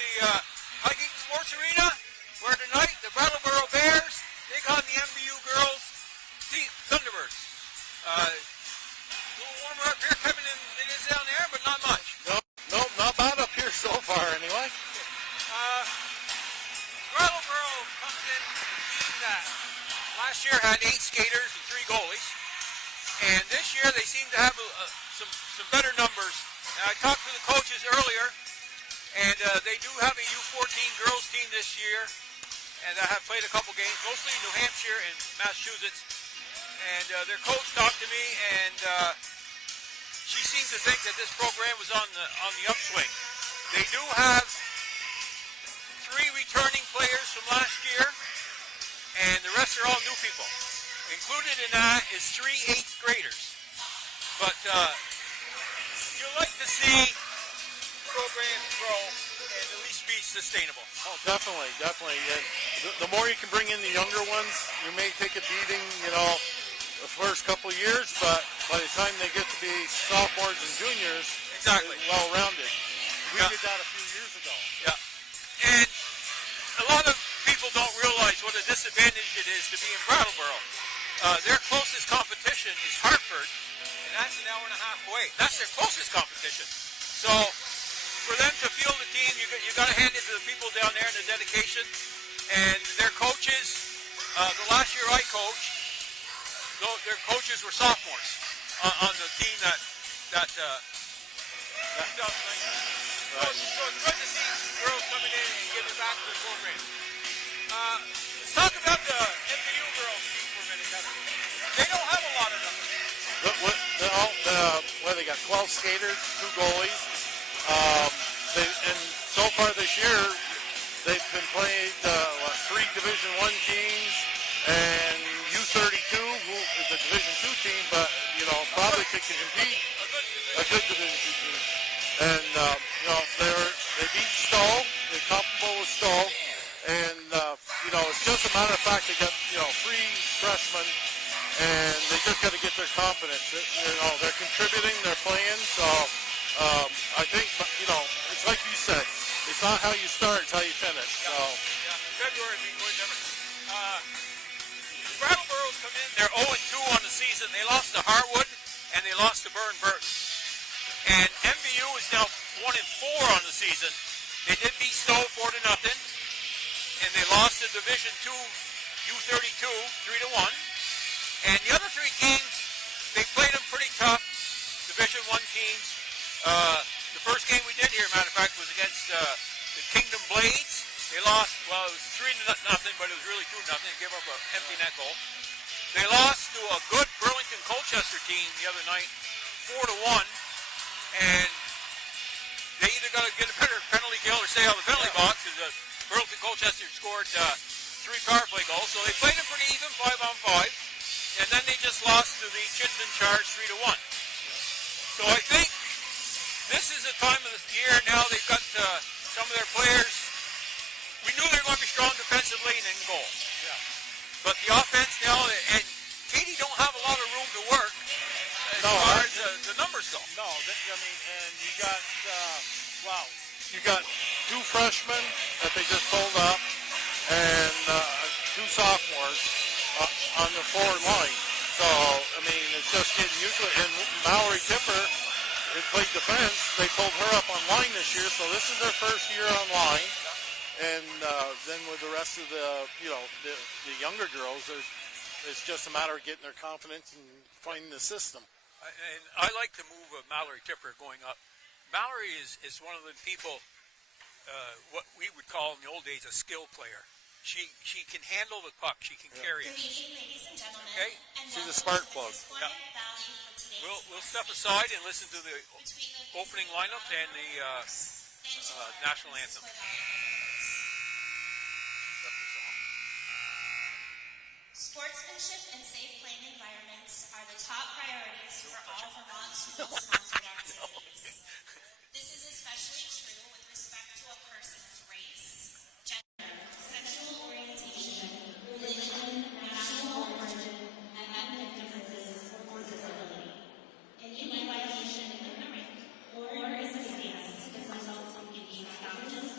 the Hiking Sports Arena, where tonight the Brattleboro Bears take on the MVU girls, the Thunderbirds. A little warmer up here coming in than it is down there, but not much. No, not bad up here so far anyway. Brattleboro comes in a team that last year had 8 skaters and 3 goalies. And this year they seem to have some better numbers. And I talked to the coaches earlier, and they do have a U14 girls team this year, and I have played a couple games, mostly in New Hampshire and Massachusetts. And their coach talked to me, and she seemed to think that this program was on the upswing. They do have 3 returning players from last year, and the rest are all new people. Included in that is 3 8th graders. But you like to see programs grow and at least be sustainable. Oh, definitely. And the more you can bring in the younger ones, you may take a beating, the first couple of years, but by the time they get to be sophomores and juniors, exactly, they're well-rounded. We did that a few years ago. Yeah. And a lot of people don't realize what a disadvantage it is to be in Brattleboro. Their closest competition is Hartford, and that's an hour and a half away. That's their closest competition. So for them to field a team, you got to hand it to the people down there and the dedication. And their coaches, the last year I coached, their coaches were sophomores on the team that 2019. Right. So it's good to see girls coming in and giving back to the program. Let's talk about the MVU girls team for a minute, Kevin. They don't have a lot of numbers. They got 12 skaters, 2 goalies. And so far this year, they've been playing 3 Division I teams and U32, who is a Division II team, but probably can compete. A good Division II team. And they beat Stoll. They're comparable with Stoll. And it's just a matter of fact they got 3 freshmen, and they just got to get their confidence. They're contributing, they're playing. So I think it's like you said, it's not how you start, it's how you finish. So February being way different. Brattleboro's come in. They're 0-2 on the season. They lost to Hartford and they lost to Burton. And MVU is now 1-4 on the season. They did beat Stowe 4-0. And they lost to Division II U32 3-1. And the other 3 teams, they played them pretty tough. Division I teams. The first game we did here, matter of fact, was against the Kingdom Blades. They lost, it was 3-0, but it was really 2-0. They gave up an empty net goal. They lost to a good Burlington Colchester team the other night, 4-1. And they either got to get a better penalty kill or stay out of the penalty box. Burlington Colchester scored 3 power play goals. So they played them pretty even, 5-on-5. And then they just lost to the Chittenden Charge 3-1. So I think this is the time of the year now. They've got some of their players. We knew they were going to be strong defensively and in goal. Yeah. But the offense now, and Katie don't have a lot of room to work as far as the numbers go. No, and you got, you got 2 freshmen that they just pulled up and 2 sophomores on the forward line. So, it's just getting used to it. And Mallory Tipper, who played defense, they pulled her up on line this year, so this is their first year on line. And then with the rest of the younger girls, it's just a matter of getting their confidence and finding the system. And I like the move of Mallory Tipper going up. Mallory is one of the people, what we would call in the old days a skill player. She can handle the puck. She can carry it. Good evening, ladies and gentlemen. Okay. She's a spark plug. Yeah. We'll step aside and listen to the opening lineup and the national anthem. Sportsmanship and safe playing environments are the top priorities for all Vermont school-sponsored activities. This is especially true with respect to a person's race, gender, sexual orientation, religion, national origin, and ethnic differences or disability. Any violation in the rink or in the stance is a result of being established,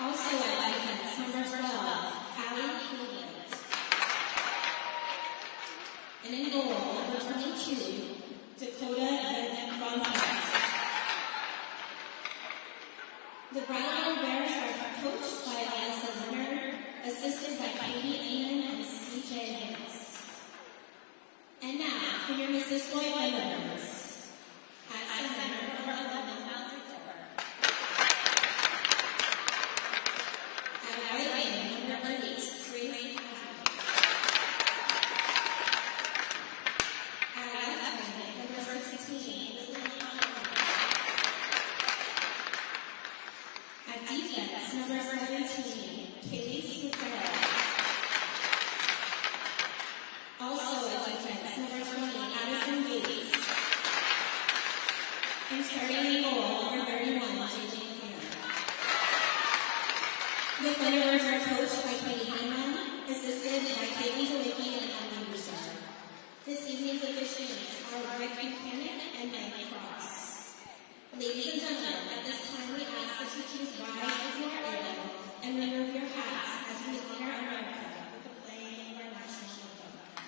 Also at defense, number 12, Allie Cleveland. And in goal, number 22, Dakota Gonzalez. The Brattleboro Bears are coached by Alyssa Leonard, assisted by Katie Amon and CJ Hayes. And now, for your Missisquoi Thunderbirds. At center, number 11, Mountain Tipper. At right wing, number 8, Tracy Hammond. At left wing, number 16, Lily Conrad. At defense, number 17, Katie Sutera. Also at defense, number 20, Addison Gates. And starting in goal, number 31, JJ Cannon. The Thunderbirds are coached by Katie Hyman, assisted by Katie Delicki and Emily Bouchard. This evening's officiants are Rick Buchanan and Maggie Cross. Ladies and gentlemen, at this time we ask that you please rise if you are able and remove your hats as we honor America with the playing of our national anthem.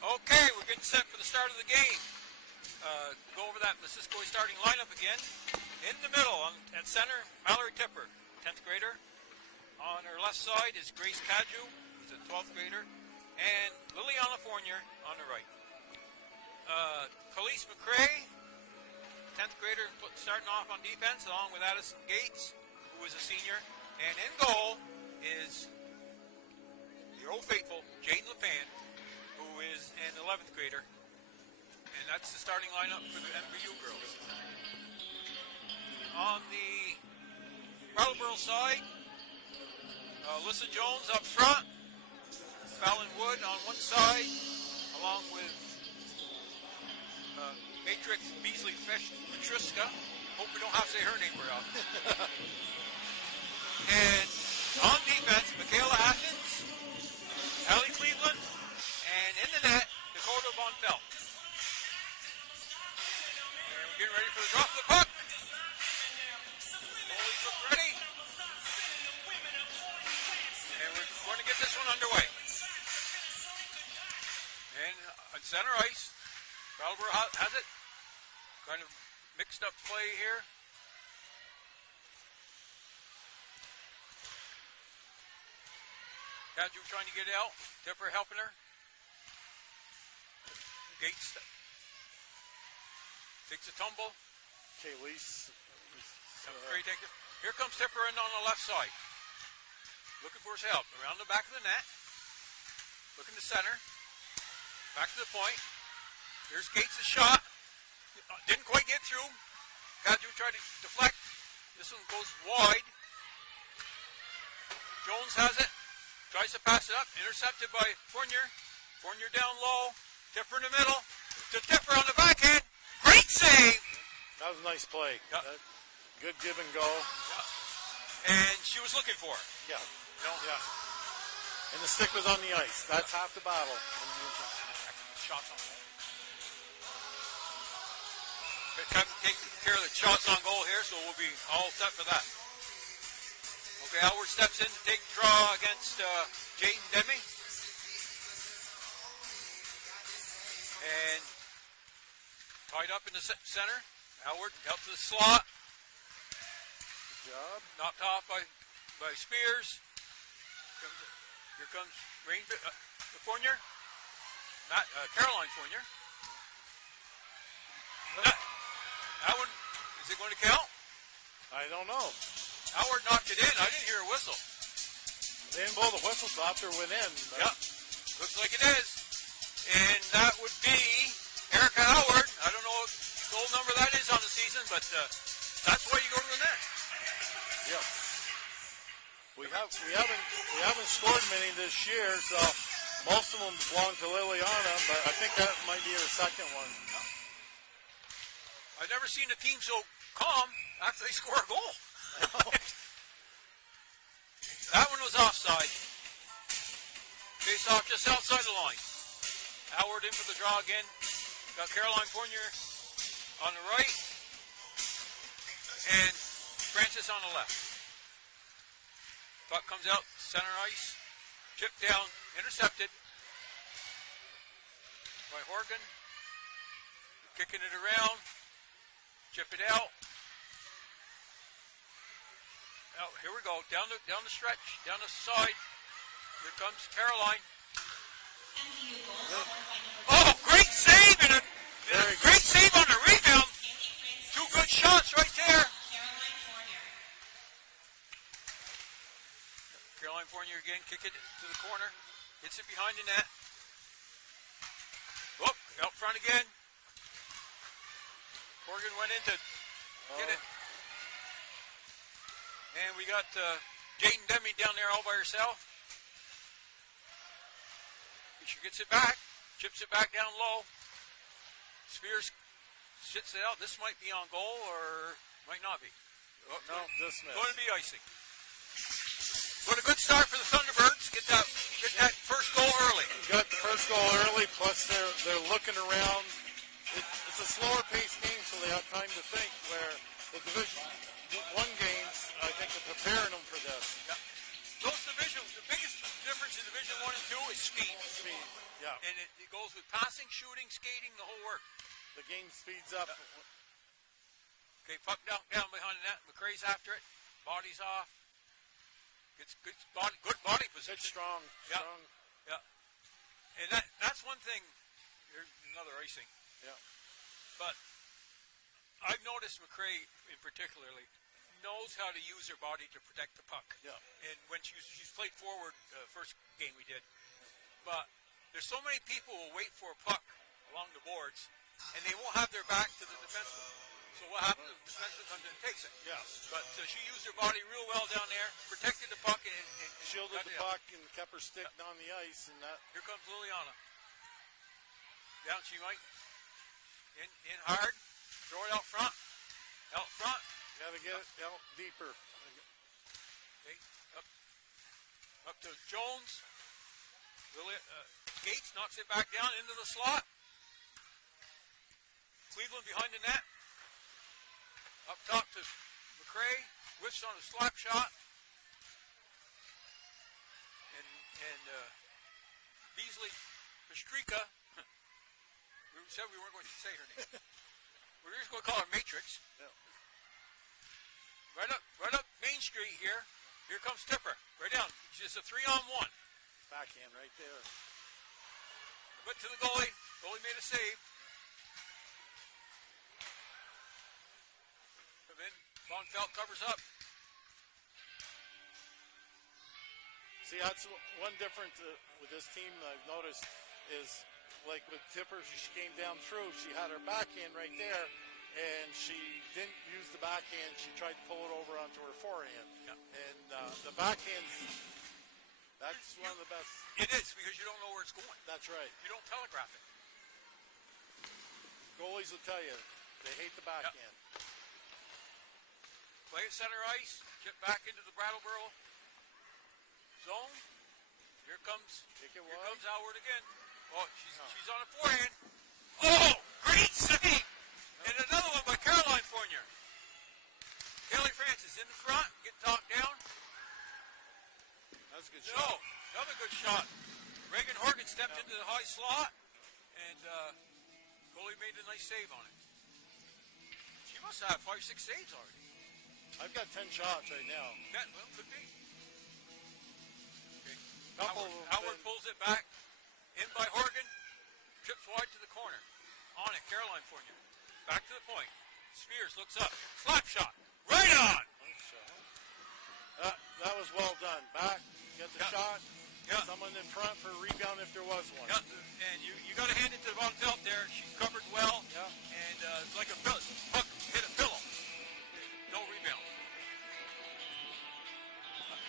Okay, we're getting set for the start of the game. Go over that Missisquoi starting lineup again. In the middle, at center, Mallory Tipper, 10th grader. On her left side is Grace Caju, who's a 12th grader, and Liliana Fournier on the right. Khalees McCrae, 10th grader, starting off on defense, along with Addison Gates, who is a senior. And in goal is the old faithful Jane LePan, who is an 11th grader. And that's the starting lineup for the MVU girls. On the Brattleboro side, Alyssa Jones up front, Fallon Wood on one side, along with Matrix Beasley Petriska. Hope we don't have to say her name very often. And on defense, Michaela Athens, Allie Cleveland, and in the net, Dakota Von Felt. And we're getting ready for the drop of the puck. Goalie's look ready. And we're going to get this one underway. And on center ice, Brattleboro has it. Kind of mixed up play here. Caju trying to get out. Tipper helping her. Gates takes a tumble. Khalees. Here comes Tipper in on the left side. Looking for his help. Around the back of the net. Looking to center. Back to the point. Here's Gates' shot. Didn't quite get through. Caju tried to deflect. This one goes wide. Jones has it. Tries to pass it up. Intercepted by Fournier. Fournier down low. Tipper in the middle. To Tipper on the backhand. Great save. That was a nice play. Yep. Good give and go. Yep. And she was looking for it. Yeah. No. Yeah. And the stick was on the ice. That's half the battle. shots on goal. Take care of the shots on goal here, so we'll be all set for that. Okay, Howard steps in to take the draw against Jaden Demi. And tied up in the center. Howard out to the slot. Good job. Knocked off by Spears. Here comes Fournier. Caroline Fournier. That one, is it going to count? I don't know. Howard knocked it in. I didn't hear a whistle. They didn't blow the whistle, so after it went in. Yeah, looks like it is. And that would be Erica Howard. I don't know what goal number that is on the season, but that's why you go to the net. Yep. We haven't scored many this year, so most of them belong to Liliana, but I think that might be her second one. I've never seen a team so calm after they score a goal. That one was offside. Face off just outside the line. Howard in for the draw again. Got Caroline Fournier on the right. And Francis on the left. Puck comes out, center ice. Chip down, intercepted by Horgan. Kicking it around. Chip it out. Now, here we go. Down the stretch, down the side. Here comes Caroline. MVU goal scored by number Oh, great save and a great save on the rebound. Two good shots right there. Caroline Fournier. Caroline Fournier again, kick it to the corner. Hits it behind the net. Oh, out front again. Horgan went in to get it. And we got Jaden Demi down there all by herself. She gets it back, chips it back down low. Spears shits it out. This might be on goal or might not be. Oh, no, dismissed. Going to be icing. But a good start for the Thunderbirds. Get that first goal early. Got the first goal early, plus they're looking around. It's a slower paced game, so they have time to think, where the Division 1 games, I think, are preparing them for this. Yeah. Those divisions, the biggest difference in Division 1 and 2 is speed. Speed, yeah. And it goes with passing, shooting, skating, the whole work. The game speeds up. Yeah. Okay, puck down behind the net. McRae's after it. Body's off. Gets good body position. It's strong. Yeah. Strong. Yeah. And that's one thing. Here's another icing. Yeah. But I've noticed McRae in particularly knows how to use her body to protect the puck. Yeah. And when she's played forward, first game we did, but there's so many people who wait for a puck along the boards, and they won't have their back to the defenseman. So what happens? The defenseman comes in and takes it. Yeah. But she used her body real well down there, protected the puck, and Shielded the puck and kept her stick on the ice, and that. Here comes Liliana. Down she might. In hard. Throw it out front. Out front. Got to get it out deeper. Okay. Up to Jones. Gates knocks it back down into the slot. Cleveland behind the net. Up top to McRae. Whiffs on a slap shot. And Beasley Pastrika. We said we weren't going to say her name. We're just going to call her Matrix. Yeah. Right up Main Street here. Here comes Tipper. Right down. It's a 3-on-1. Backhand right there. But to the goalie. Goalie made a save. Come in. Von Felt covers up. See, that's one difference with this team that I've noticed is, like with Tipper, she came down through. She had her backhand right there, and she didn't use the backhand. She tried to pull it over onto her forehand. Yeah. And the backhand's, that's one of the best. It is, because you don't know where it's going. That's right. You don't telegraph it. Goalies will tell you, they hate the backhand. Yep. Play at center ice. Chip back into the Brattleboro zone. Here comes Howard again. Oh, she's on the forehand. Oh, great save! And another one by Caroline Fournier. Kelly Francis in the front, get knocked down. That's a good shot. Another good shot. Reagan Horgan stepped into the high slot, and Coley made a nice save on it. She must have 5-6 saves already. I've got 10 shots right now. That could be. Okay. Howard pulls it back. In by Horgan. Trips wide to the corner. On it, Caroline Fournier. Back to the point. Spears looks up. Slap shot. Right on! Nice shot. That was well done. Back, get the shot. Yeah. Someone in front for a rebound if there was one. Yeah. And you got to hand it to Von Felt there. She covered well. Yeah. And it's like a puck hit a pillow. No rebound.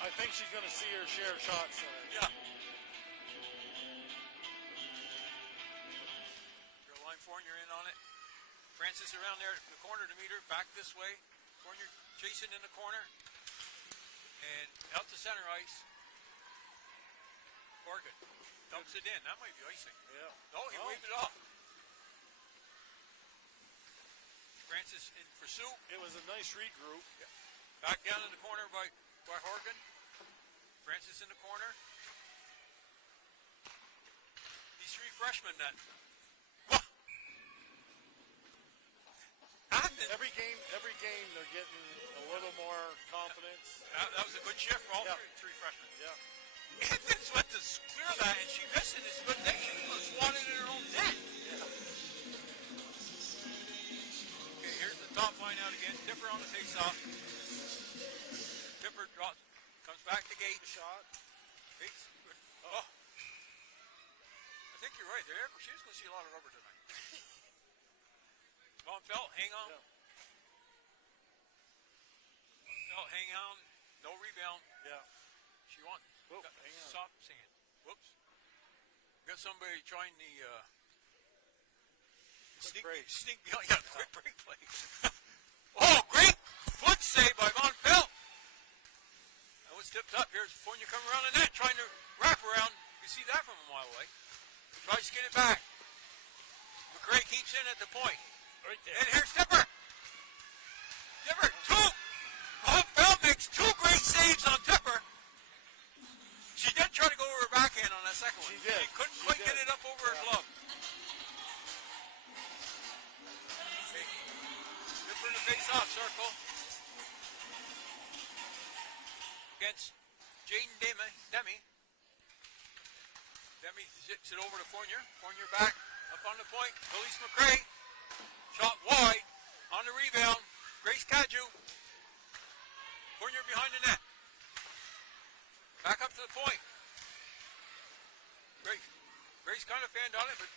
I think she's going to see her share of shots. Yeah. Caroline Fournier in on it. Francis around there in the corner to meet her. Back this way. Fournier chasing in the corner. And out to center ice. Horgan dumps it in. That might be icing. Yeah. Oh, he waved it off. Francis in pursuit. It was a nice regroup. Yeah. Back down in the corner by Horgan. Francis in the corner. These three freshmen that. Every game they're getting a little more confidence. That was a good shift for all three freshmen. Yeah. Athens went to clear that and she missed it. It's a good thing. She was swatted in her own net. Yeah. Okay, here's the top line out again. Tipper on the face-off. Tipper drops, comes back to Gates. Shot. Gates. Oh. I think you're right. She's going to see a lot of rubber tonight. Von Felt, hang on. Yeah. Von Felt, hang on. No rebound. Yeah. She wants. Whoop, hang on. Stop singing. Whoops. Got somebody trying the sneak behind. Yeah, quick break play. Oh, great foot save by Von Felt. That was tipped up. Here's Fournier coming around the net, trying to wrap around. You see that from a mile away. Tries to get it back. McRae keeps in at the point. Right there. And here's Tipper. Tipper, Von Felt makes two great saves on Tipper. She did try to go over her backhand on that second one. She did. She couldn't quite get it up over her glove. Okay. Tipper in the face-off circle. Against Jaden Demi. Demi hits it over to Fournier. Fournier back, up on the point. Elise McRae. Shot wide. On the rebound. Grace Caju. Fournier behind the net. Back up to the point. Grace kind of fanned on it, but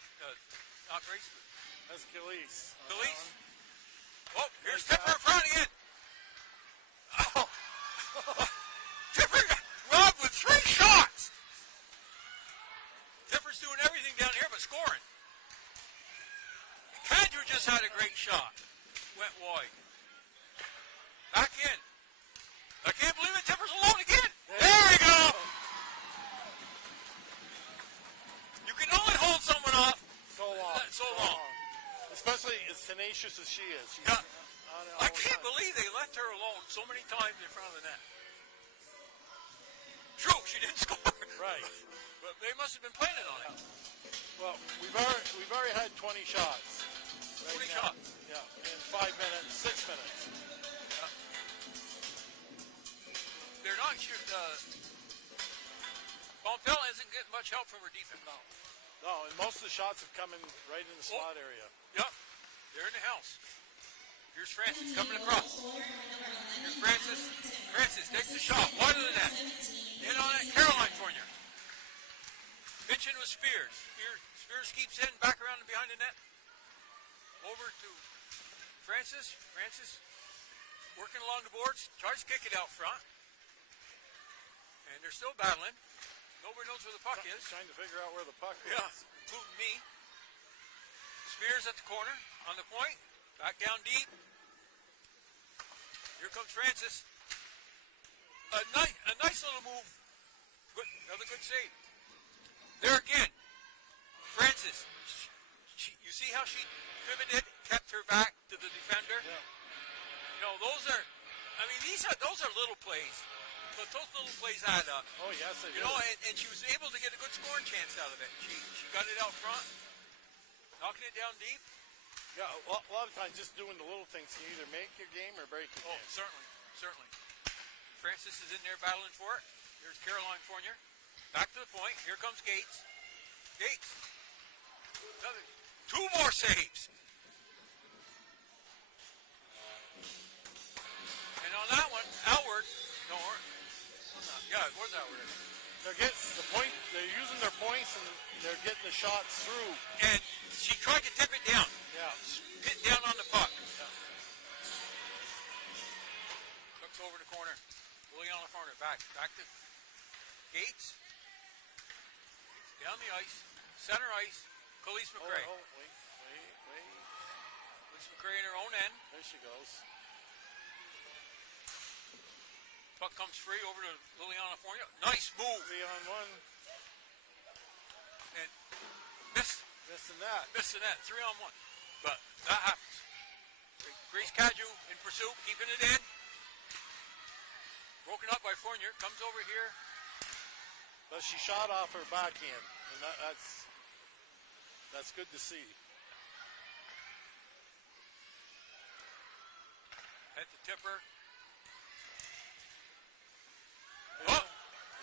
not Grace. That's Khalees. Khalees. Oh, here's Tipper in front again. Oh. Tipper got robbed with 3 shots. Tipper's doing everything down here but scoring. Caju just had a great shot. Went wide. Back in. I can't believe it. Tipper's alone again. There we go. You can only hold someone off So long. so long. Especially as tenacious as she is. She's Yeah. on it I all the can't time. believe they left her alone so many times in front of the net. True, she didn't score. Right. But they must have been planning on it. Well, we've already had 20 shots. 20 now. shots. Yeah, in 5 minutes, 6 minutes. They're not sure. Von Felt isn't getting much help from her defense. No, and most of the shots have come in right in the slot area. Yep, they're in the house. Here's Francis coming across. Here's Francis. Francis takes the shot. Wide of the net. In on it, Caroline Fournier. Pitching with Spears. Spears keeps in, back around and behind the net. Over to Francis. Francis working along the boards. Tries to kick it out front. And they're still battling. Nobody knows where the puck is. Trying to figure out where the puck is. Yeah, including me. Spears at the corner, on the point. Back down deep. Here comes Francis. A nice little move. Good, another good save. There again. Francis, you see how she pivoted, kept her back to the defender? Yeah. You know, those are little plays, but those little plays add up. Oh, yes, they do. You know, and she was able to get a good scoring chance out of it. She got it out front, knocking it down deep. Yeah, a lot of times just doing the little things can either make your game or break your Oh, game. certainly. Francis is in there battling for it. Here's Caroline Fournier. Back to the point. Here comes Gates. Gates. Two more saves. And on that one, Alward. No, yeah, where's Alward? They're getting the point. They're using their points and they're getting the shots through. And she tried to tip it down. Yeah. Hit down on the puck. Yeah. Looks over the corner. Liliana Fournier back to Gates. Down the ice. Center ice. Khalees McRae. Oh, wait. Khalees McRae in her own end. There she goes. Puck comes free over to Liliana Fournier. Nice move. 3-on-1. And Missing that. 3-on-1. But that happens. Grace Cadieux in pursuit, keeping it in. Broken up by Fournier. Comes over here. But she shot off her backhand, and that's good to see. Head to Tipper. Oh,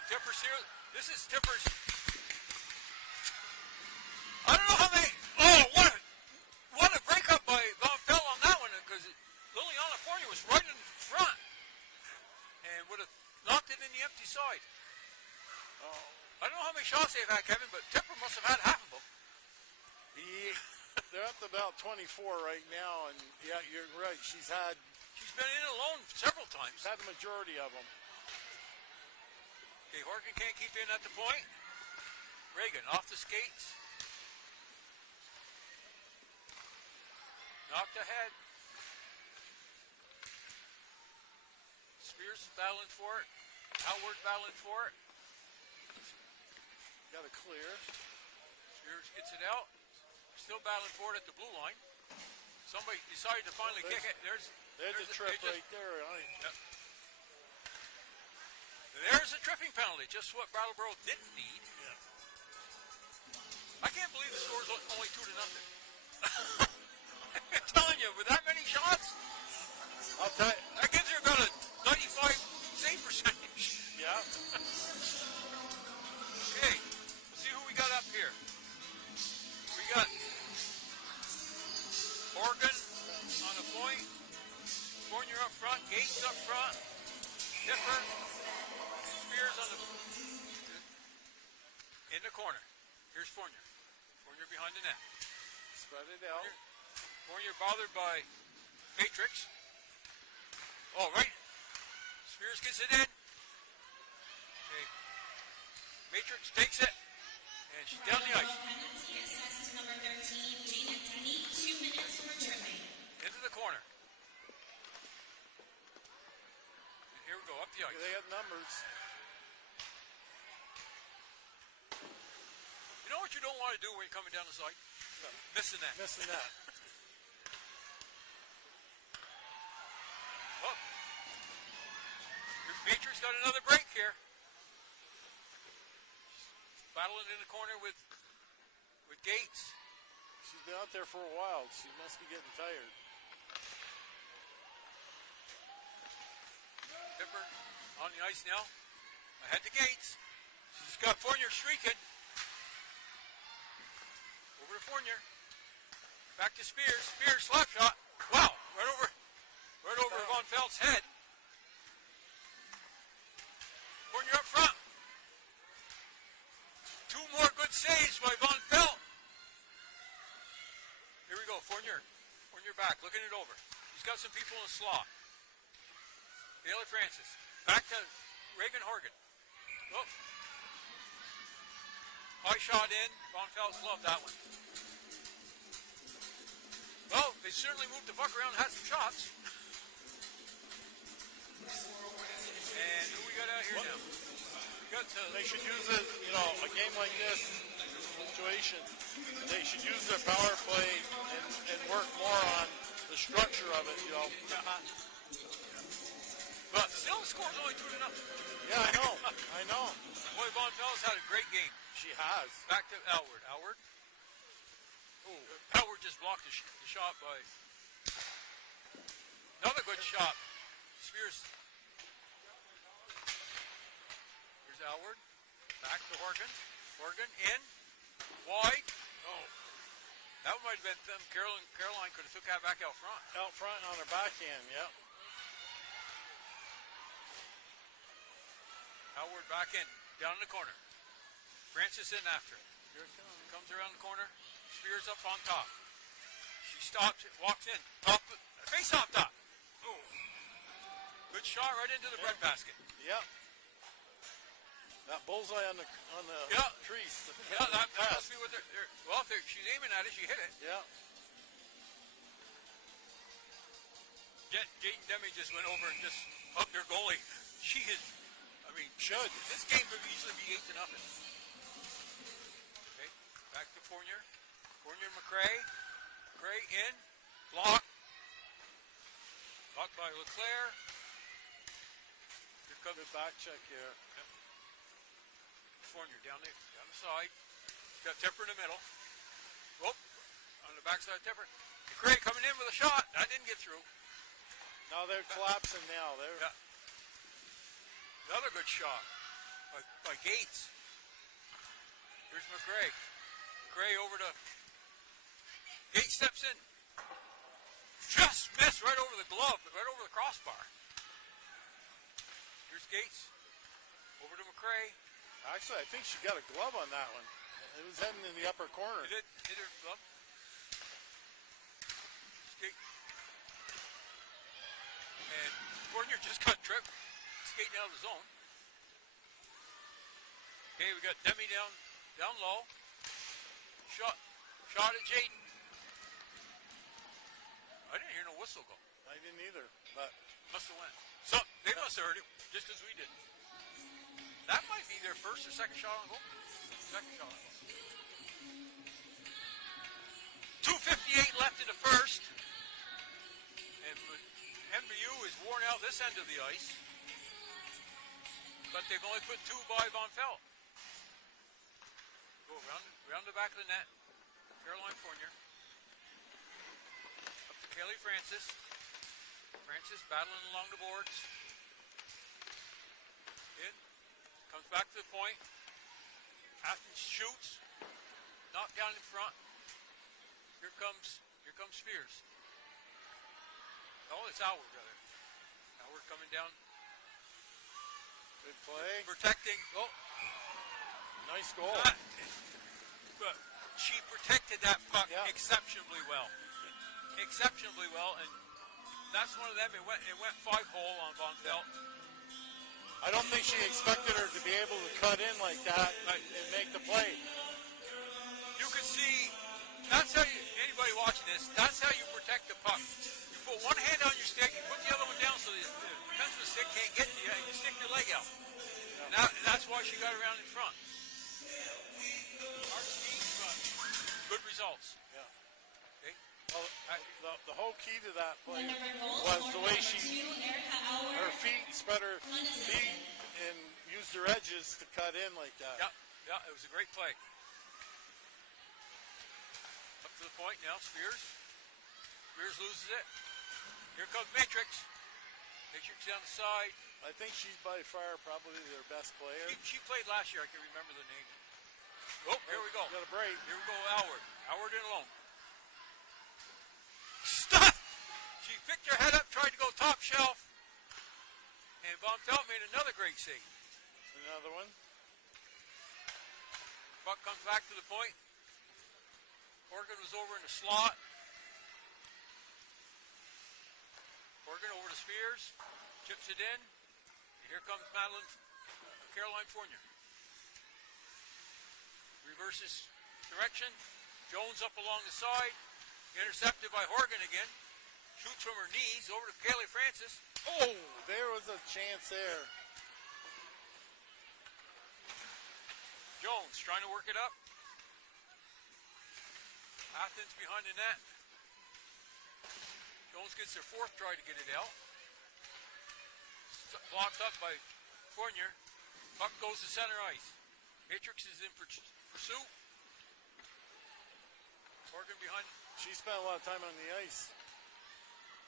Tipper's here. This is Tipper's. I don't know how they. Oh, what a breakup by Von Fell on that one, because Liliana Fournier was right in front and would have knocked it in the empty side. Oh. I don't know how many shots they've had, Kevin, but Tipper must have had half of them. They're up to about 24 right now, and yeah, you're right. She's been in alone several times. had the majority of them. Okay, Horgan can't keep in at the point. Reagan off the skates. Knocked ahead. Spears battling for it. Howard battling for it. Got a clear. Spears gets it out. Still battling for it at the blue line. Somebody decided to finally kick it. There's a trip right there. Yep. There's a tripping penalty. Just what Brattleboro didn't need. Yeah. I can't believe the score's only 2-0. I'm telling you, with that many shots, I'll tell you. that gives her about a 95 save percentage. Yeah. Okay, let's see who we got up here. We got Horgan on the point, Fournier up front, Gates up front, Tipper, Spears on in the corner. Here's Fournier. Fournier behind the net. Spread it out. Fournier bothered by Matrix. Oh, right. Spears gets it in. Okay. Matrix takes it. And she's down the ice. Penalty assessed to number 13, Gina Denny, 2 minutes for tripping. Into the corner. And here we go, up the ice. They have numbers. You know what you don't want to do when you're coming down the side? No. Missing that. Missing that. Oh. Your Matrix got another break here. Battling in the corner with Gates. She's been out there for a while. She must be getting tired. Tipper on the ice now. Ahead to Gates. She's got Fournier streaking. Over to Fournier. Back to Spears. Spears slap shot. Wow. Right over Von Felt's head. Fournier up front. 2 more good saves by Von Felt. Here we go. Fournier back. Looking it over. He's got some people in the slot. Bailey Francis. Back to Reagan Horgan. Oh. High shot in. Von Felt loved that one. Well, they certainly moved the puck around and had some shots. And who we got out here now? We got They should use it, a game like this situation they should use their power play and work more on the structure of it, you know. But still, the score's only 2-0. Yeah, I know. Boy, Von Fells had a great game. She has. Back to Howard. Howard? Oh, Howard just blocked the shot by... Another good shot. Spears. Here's Howard. Back to Horgan. Horgan in. Wide. Oh. That might have been them. Caroline could have took that back out front. Out front on her backhand, yep. Howard back in. Down in the corner. Francis in after. Here it comes. Comes around the corner. Spears up on top. She stops. Walks in. Top. Face off top. Oh. Good shot right into the breadbasket. Yep. That bullseye on the trees. Yeah, that must be what they're well, if she's aiming at it, she hit it. Yeah. Jaden Demi just went over and just hugged her goalie. She is, I mean, should. This game could easily be 8-0. Okay, back to Fournier. Fournier, McCray. McCray in. Block. Blocked by Leclerc. Here comes the back check here. Yep. Fournier down the side. Got Tepper in the middle. Oh, on the backside of Tepper. McCray coming in with a shot. That didn't get through. Now they're collapsing now. Yeah. Another good shot by Gates. Here's McCray. McCray over to Gates, steps in. Just missed right over the glove, right over the crossbar. Here's Gates. Over to McCray. Actually, I think she got a glove on that one. It was heading in the upper corner. It did hit her glove. And Fournier just got tripped, skating out of the zone. Okay, we got Demi down low. Shot at Jaden. I didn't hear no whistle go. I didn't either, but must have went. So they must have heard it just as we did. That might be their first or second shot on goal. Second shot on goal. 2:58 left in the first. And MVU is worn out this end of the ice. But they've only put 2 by Von Felt. Go around the back of the net. Caroline Fournier. Up to Kelly Francis. Francis battling along the boards. In. Comes back to the point. Athens shoots. Knocked down in front. Here comes Spears. Oh, it's Howard, brother. Howard coming down. Good play. Protecting. Oh. Nice goal. But she protected that puck exceptionally well. Exceptionally well, and that's one of them. It went 5-hole on Von Felt. I don't think she expected her to be able to cut in like that and make the play. You can see, that's how anybody watching this, that's how you protect the puck. You put one hand on your stick, you put the other one down so the defensive stick can't get to you, and you stick your leg out. Yeah. And that's why she got around in front. Hard to beat, but good results. Yeah. Okay. Well, the whole key to that play was the way her feet spread her feet and used her edges to cut in like that. Yeah, it was a great play. Up to the point now, Spears. Spears loses it. Here comes Matrix. Matrix down the side. I think she's by far probably their best player. She played last year. I can remember the name. Oh, here we go. Got a break. Here we go, Howard. Howard in alone. Stop! She picked her head up, tried to go top shelf. And Von Felt made another great save. Another one. Buck comes back to the point. Horgan was over in the slot. Horgan over to Spears. Chips it in. And here comes Caroline Fournier. Reverses direction. Jones up along the side. Intercepted by Horgan again. Shoots from her knees over to Kelly Francis. Oh, there was a chance there. Jones trying to work it up. Athens behind the net. Jones gets their fourth try to get it out. Blocked up by Fournier. Puck goes to center ice. Matrix is in pursuit. Morgan behind. She spent a lot of time on the ice.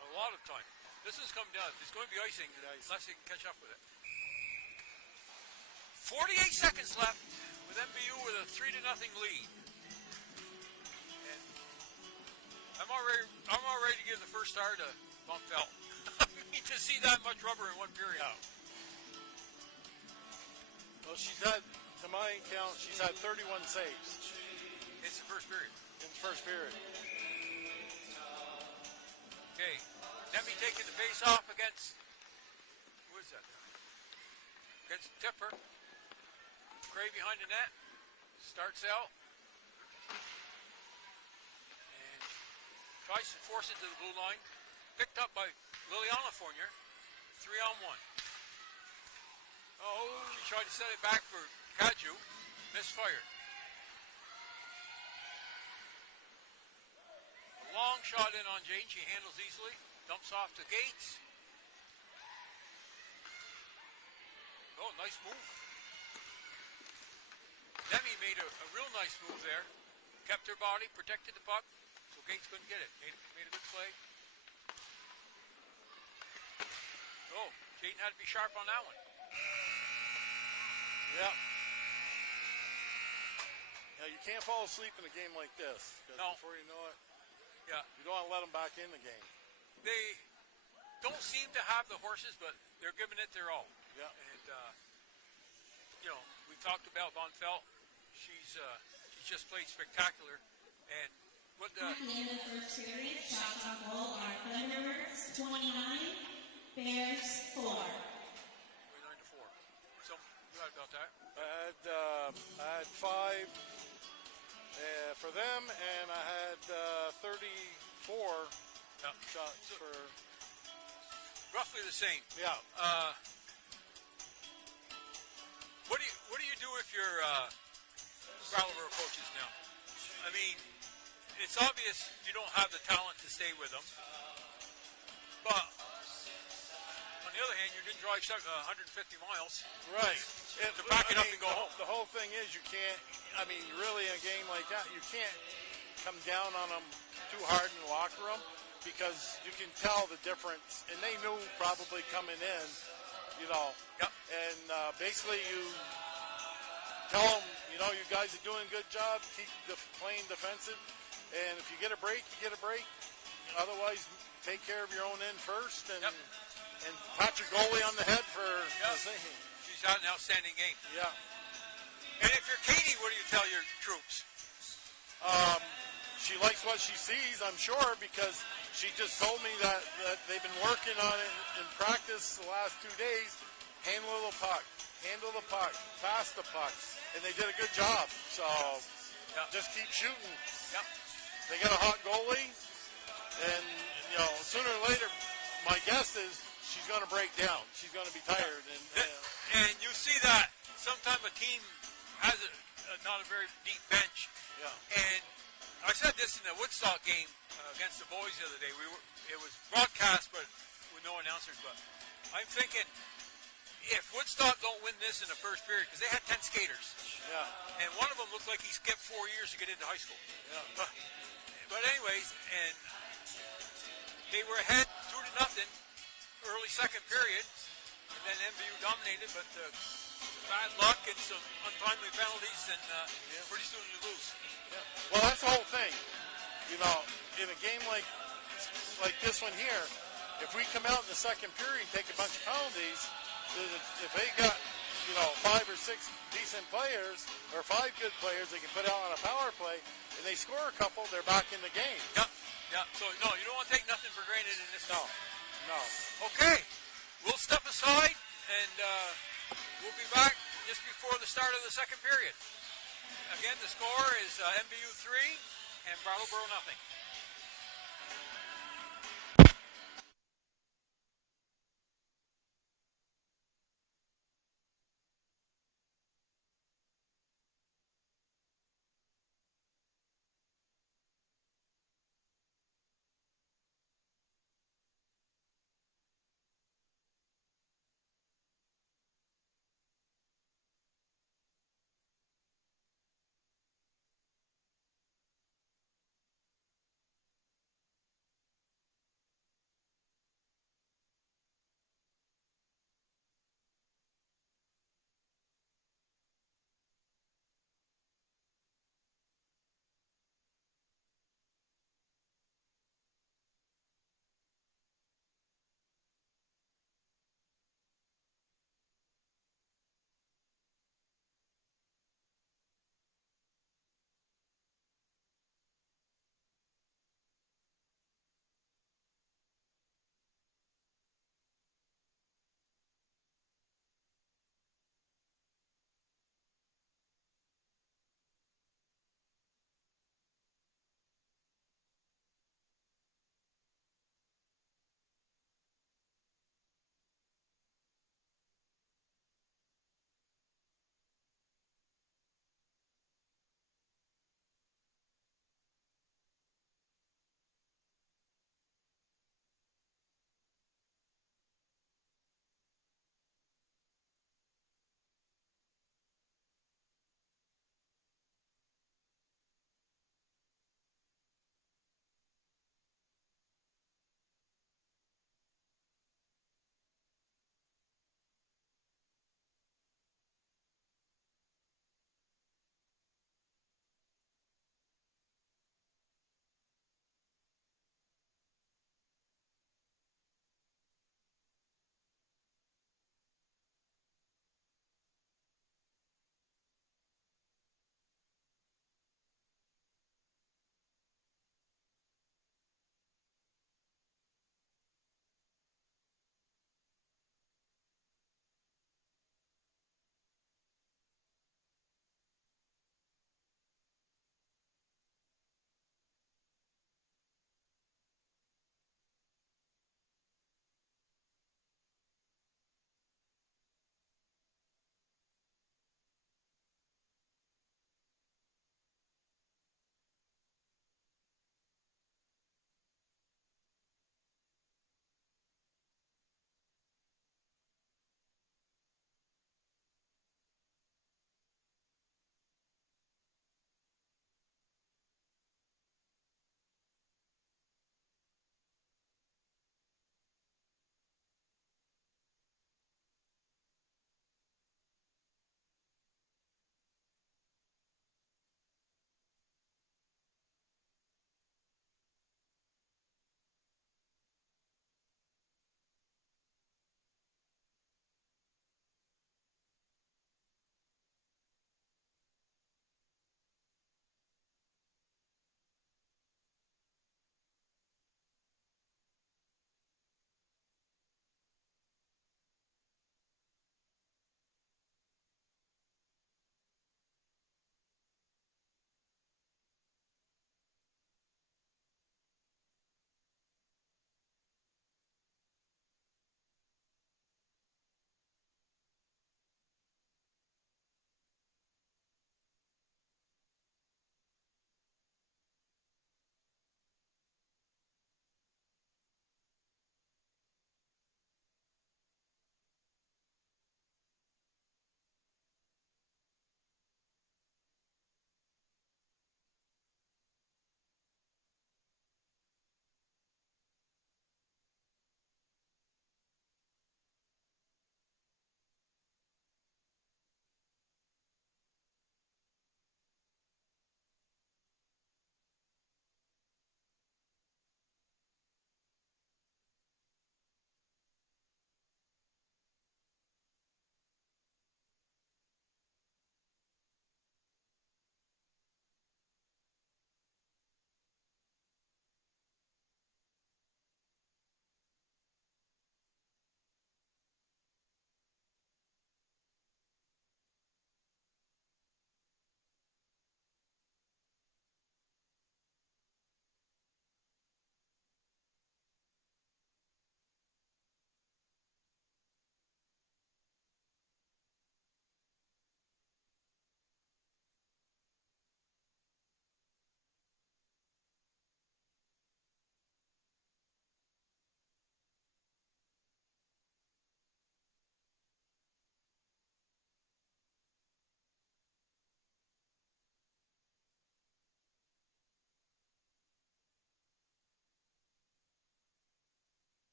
A lot of time. This is coming down. There's going to be icing unless they can catch up with it. 48 seconds left with MVU with a 3-0 lead. And I'm all ready to give the first star to Von Felt. To see that much rubber in one period. Yeah. Well, she's had, to my count, she's had 31 saves. It's the first period. In the first period. Okay. Demi taking the face off against, who is that? Against Tipper. Gray behind the net. Starts out. And tries to force it to the blue line. Picked up by Liliana Fournier. 3-on-1. Oh, she tried to set it back for Kaju. Misfired. A long shot in on Jane. She handles easily. Dumps off to Gates. Oh, nice move. Demi made a real nice move there. Kept her body, protected the puck, so Gates couldn't get it. Made a good play. Oh, Jayden had to be sharp on that one. Yeah. Yeah, you can't fall asleep in a game like this. No. Before you know it, Yeah. you don't want to let them back in the game. They don't seem to have the horses, but they're giving it their all. Yeah. And, we talked about Von Felt. She's just played spectacular. And what At the end of the first period, shots on goal are Thunderbirds 29, Bears 4. 29-4. So, you right about that? I had 5 for them, and I had 34 shots for. Roughly the same. Yeah. What do you do if you're Brattleboro coaches now? I mean, it's obvious you don't have the talent to stay with them, but on the other hand, you didn't drive 150 miles. Right. To back it up and go home. The whole thing is you can't. I mean, really, in a game like that, you can't come down on them too hard in the locker room because you can tell the difference, and they knew probably coming in. Yep. And basically you tell them, you guys are doing a good job, keep playing defensive, and if you get a break, you get a break. Otherwise, take care of your own end first, and pat your goalie on the head for the thing. She's had an outstanding game. Yeah. And if you're Katie, what do you tell your troops? She likes what she sees, I'm sure, because she just told me that they've been working on it in practice the last 2 days. Handle the puck, pass the puck, and they did a good job. So just keep shooting. Yep. They got a hot goalie, and sooner or later, my guess is she's going to break down. She's going to be tired, and you see that sometimes a team has not a very deep bench. Yeah. And I said this in the Woodstock game against the boys the other day. It was broadcast, but with no announcers. But I'm thinking, if Woodstock don't win this in the first period, because they had 10 skaters, and one of them looked like he skipped 4 years to get into high school. Yeah. But anyways, and they were ahead 2-0 early second period, and then MVU dominated, but bad luck and some untimely penalties, and pretty soon you lose. Yeah. Well, that's the whole thing. In a game like this one here, if we come out in the second period and take a bunch of penalties, if they got 5 or 6 decent players or 5 good players they can put out on a power play, and they score a couple, they're back in the game. Yeah. So no, you don't want to take nothing for granted in this. No. Okay, we'll step aside, and we'll be back just before the start of the second period. Again, the score is MVU 3 and Brattleboro 0.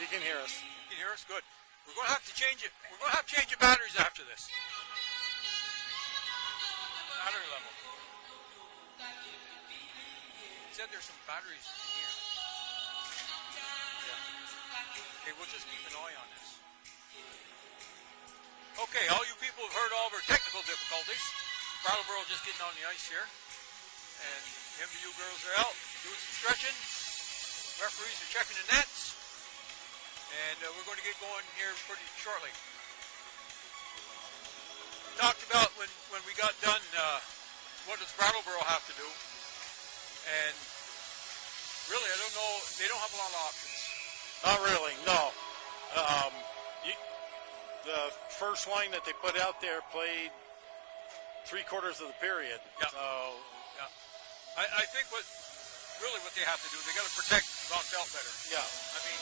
You can hear us. You can hear us? Good. We're going to have to change it. We're going to have to change the batteries after this. Battery level. It said there's some batteries in here. Yeah. Okay, we'll just keep an eye on this. Okay, all you people have heard all of our technical difficulties. Brattleboro just getting on the ice here. And MVU girls are out doing some stretching. Referees are checking the nets. And we're going to get going here pretty shortly. Talked about when we got done, what does Brattleboro have to do? And really, I don't know, they don't have a lot of options. Not really, no. The first line that they put out there played 3/4 of the period. Yeah. So, yeah. I think what they have to do, they got to protect Von Felt better. yeah. I mean,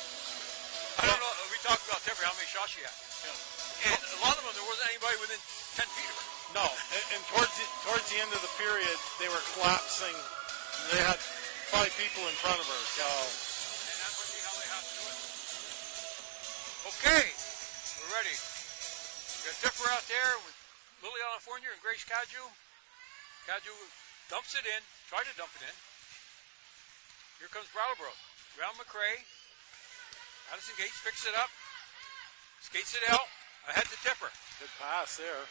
I don't know, we talked about Tipper, how many shots she had. Yeah. And a lot of them, there wasn't anybody within 10 feet of her. No, and towards the end of the period, they were collapsing. They had 5 people in front of her. So, and that must be how they have to do it. Okay, we're ready. We got Tipper out there with Liliana Fournier and Grace Caju. Caju dumps it in, tried to dump it in. Here comes Brattleboro. Round McCray. Addison Gates picks it up. Skates it out. Ahead to Tipper. good pass there.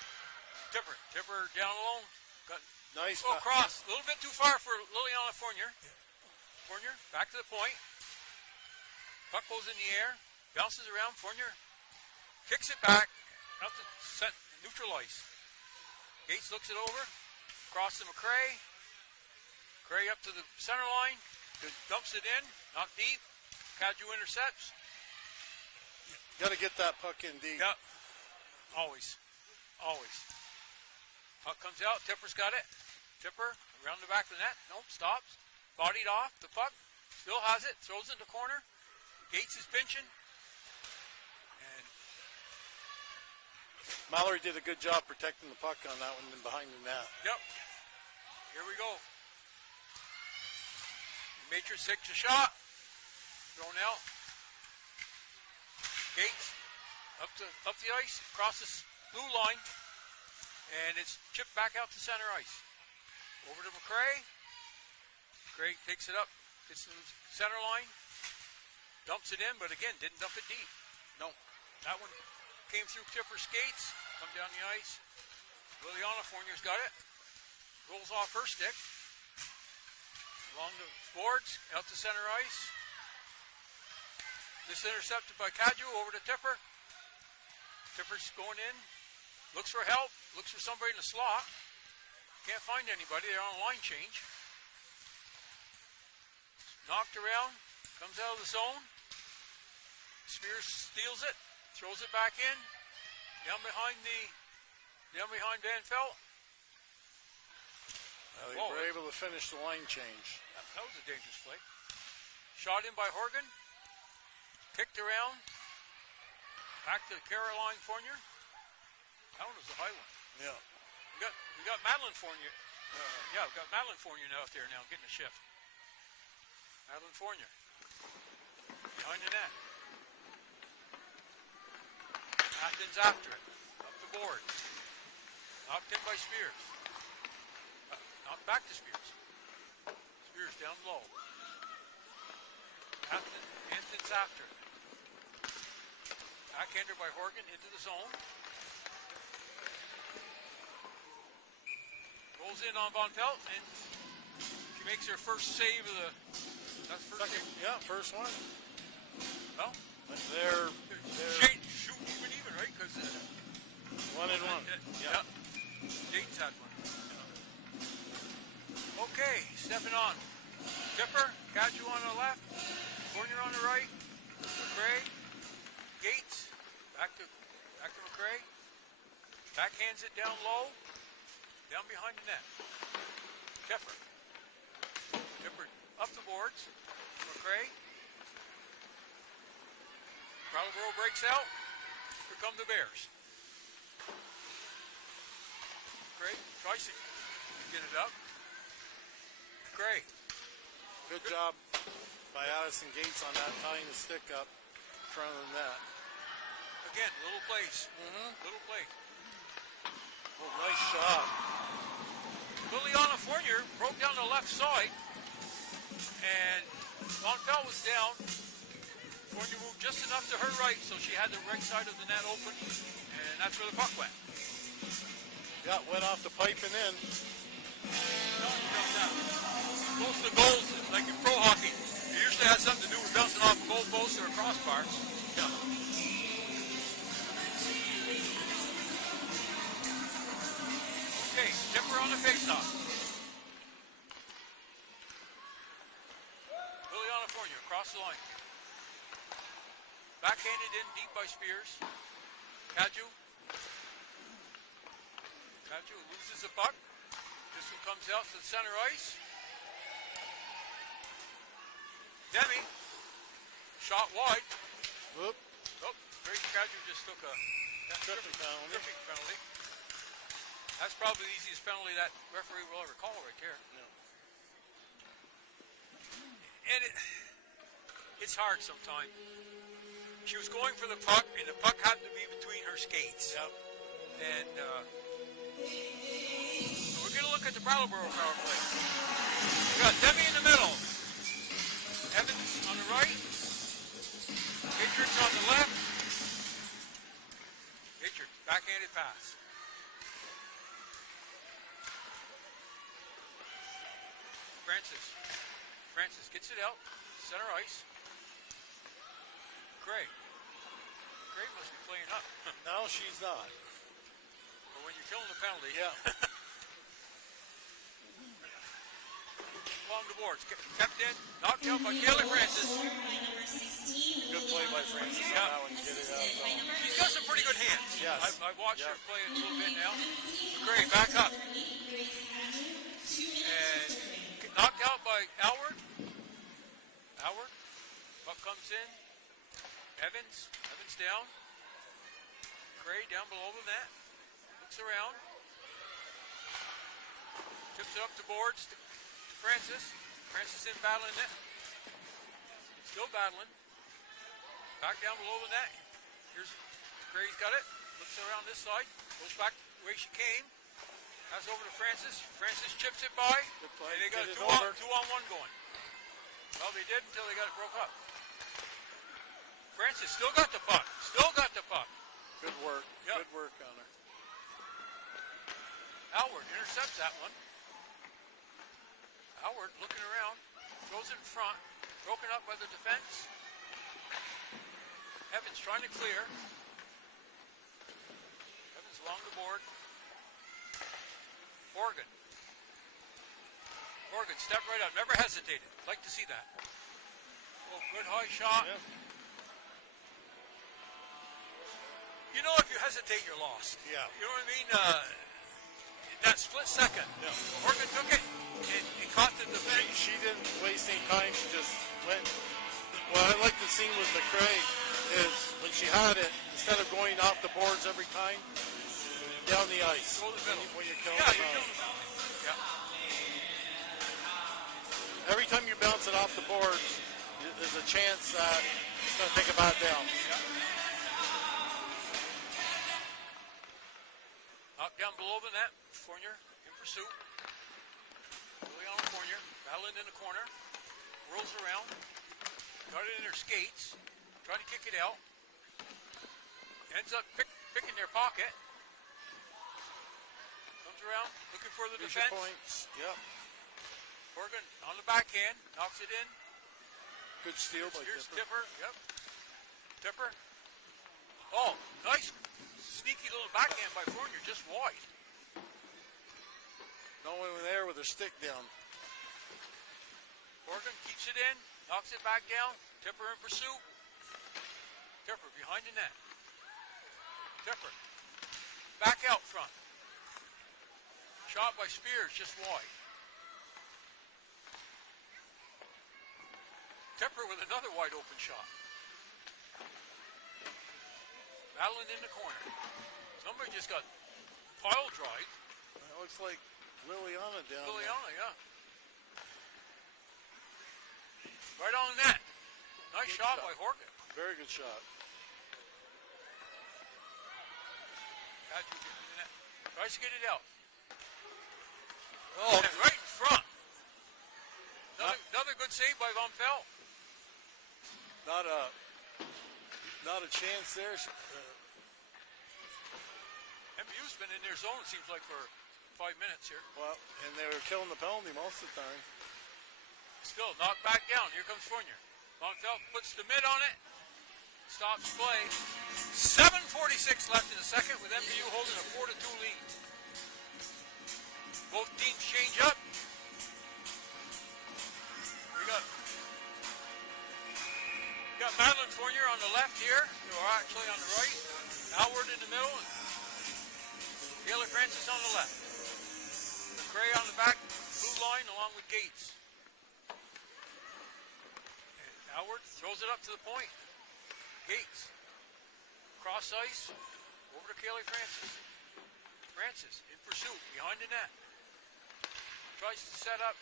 Tipper down low. Got Nice. cross. A little bit too far for Liliana Fournier. Fournier back to the point. Puck goes in the air. Bounces around. Fournier kicks it back. Out to set neutral ice. Gates looks it over. Across to McCray. McCray up to the center line. Dumps it in. Not deep. Caju intercepts. Got to get that puck in deep. Yep. Always. Puck comes out. Tipper's got it. Tipper around the back of the net. Nope. Stops. Bodied off. The puck. Still has it. Throws it in the corner. Gates is pinching. And Mallory did a good job protecting the puck on that one and behind the net. yep. Here we go. Matrix takes a shot. Thrown out. Gates up the ice, across this blue line, and it's chipped back out to center ice. Over to McCray. McCray takes it up, gets to the center line, dumps it in, but again, didn't dump it deep. No. That one came through Tipper skates, come down the ice. Liliana Fournier's got it. Rolls off her stick. Along the boards, out to center ice. This intercepted by Caju over to Tipper. Tipper's going in. Looks for help. Looks for somebody in the slot. Can't find anybody. They're on a line change. Knocked around. Comes out of the zone. Spears steals it. Throws it back in. Down behind Van Felt. They were able to finish the line change. That was a dangerous play. Shot in by Horgan. Kicked around. Back to Caroline Fournier. That one was a high one. Yeah. We got Madeline Fournier. We got Madeline Fournier out there now getting a shift. Madeline Fournier. Behind the net. Athens after it. Up the boards. Knocked in by Spears. Knocked back to Spears. Spears down low. Athens after it. Backhander by Horgan into the zone. Rolls in on Von Pelt, and she makes her first save of the. That's first save. Yeah, first one. Well, They're shooting even, right? Because 1 and 1. Yeah. Dayton's had one. Okay, stepping on. Tipper, Caju on the left, Fournier on the right, McCray, Gates, back to McCray, backhands it down low, down behind the net. Tipper up the boards, McCray. Brattleboro breaks out. Here come the Bears. McCray tries to get it up. McCray. Good job by Addison Gates on that, tying the stick up. front of the net. Again, little place. Little play. Oh, nice shot. Liliana Fournier broke down the left side, and Monfell was down. Fournier moved just enough to her right, so she had the right side of the net open, and that's where the puck went. Yeah, went off the pipe and in. Most of the goals, like in pro hockey, it usually has something to do with bouncing off a goal post or a crossbar. Yeah. Okay, Tipper on the faceoff. Liliana Fournier across the line. Backhanded in deep by Spears. Kaju loses the puck. This one comes out to the center ice. Demi, shot wide. Whoop. Oh, Grace Kaju just took a Tripping penalty. That's probably the easiest penalty that referee will ever call right there. Yeah. And it's hard sometimes. She was going for the puck, and the puck happened to be between her skates. Yep. And we're going to look at the Brattleboro power play. We got Demi in the middle. Evans on the right. Richards on the left. Richards, backhanded pass. Francis gets it out. Center ice. Gray must be playing up. Now she's not. But when you're killing the penalty. Yeah. Along the boards. Kept in. Knocked out by Kayla Francis. Good play by Francis on that one. Get it out. She's got some pretty good hands. Yes. I've watched her play it a little bit now. Gray back up. And knocked out by Howard. Puck comes in. Evans down. Gray down below the net. Looks around. Tips it up the boards to Francis. Francis in battling net. Still battling. Back down below the net. Here's Gray's got it. Looks around this side. Goes back the way she came. Pass over to Francis. Francis chips it by. And they got a two-on-one going. Well, they did until they got it broke up. Francis still got the puck. Good work. Yep. Good work on her. Howard intercepts that one. Howard looking around. Throws it in front. Broken up by the defense. Evans trying to clear. Evans along the board. Morgan stepped right up. Never hesitated. Like to see that. Oh, good high shot. Yeah. You know, if you hesitate, you're lost. Yeah. You know what I mean? That split second. Yeah. Morgan took it and caught the defense. She didn't waste any time. She just went. What I like to see with McCray is when she had it, instead of going off the boards every time, down the ice. Go to the middle. When you're killing Yeah, the you're puck. killing the puck. Yeah. Every time you bounce it off the boards, there's a chance that it's going to take a bad down. Knocked down below the net. Fournier in pursuit. Liliana Fournier battling in the corner. Whirls around. Got it in her skates. Trying to kick it out. Ends up picking their pocket. Comes around looking for the Here's defense. your points. Yep. Morgan on the backhand. Knocks it in. Good steal by Here's Tipper. Tipper. Yep. Tipper. Oh, nice sneaky little backhand by Fournier, just wide. No one there with her stick down. Morgan keeps it in, knocks it back down. Tipper in pursuit. Tipper behind the net. Tipper back out front. Shot by Spears, just wide. Tipper with another wide open shot. Battling in the corner. Somebody just got pile drive. That looks like Liliana down Liliana, yeah. Right on the net. Nice shot by Horgan. Very good shot. Tries to get it out. Oh, And right in front. Another good save by Von Pelt. not a chance there. MVU's been in their zone, it seems like, for 5 minutes here. Well, and they were killing the penalty most of the time. Still, knocked back down. Here comes Fournier. Von Pelt puts the mid on it. Stops play. 7:46 left in the second with MVU holding a 4-2 lead. Both teams change up. We got Madeline Fournier on the left here, or actually on the right. Howard in the middle. Taylor Francis on the left. McRae on the back blue line along with Gates. And Howard throws it up to the point. Gates. Cross ice. Over to Kaylee Francis. Francis in pursuit behind the net. Tries to set up.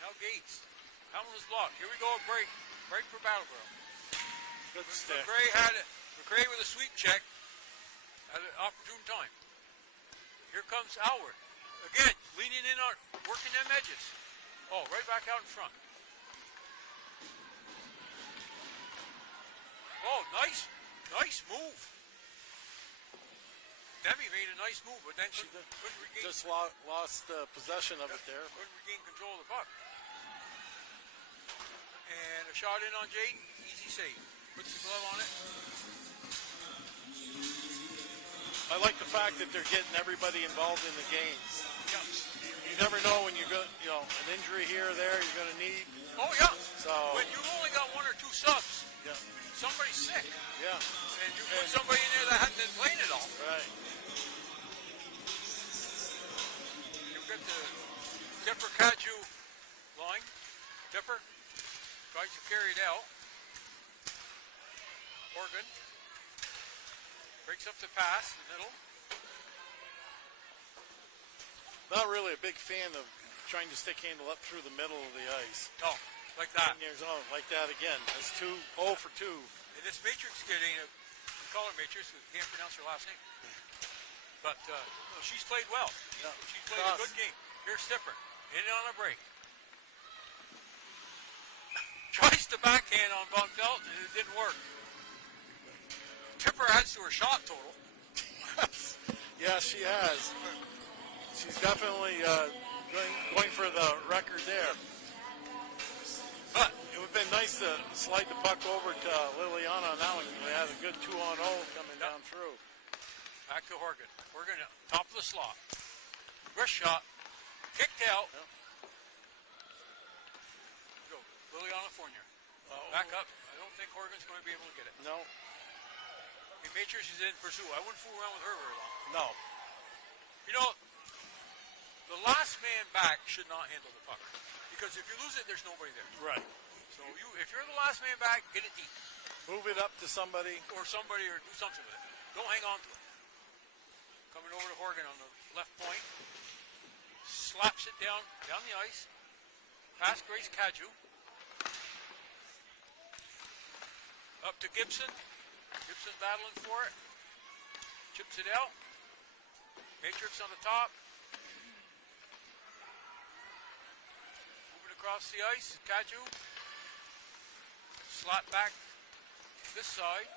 Now Gates. Hamlin is blocked. Here we go, a break. Break for Brattleboro. Good stick. McRae with a sweep check at an opportune time. Here comes Howard. Again, leaning in on, working them edges. Oh, right back out in front. Oh, nice move. Demi made a nice move, but then she couldn't regain. Just lost possession of it there. Couldn't regain control of the puck. And a shot in on Jaden. Easy save. Puts the glove on it. I like the fact that they're getting everybody involved in the game. Yeah. You never know when you're going, an injury here or there you're going to need. Oh yeah. So when you've only got 1 or 2 subs, yeah, somebody's sick. Yeah. And you put somebody in there that hadn't been playing at all. Right. You've got the Tipper Kaju line. Tipper tries to carry it out. Horgan breaks up the pass in the middle. Not really a big fan of trying to stick handle up through the middle of the ice. No, like that. In your zone, like that again. That's 0 for 2. And this Matrix kid ain't a color Matrix, who can't pronounce her last name. But she's played well. Yeah. She's played a good game. Here's Tipper, in on a break. Tries to backhand on Von Pelt, and it didn't work. Tipper adds to her shot total. Yeah, she has. She's definitely going for the record there. But it would have been nice to slide the puck over to Liliana now, and we had a good 2-on-0 coming down through. Back to Horgan. Horgan, top of the slot. Wrist shot. Kicked out. Yep. Go. Liliana Fournier. Back up. I don't think Horgan's going to be able to get it. No. He made sure she's in pursuit. I wouldn't fool around with her very long. No. You know, the last man back should not handle the puck. Because if you lose it, there's nobody there. Right. So if you're the last man back, get it deep. Move it up to somebody. Or do something with it. Don't hang on to it. Coming over to Horgan on the left point. Slaps it down the ice. Past Grace Kaju. Up to Gibson. Gibson battling for it. Chips it out. Matrix on the top. Moving across the ice. Kaju. Slap back this side.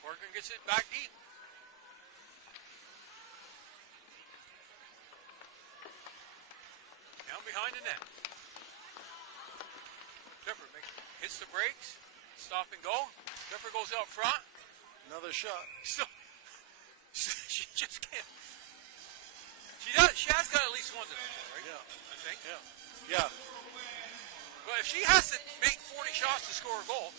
Horgan gets it back deep. Down behind the net. Tipper hits the brakes. Stop and go. Tipper goes out front. Another shot. Still, she just can't. She has got at least one tonight, right? Yeah. I think. Yeah. But if she has to make 40 shots to score a goal,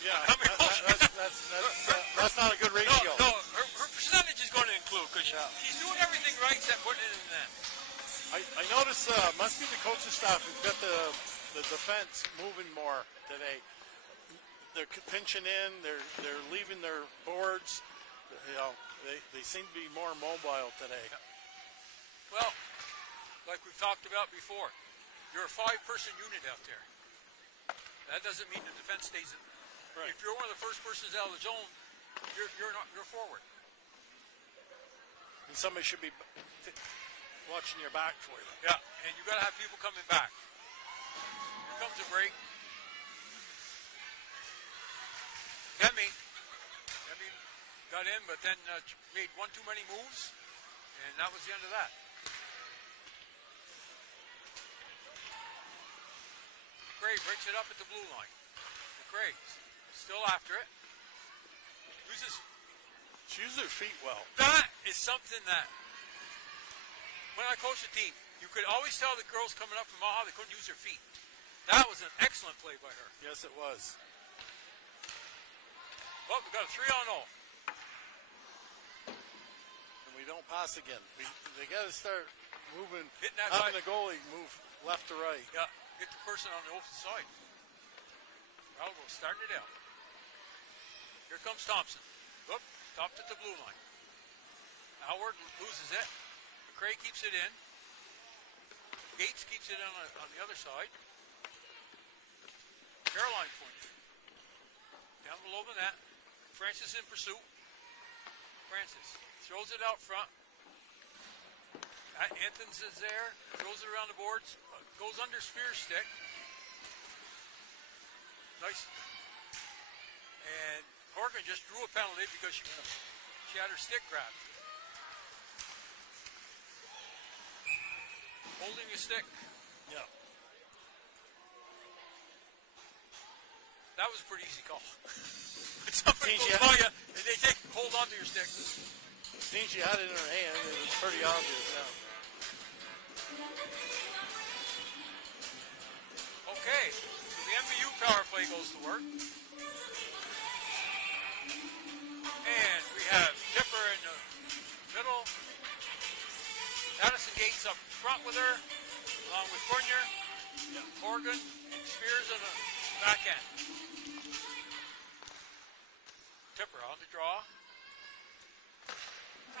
yeah, I mean, that's not a good ratio. No, her percentage is going to include because she's doing everything right except putting it in the net. I noticed must be the coaching staff who's got the defense moving more today. They're pinching in. They're leaving their boards. They seem to be more mobile today. Yeah. Well, like we've talked about before, you're a 5-person unit out there. That doesn't mean the defense stays in. Right. If you're one of the first persons out of the zone, you're forward. And somebody should be watching your back for you. Yeah, and you got to have people coming back. Here comes a break. Demi got in, but then made one too many moves, and that was the end of that. McRae breaks it up at the blue line. McRae still after it. She uses her feet well. That is something that, when I coached a team, you could always tell the girls coming up from Maha, they couldn't use their feet. That was an excellent play by her. Yes, it was. Well, we got a 3-on-0. And we don't pass again. They got to start moving, having the goalie move left to right. Yeah. Get the person on the opposite side. Brattleboro starting it out. Here comes Thompson. Whoop, stopped at the blue line. Howard loses it. McRae keeps it in. Gates keeps it on the other side. Caroline Fournier. Down below the net. Francis in pursuit. Francis throws it out front. Anthens is there. Throws it around the boards. Goes under Spears' stick. Nice. And Horgan just drew a penalty because she had her stick grabbed. Holding your stick. Yeah. That was a pretty easy call. When somebody goes by you and they hold on to your stick. Since she had it in her hand, it was pretty obvious now. Okay, so the MVU power play goes to work. And we have Tipper in the middle. Addison Gates up front with her, along with Fournier, Horgan, and Spears on the back end. Tipper on the draw.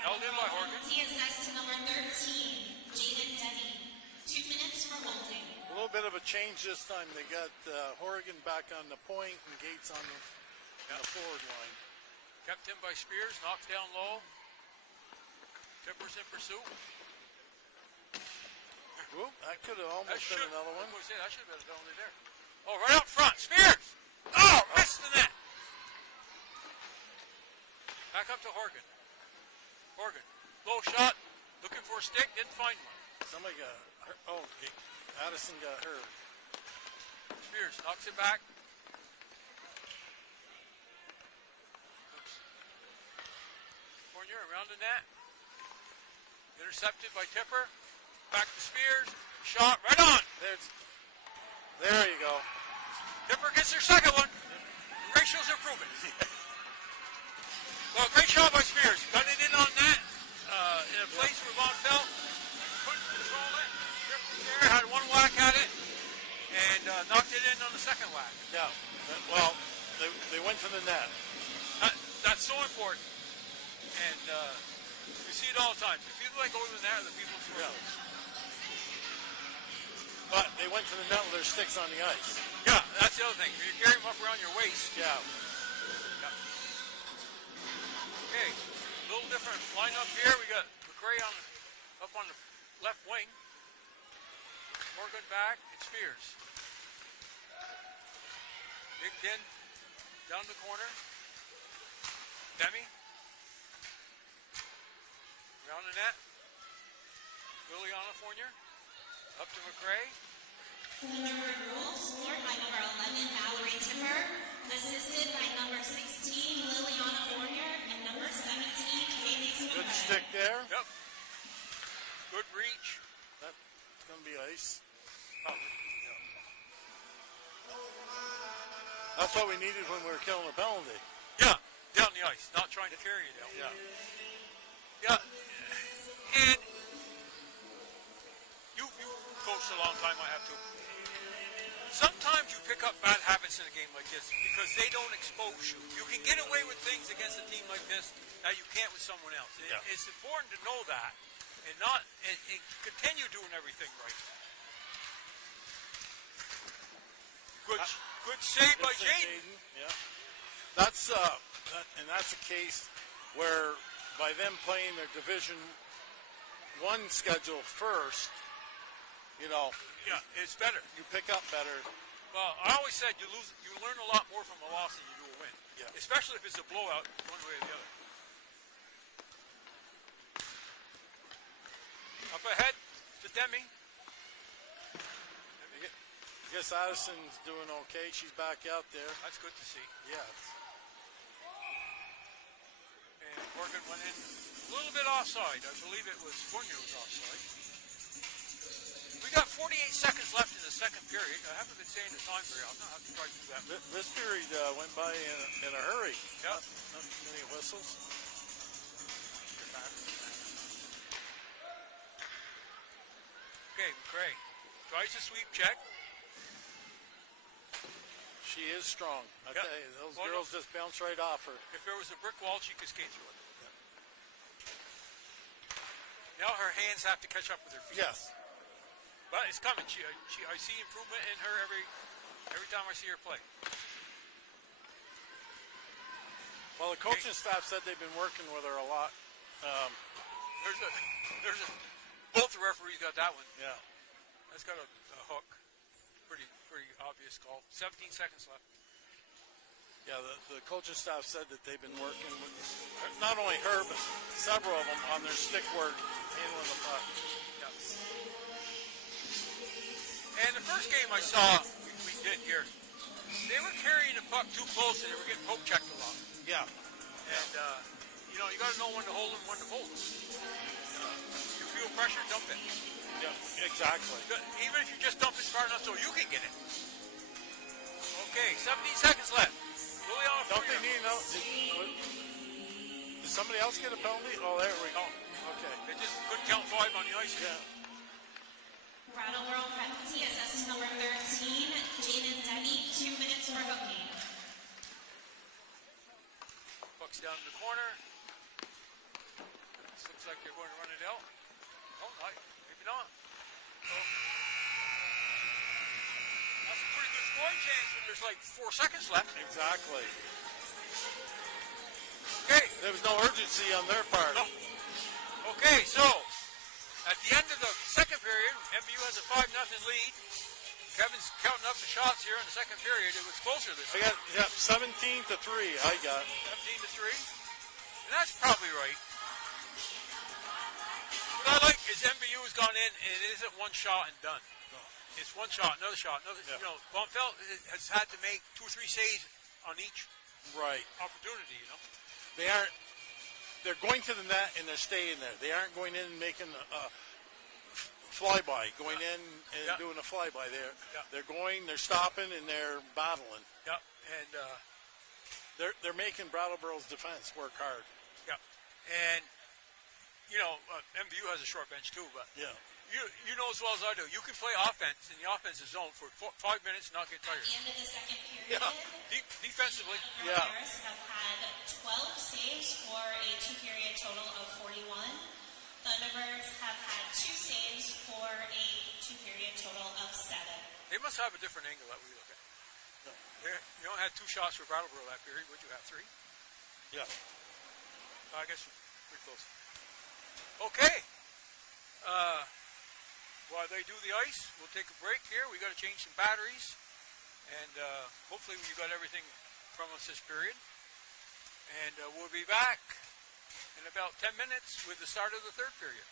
Held in by Horgan. Penalty assessed to number 13, Jaden Denny. 2 minutes for holding. A little bit of a change this time. They got Horgan back on the point and Gates on the forward line. Kept in by Spears, knocked down low. Tipper's in pursuit. Whoop, that could have almost been another one. That should have been a penalty there. Oh, right out front, Spears! Oh, missed the net. Back up to Horgan. Horgan, low shot, looking for a stick, didn't find one. Somebody got her. Oh, Addison got hurt. Spears knocks it back. Fournier around the net. Intercepted by Tipper. Back to Spears. Shot right on. There you go. Tipper gets her second one. Ratio's improving. Well, great shot by Spears. Got it in on net. In a place where Vaughn fell. Couldn't control it. Tipper was there. Had one whack at it. And knocked it in on the second whack. Yeah. Well, they went to the net. That's so important. And you see it all the time. The people that go to the net are the people who score goals. But they went to the net with their sticks on the ice. Yeah, that's the other thing. You carry them up around your waist. Yeah. Okay, a little different lineup here. We got McRae up on the left wing. Morgan back. It's Spears. Big Tin down the corner. Demi. Around the net. Liliana Fournier. Up to McRae. Thunderbird rules scored by number 11, Valerie Tipper. Assisted by number 16, Liliana Fournier, and number 17, Katie Swimmer. Good stick there. Yep. Good reach. That's going to be ice. Probably. Yeah. That's what we needed when we were killing a penalty. Yeah, down the ice, not trying to carry it out. Yeah. Yeah. And you've coached a long time, I have too. Sometimes you pick up bad habits in a game like this because they don't expose you. You can get away with things against a team like this that you can't with someone else. Yeah. It's important to know that and continue doing everything right. Good save by Jaden. Yeah. That's that's a case where by them playing their Division I schedule first, Yeah, it's better. you pick up better. Well, I always said you learn a lot more from a loss than you do a win. Yeah. Especially if it's a blowout one way or the other. Up ahead to Demi. I guess Addison's doing okay. She's back out there. That's good to see. Yes. And Morgan went in a little bit offside. I believe it was Fournier was offside. We got 48 seconds left in the second period. I haven't been saying the time very often. I'll have to try to do that. This period went by in a hurry. Yeah. Not many whistles. Okay, McRae tries a sweep check. She is strong. I tell you, those girls just bounce right off her. If there was a brick wall, she could skate through it. Now her hands have to catch up with her feet. Yes. But it's coming. I see improvement in her every time I see her play. Well, the coaching staff said they've been working with her a lot. Both the referees got that one. Yeah. That's got a hook. Pretty obvious call. 17 seconds left. Yeah, the coaching staff said that they've been working with not only her, but several of them on their stick work handling the puck. Yeah. And the first game I saw, we did here, they were carrying the puck too close and they were getting poke checked a lot. Yeah. And, you got to know when to hold them, when to fold them. You feel pressure, dump it. Yeah, exactly. Even if you just dump it far enough so you can get it. Okay, 17 seconds left. Don't they need did somebody else get a penalty? Oh, there we go. Okay. They just couldn't count 5 on the ice. Yeah. Brattleboro penalty assessed number 13, Jaden Denny, 2 minutes for hooking. Puck's down in the corner. This looks like they're going to run it out. Oh, maybe not. Oh. That's a pretty good scoring chance when there's like 4 seconds left. Exactly. Okay. There was no urgency on their part. No. Okay, so at the end of the second period, MVU has a 5-0 lead. Kevin's counting up the shots here in the second period. It was closer this time. I got 17-3. I got 17-3. And that's probably right. What I like is MVU has gone in and it isn't one shot and done. No. It's one shot, another shot, another. Yeah. Bonfeld has had to make 2 or 3 saves on each opportunity. They're going to the net and they're staying there. They aren't going in and making a flyby, going in and doing a flyby there. Yeah. They're stopping and they're battling. Yeah, and they're making Brattleboro's defense work hard. Yeah, and MVU has a short bench too, but yeah. You know as well as I do, you can play offense in the offensive zone for 5 minutes and not get tired. At the end of the second period, Defensively. Bears have had 12 saves for a 2-period total of 41. Thunderbirds have had 2 saves for a 2-period total of 7. They must have a different angle that we look at. No. You only had 2 shots for Brattleboro that period. Would you have 3? Yeah. I guess pretty close. Okay. While they do the ice, we'll take a break here. We got to change some batteries, and hopefully you got everything from us this period. And we'll be back in about 10 minutes with the start of the third period.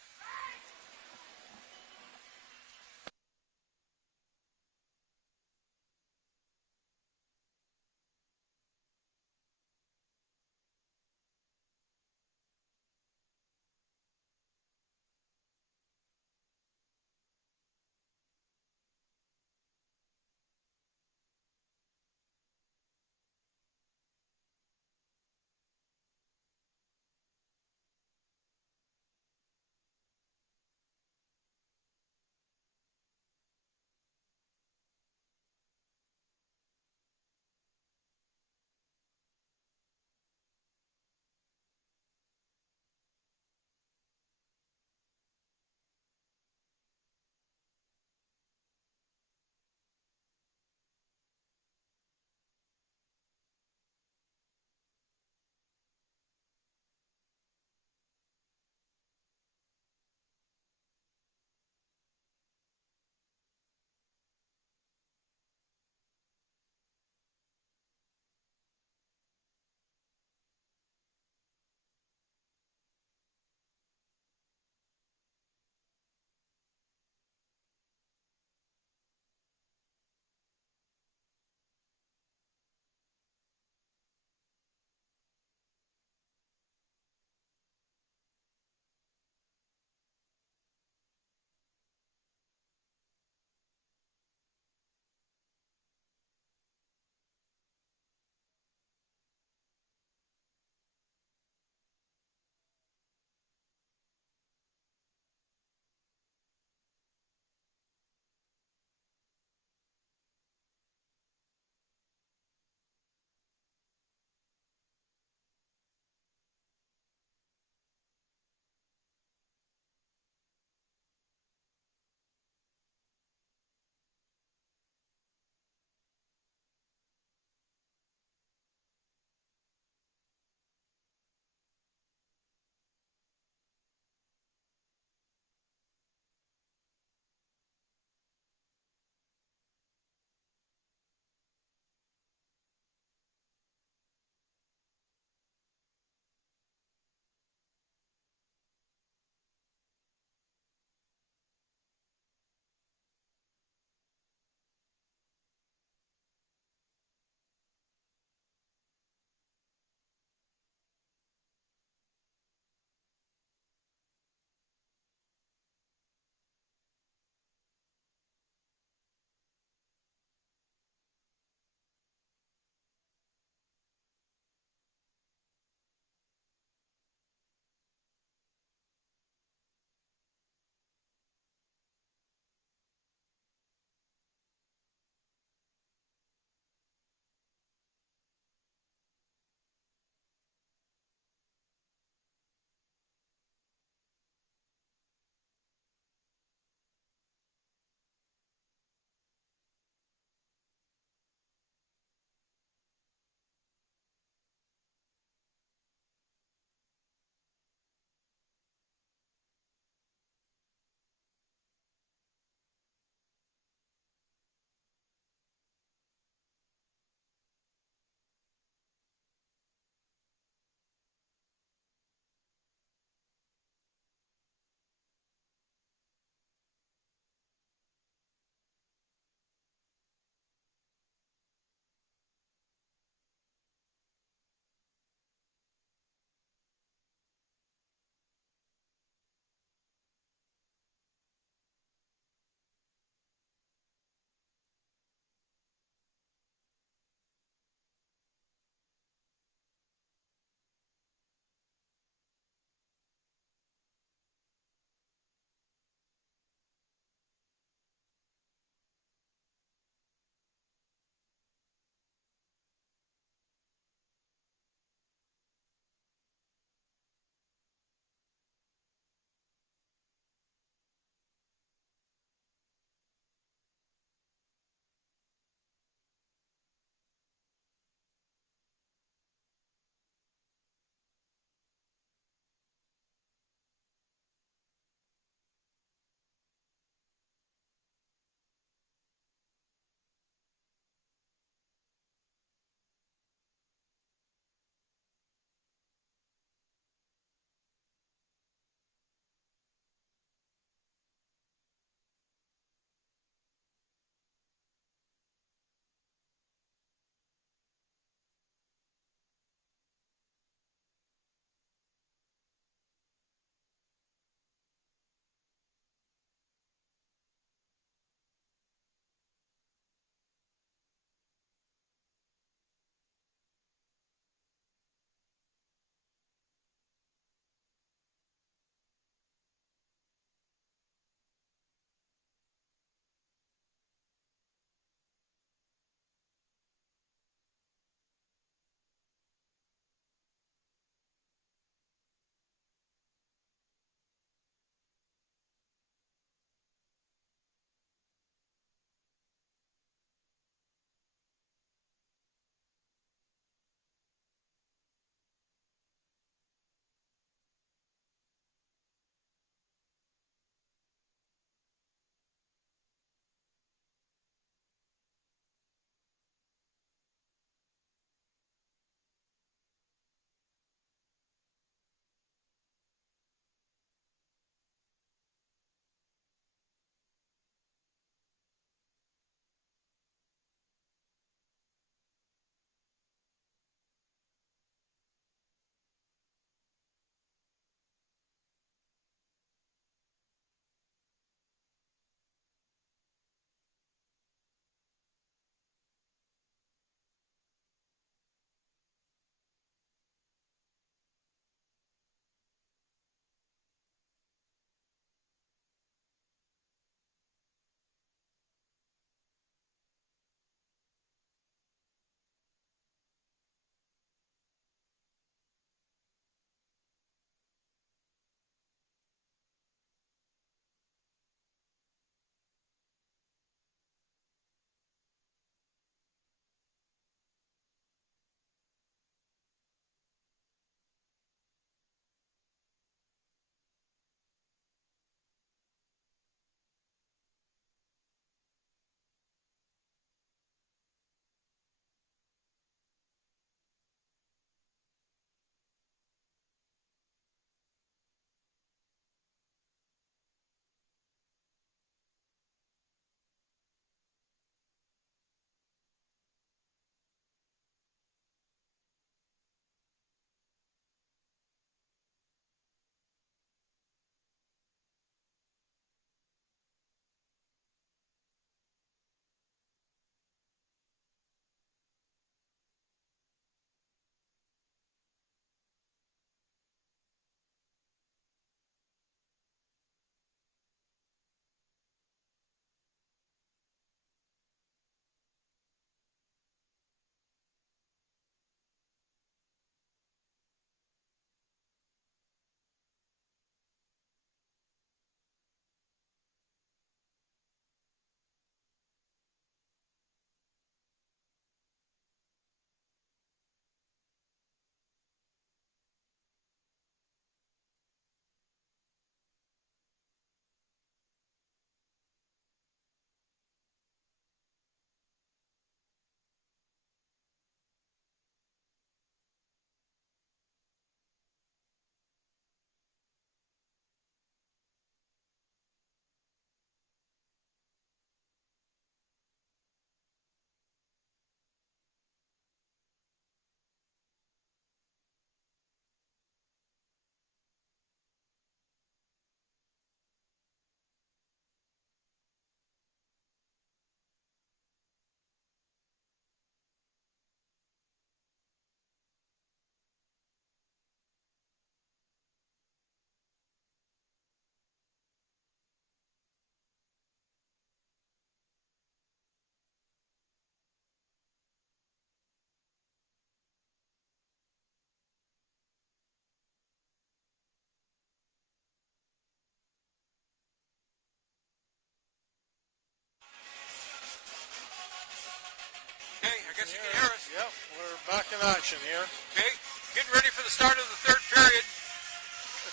Yes, you can hear us. Yep, we're back in action here. Okay, getting ready for the start of the third period.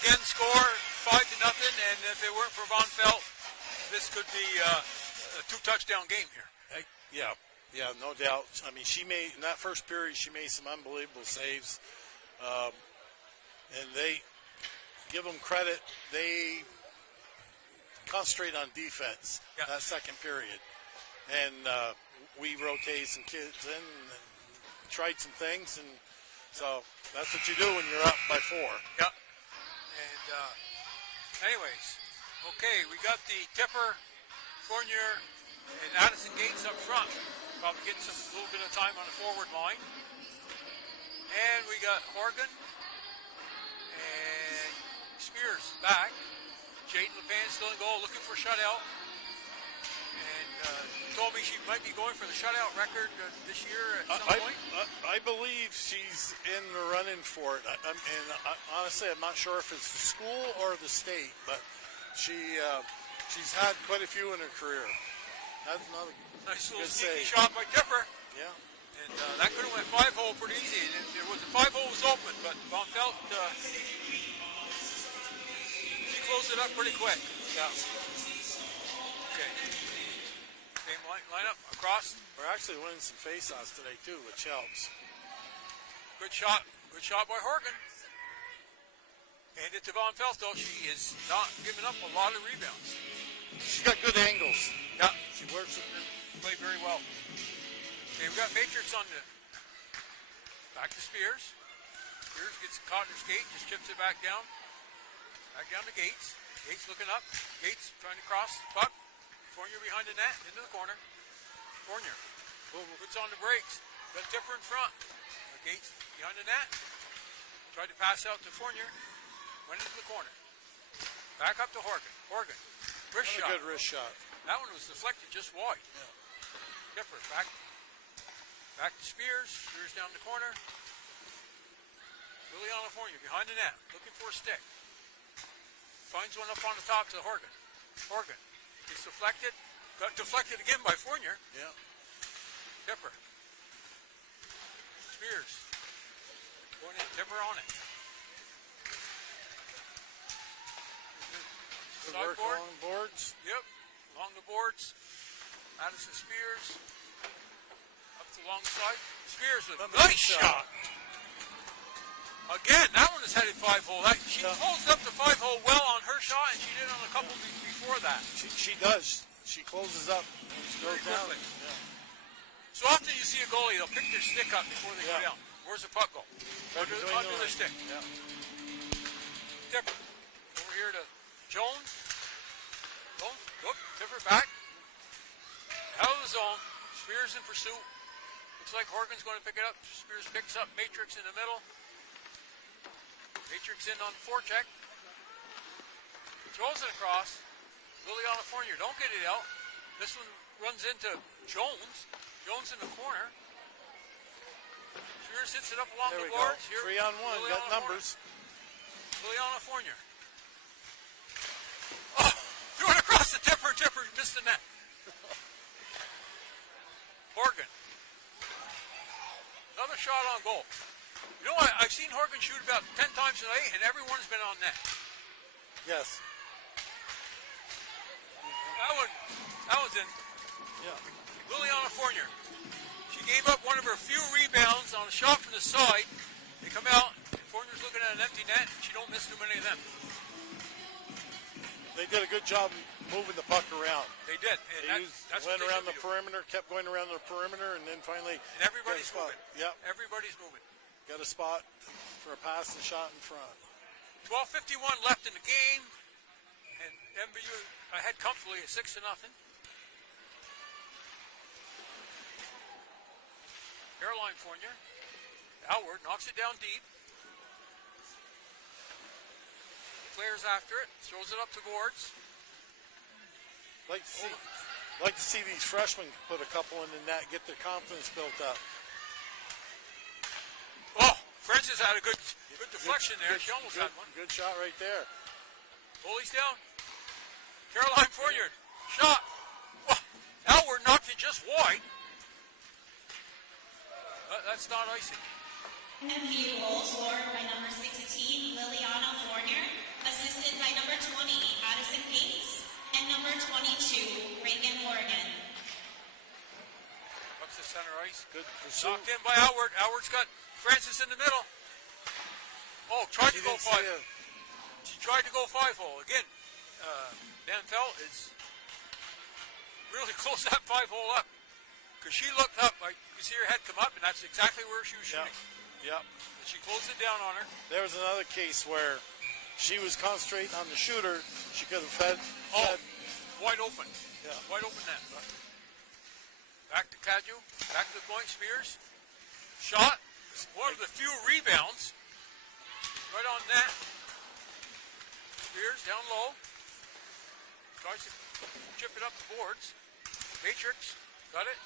Again, score 5-0, and if it weren't for Von Felt, this could be a 2-touchdown game here. Yeah, no doubt. I mean, in that first period, she made some unbelievable saves. And they give them credit. They concentrate on defense that second period. And we rotated some kids in and tried some things. And so that's what you do when you're up by 4. Yeah. And anyways, okay, we got the Tipper, Fournier, and Addison Gates up front. Probably getting a little bit of time on the forward line. And we got Horgan and Spears back. Jaden LePan still in goal, looking for shutout. And told me she might be going for the shutout record this year at some point. I believe she's in the running for it. Honestly, I'm not sure if it's the school or the state, but she's had quite a few in her career. That's another nice little sneaky shot by Tipper. Yeah. And that could have went 5-hole pretty easy. And it was, the 5-hole was open, but Von Felt, she closed it up pretty quick. Yeah. Okay. Game line up across. We're actually winning some face-offs today too, which helps. Good shot by Horgan. And it's to Von Felt, though. She is not giving up a lot of rebounds. She's got good angles. Yeah. She works it. Played very well. Okay, we got Matrix on the back to Spears. Spears gets caught in her skate, just chips it back down. Back down to Gates. Gates looking up. Gates trying to cross the puck. Fournier behind the net, into the corner. Fournier puts on the brakes. Got Tipper in front. Gates behind the net. Tried to pass out to Fournier. Went into the corner. Back up to Horgan. Horgan. Wrist shot. Good wrist shot. That one was deflected just wide. Yeah. Tipper back to Spears. Spears down the corner. Liliana Fournier behind the net, looking for a stick. Finds one up on the top to Horgan. Horgan is deflected. Got deflected again by Fournier. Yeah. Tipper. Spears. Going in. Tipper on it. Good work along the boards. Yep. Along the boards. Addison Spears. Up to the long side. Spears with a nice shot. Again, that one is headed 5-hole. She closed up the 5-hole well on her shot, and she did on a couple before that. She does. She closes up and she goes down. Yeah. So often you see a goalie, they'll pick their stick up before they go down. Where's the puck go? Under their stick. Yeah. Tipper. Over here to Jones. Jones. Whoop. Tipper back. Out of the zone. Spears in pursuit. Looks like Horgan's going to pick it up. Spears picks up Matrix in the middle. Matrix in on the forecheck. Throws it across. Liliana Fournier don't get it out. This one runs into Jones. Jones in the corner. Spears hits it up along the boards. Here, 3-on-1. Got numbers. Liliana Fournier. Oh, threw it across the Tipper. Tipper missed the net. Horgan. Another shot on goal. You know what? I've seen Horgan shoot about 10 times tonight, and every one's been on net. Yes. That was in. Yeah. Liliana Fournier. She gave up one of her few rebounds on a shot from the side. They come out. Fournier's looking at an empty net. She don't miss too many of them. They did a good job moving the puck around. They did. And they went around the perimeter, kept going around the perimeter, and then finally. And everybody's moving. Yep. Everybody's moving. Got a spot for a pass and shot in front. 12:51 left in the game, and MVU ahead comfortably at 6-0. Caroline Fournier, outward, knocks it down deep. Players after it, throws it up to boards. Like to see these freshmen put a couple in the net, get their confidence built up. Oh, Francis had a good deflection there. She almost had one. Good shot right there. Goalie's down. Caroline Fournier, shot. Oh, outward, knocked it just wide. that's not icing. MVU goal scored by number 16, Liliana Fournier, assisted by number 20, Addison Gates, and number 22, Reagan Morgan. Up to center ice. Good pursuit. Knocked in by Howard. Howard's got Francis in the middle. Oh, tried to go 5. She tried to go 5-hole. Again, Van Pelt is really close that 5-hole up. Because she looked up, I could see her head come up, and that's exactly where she was shooting. Yep. And she closed it down on her. There was another case where she was concentrating on the shooter. She could have fed. Wide open. Yeah. Wide open net. Back to Kaju. Back to the point. Spears. Shot. One of the few rebounds. Right on net. Spears down low. Tries to chip it up the boards. Matrix. Got it.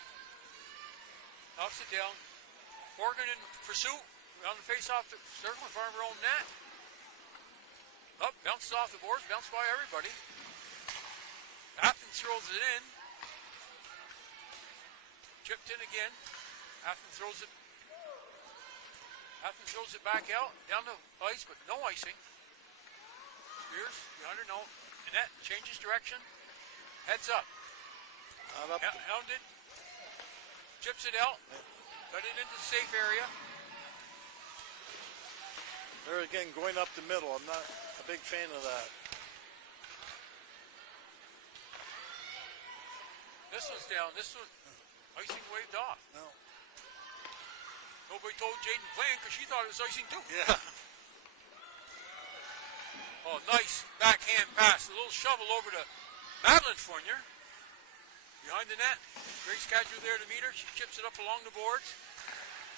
Knocks it down. Morgan in pursuit. On the face-off the circle in front of her own net. Up, bounces off the boards. Bounced by everybody. Athens throws it in. Chipped in again. Athens throws it back out. Down the ice, but no icing. Spears behind her. No. Annette changes direction. Heads up. Not up. Hounded. Chips it out. Got it into the safe area. They're again going up the middle. I'm not a big fan of that. This one's down. This one, icing waved off. No. Nobody told Jaden playing because she thought it was icing too. Yeah. Oh, nice backhand pass. A little shovel over to Madeline Fournier. Behind the net. Grace Kaju there to meet her. She chips it up along the boards.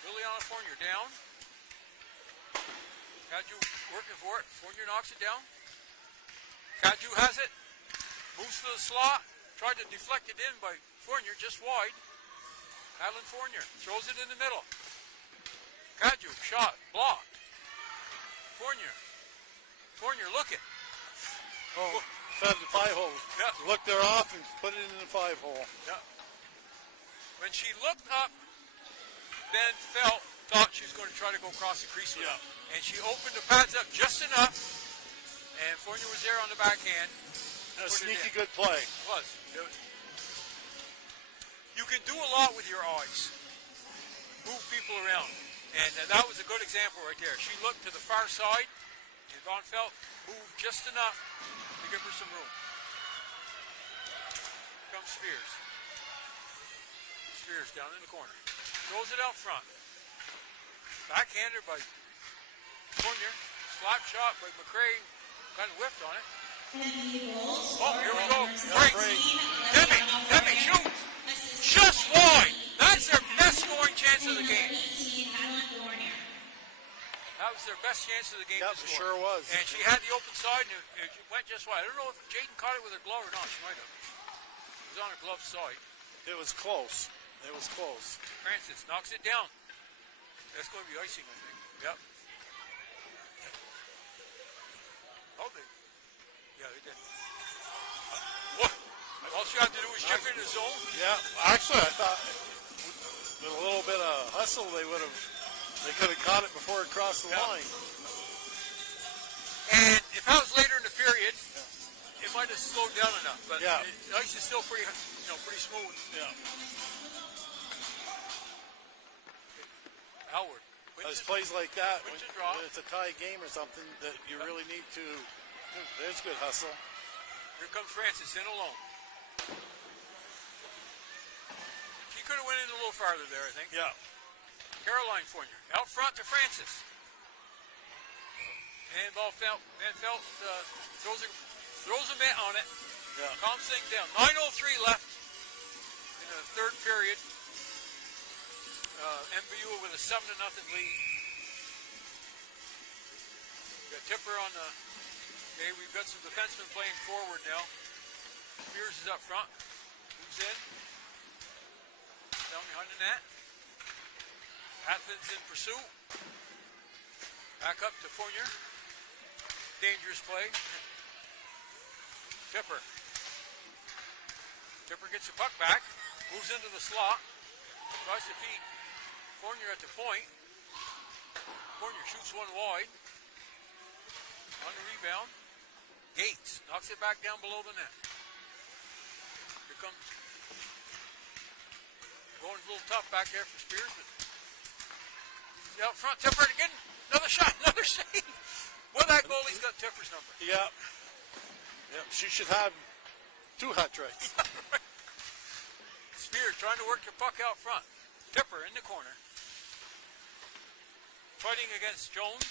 Liliana Fournier down. Kaju working for it. Fournier knocks it down. Kaju has it. Moves to the slot. Tried to deflect it in by Fournier, just wide. Madeline Fournier throws it in the middle. Kaju, shot, blocked. Fournier looking. Oh, fed the 5-hole. Yeah. Looked her off and put it in the 5-hole. Yeah. When she looked up, Van Pelt thought she was going to try to go across the crease with it. And she opened the pads up just enough, and Fournier was there on the backhand. A sneaky good play. It was. You can do a lot with your eyes. Move people around. And that was a good example right there. She looked to the far side, and Van Pelt moved just enough to give her some room. Here comes Spears. Spears down in the corner. Throws it out front. Backhander by Fournier. Slap shot by McCray. Kind of whipped on it. Oh, here we go. Break. Demi shoots. Just wide. That's their best scoring chance of the game. That was their best chance of the game. Yep, to it score. sure was. And she had the open side, and it went just wide. I don't know if Jaden caught it with her glove or not. She might have. It was on her glove side. It was close. It was close. Francis knocks it down. That's going to be icing, I think. Yep. Oh, they did. What? All she had to do was chip in the zone. Yeah, actually, I thought with a little bit of hustle, they could have caught it before it crossed the line. And if that was later in the period, it might have slowed down enough. But the ice is still pretty smooth. Yeah. Howard. There's plays like that when draw. it's a tie game or something that you really need to. There's good hustle. Here comes Francis in alone. She could have went in a little farther there, I think. Yeah. Caroline Fournier out front to Francis. And Van Pelt throws a mitt on it. Yeah. Calms things down. 9:03 left in the third period. MVU with a 7-0 lead. We got Tipper on the. Okay, we've got some defensemen playing forward now. Spears is up front. Moves in. Down behind the net. Athens in pursuit. Back up to Fournier. Dangerous play. Tipper. Tipper gets the puck back. Moves into the slot. Tries to feed Fournier at the point. Fournier shoots one wide. On the rebound. Gates knocks it back down below the net. Here comes. Going a little tough back there for Spears, but out front, Tipper again. Another shot, another save. Well, that goalie's got Tipper's number. Yeah. Yep, she should have 2 hat tricks. Spears trying to work the puck out front. Tipper in the corner. Fighting against Jones.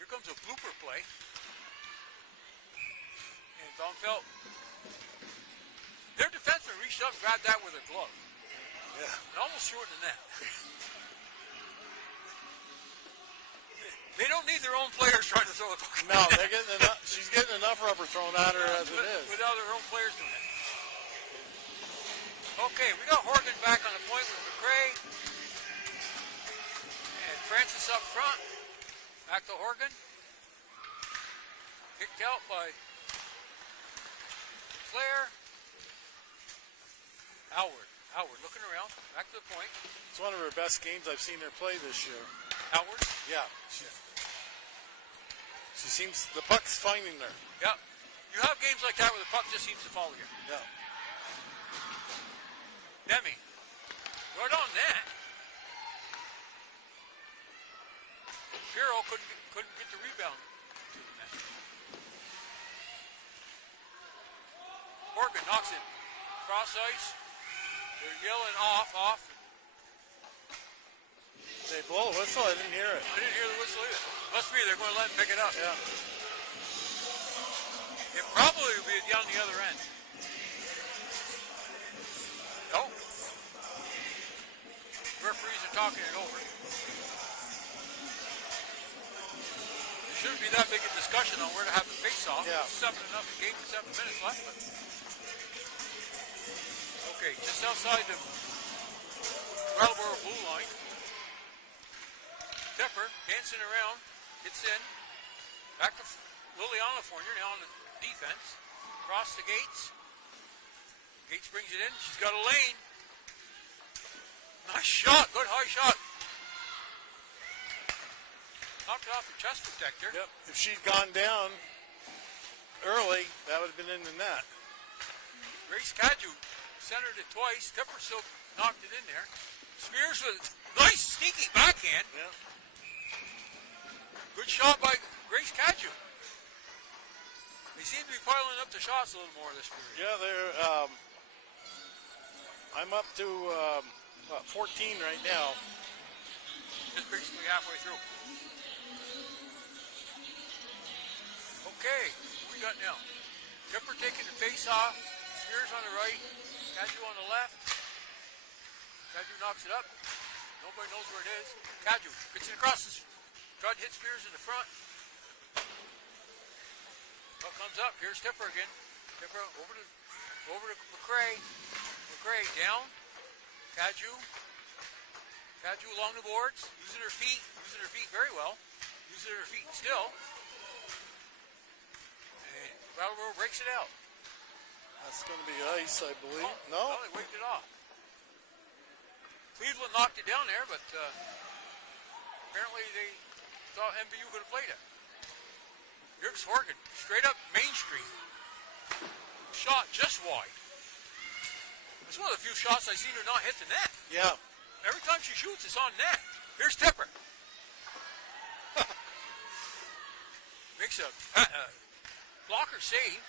Here comes a blooper play. And Don Felt. Their defenseman reached up and grabbed that with a glove. Yeah. And almost threw it in the net. They don't need their own players trying to throw the puck. No, they're getting enough. She's getting enough rubber thrown at her as it is. Without their own players doing it. Okay, we got Horgan back on the point with McRae. And Francis up front. Back to Horgan. Kicked out by Claire. Howard looking around. Back to the point. It's one of her best games I've seen her play this year. Howard? Yeah. She seems, the puck's finding her. Yeah. You have games like that where the puck just seems to follow you. Yeah. Demi. Right on net. Firo couldn't get the rebound to the net. Horgan knocks it cross ice. They're yelling off. They blow a whistle? I didn't hear it. I didn't hear the whistle either. Must be they're going to let him pick it up. Yeah. It probably will be down the other end. No. Referees are talking it over. There shouldn't be that big a discussion on where to have the face-off. Yeah. 7-0 game with 7 minutes left. But okay, just outside the Brattleboro blue line. Tipper dancing around, gets in. Back to Liliana Fournier now on the defense. Across the Gates. Gates brings it in. She's got a lane. Nice shot. Good high shot. Knocked off her chest protector. Yep. If she'd gone down early, that would have been in the net. Grace Cadu centered it twice. Tipper still knocked it in there. Spears with nice sneaky backhand. Yeah. Good shot by Grace Cadu. They seem to be piling up the shots a little more this period. Yeah, they're. I'm up to 14 right now. Just basically halfway through. Okay, what we got now? Tipper taking the face off. Spears on the right. Cadu on the left. Cadu knocks it up. Nobody knows where it is. Cadu gets it across the. Tried to hit Spears in the front. Puck comes up. Here's Tipper again. Tipper over to McRae. McRae down. Cadu along the boards. Using her feet very well. Using her feet still. And Brattleboro breaks it out. That's going to be ice, I believe. Oh, No? they waved it off. Cleveland knocked it down there, but apparently they thought MVU could have played it. Here's Horgan, straight up Main Street. Shot just wide. It's one of the few shots I've seen her not hit the net. Yeah. Every time she shoots, it's on net. Here's Tipper. Makes a blocker save.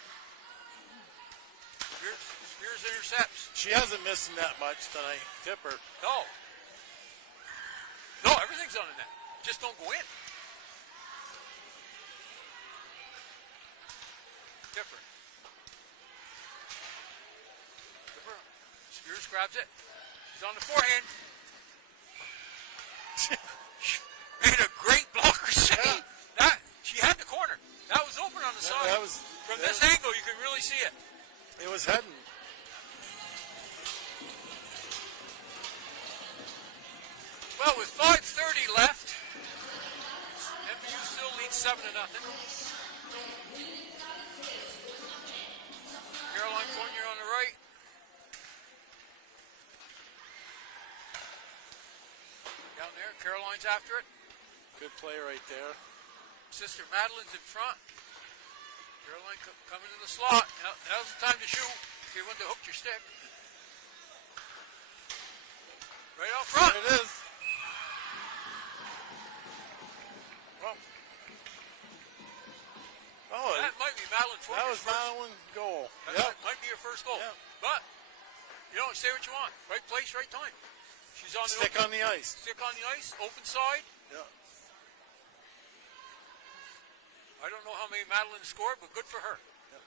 Spears intercepts. She hasn't missed that much tonight, Tipper. No, everything's on the net. Just don't go in. Tipper. Spears grabs it. She's on the forehand. Made a great blocker save. Yeah. She had the corner. That was open on the side. From this angle, you can really see it. It was heading. Well, with 5:30 left, MVU still leads 7-0. Caroline Fournier on the right. Caroline's after it. Good play right there. Sister Madeline's in front. Caroline coming to the slot. Now's the time to shoot if you want to hook your stick. Right out front. There it is. Oh, that might be Madeline Fortner's that was first. Madeline's goal. That might be her first goal. Yep. But, say what you want. Right place, right time. She's on the Stick on the ice. Stick on the ice, open side. Yeah. I don't know how many Madeline scored, but good for her. Yeah.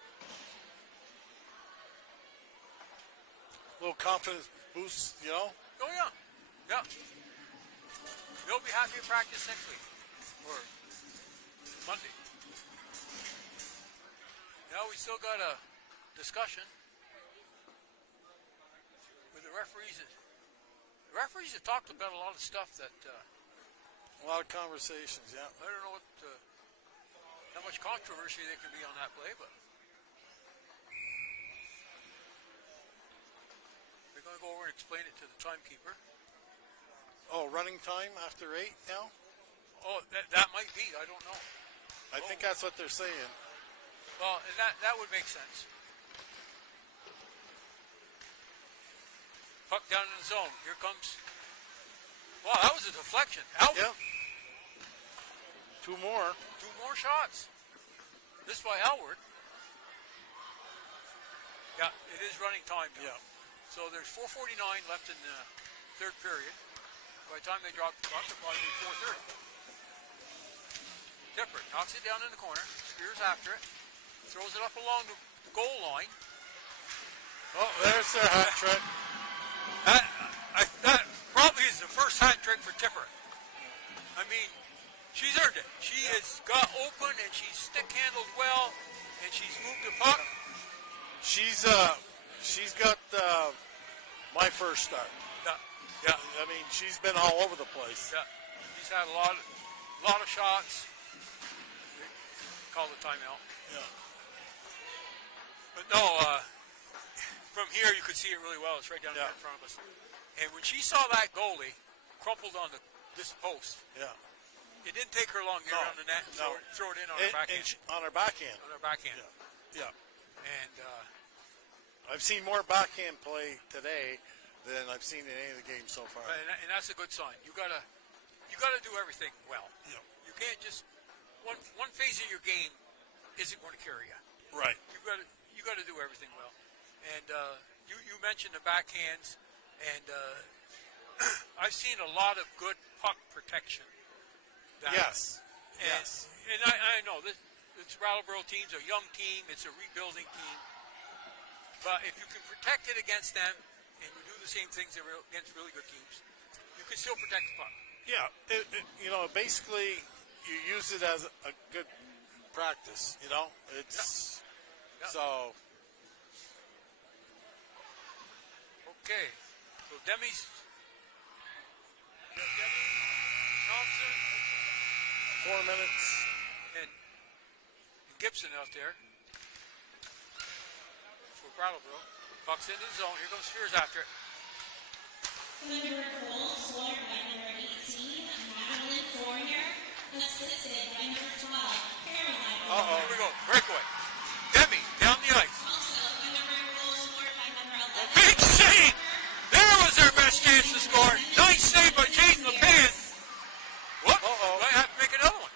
Little confidence boost, Oh, yeah. Yeah. They'll be happy at practice next week. Or Monday. Now we still got a discussion with the referees. The referees have talked about a lot of stuff that... a lot of conversations, yeah. I don't know how much controversy there can be on that play, but... We're going to go over and explain it to the timekeeper. Oh, running time after 8 now? Oh, that might be. I don't know. I think that's what they're saying. Well, and that would make sense. Puck down in the zone. Here comes... Wow, that was a deflection. Out. Yeah. Two more shots. This by Howard. Yeah, it is running time now. Yeah. So there's 4:49 left in the third period. By the time they drop the puck, it'll probably be 4:30. Tipper knocks it down in the corner. Spears after it. Throws it up along the goal line. Oh, there's their hat trick. That probably is the first hat trick for Tipper. I mean, she's earned it. She has got open and she's stick handled well, and she's moved the puck. She's got my first start. Yeah. I mean, she's been all over the place. Yeah. She's had a lot of shots. Call the timeout. Yeah. But no, from here you could see it really well. It's right down there in front of us. And when she saw that goalie crumpled on this post, it didn't take her long to get around the net and throw it in on her backhand. On her backhand. On her backhand. Yeah. And I've seen more backhand play today than I've seen in any of the games so far. And that's a good sign. You gotta do everything well. Yeah. You can't just one phase of your game isn't going to carry you. Right. You got to do everything well. And you mentioned the backhands, and I've seen a lot of good puck protection. Yes. And I know this Brattleboro team's a young team. It's a rebuilding team. But if you can protect it against them, and you do the same things against really good teams, you can still protect the puck. Yeah. Basically, you use it as a good practice. It's so. Okay. So Demi's Thompson. 4 minutes. And Gibson out there for Brattleboro. Puck's into the zone. Here goes Spears after it. Thunderbird goal scored by number 18, Madeline Fortner, assisted by number 12, Caroline. Here we go. Breakaway. Demi down the ice. Also, Thunderbird goal scored by number 11. Big save! There was their best chance to score. Nice save by Jaden LePan. Whoop. I have to make another one.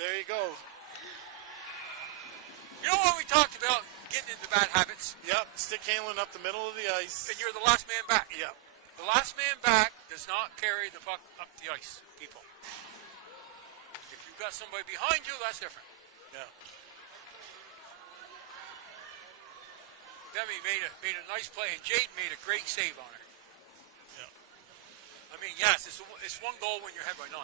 There you go. You know what we talked about? Getting into bad habits. Yep, stick handling up the middle of the ice. And you're the last man back. Yeah. The last man back does not carry the puck up the ice, people. If you've got somebody behind you, that's different. Yeah. Demi made a nice play, and Jaden made a great save on her. Yeah. I mean, yes, it's one goal when you're ahead by 9.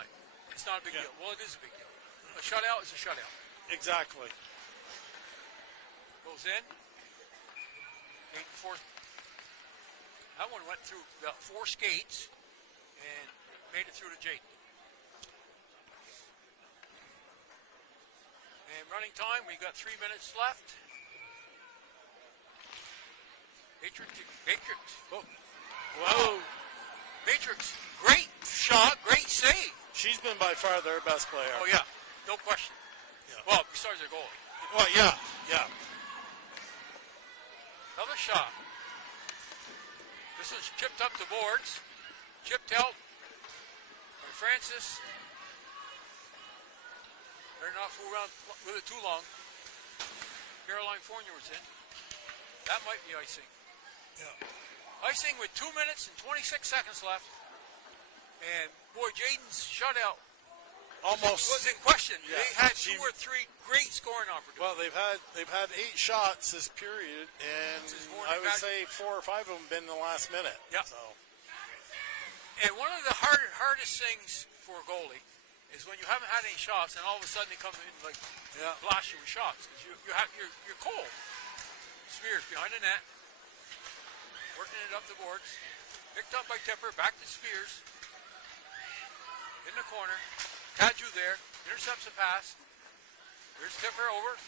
It's not a big deal. Well, it is a big deal. A shutout is a shutout. Exactly. Goes in. 8-4. That one went through about 4 skates and made it through to Jaden. And running time, we got 3 minutes left. Matrix. Oh. Whoa. Matrix, great shot, great save. She's been by far their best player. Oh, yeah, no question. Yeah. Well, besides their goalie. Well, yeah. Another shot. This is chipped up the boards. Chipped out by Francis. Better not fool around with it too long. Caroline Fournier was in. That might be icing. Yeah. Icing with 2 minutes and 26 seconds left. And boy, Jaden's shutout Almost was in question. Yeah, they had 2 or 3 great scoring opportunities. Well, they've had 8 shots this period, and I would say 4 or 5 of them been in the last minute. Yeah. So. And one of the hardest things for a goalie is when you haven't had any shots, and all of a sudden they come in like blast you with shots. You're cold. Spears behind the net, working it up the boards, picked up by Tipper, back to Spears. In the corner, Tadju there, intercepts the pass. Here's Tipper over.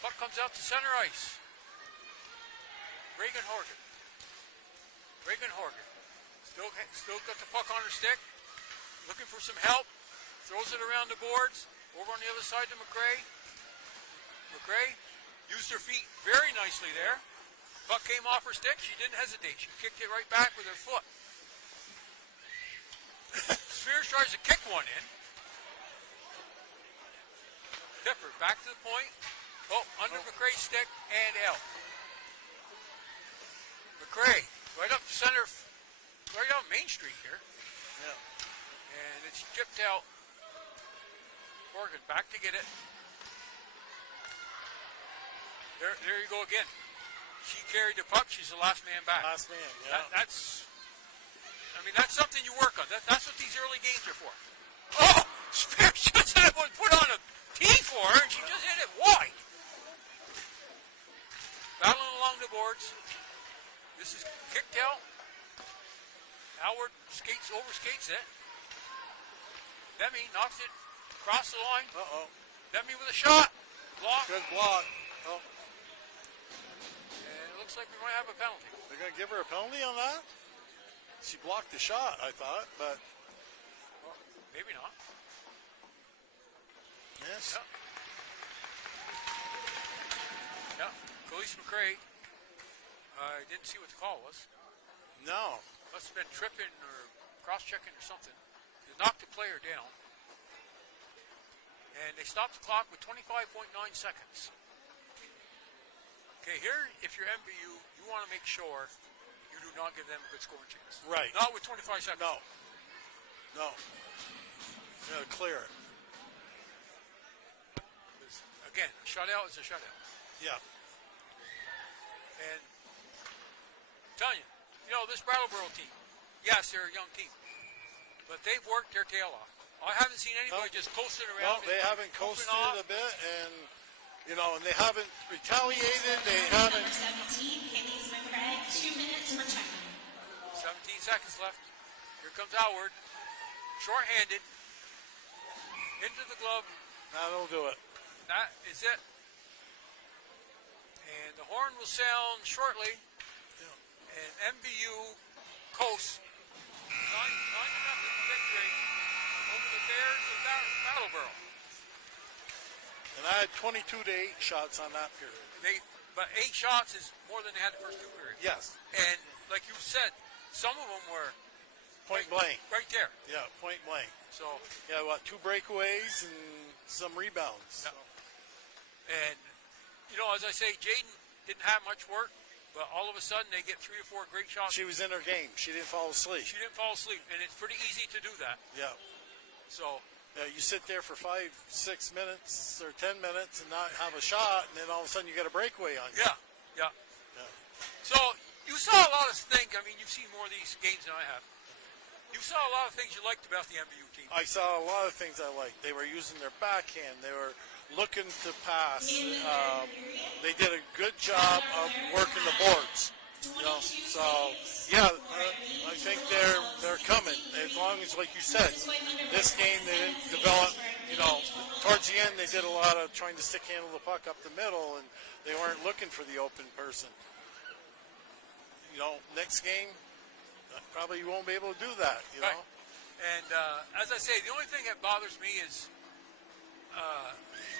Puck comes out to center ice. Reagan Horgan. Still got the puck on her stick. Looking for some help. Throws it around the boards. Over on the other side to McRae. McRae used her feet very nicely there. Puck came off her stick. She didn't hesitate. She kicked it right back with her foot. Spears tries to kick one in. Tipper back to the point. Oh, under McRae's stick and out. McRae right up the center, right on Main Street here. Yeah. And it's chipped out. Morgan back to get it. There you go again. She carried the puck. She's the last man back. Last man, yeah. That's something you work on. That's what these early games are for. Oh, Spears just had one put on a tee for her, and she just hit it wide. Battling along the boards. This is kicked out. Howard overskates it. Demi knocks it across the line. Uh-oh. Demi with a shot. Block. Good block. Oh. And it looks like we might have a penalty. They're going to give her a penalty on that? She blocked the shot, I thought, but... Well, maybe not. Yes. Yeah. Khalees McRae. I didn't see what the call was. No. Must have been tripping or cross-checking or something. They knocked the player down. And they stopped the clock with 25.9 seconds. Okay, here, if you're MVU, you want to make sure you do not give them a good scoring chance. Right. Not with 25 seconds. No. You gotta clear it. Again, a shutout is a shutout. Yeah. And I'm telling you, this Brattleboro team, yes, they're a young team, but they've worked their tail off. I haven't seen anybody just coasting around. No, they haven't coasted a bit, and and they haven't retaliated. They haven't. Number 17, Khalees McRae, 2 minutes for checking. 17 seconds left. Here comes Howard, shorthanded, into the glove. That'll do it. That is it. And the horn will sound shortly. And MVU coasts 9-0 victory over the Bears of Brattleboro. And I had 22 to 8 shots on that period. But 8 shots is more than they had the first 2 periods. Yes. And like you said, some of them were point blank. Right there. Yeah, point blank. So 2 breakaways and some rebounds. Yeah. So. And as I say, Jaden didn't have much work, but all of a sudden they get 3 or 4 great shots. She was in her game. She didn't fall asleep. And it's pretty easy to do that. Yeah. So. You sit there for 5, 6 minutes or 10 minutes and not have a shot, and then all of a sudden you get a breakaway on you. Yeah. So you saw a lot of things. I mean, you've seen more of these games than I have. You saw a lot of things you liked about the MVU team. I saw a lot of things I liked. They were using their backhand. They were looking to pass. They did a good job of working the boards. I think they're coming. As long as, like you said, this game they didn't develop. Towards the end they did a lot of trying to stick handle the puck up the middle, and they weren't looking for the open person. Next game, probably you won't be able to do that, you Right. know. And as I say, the only thing that bothers me is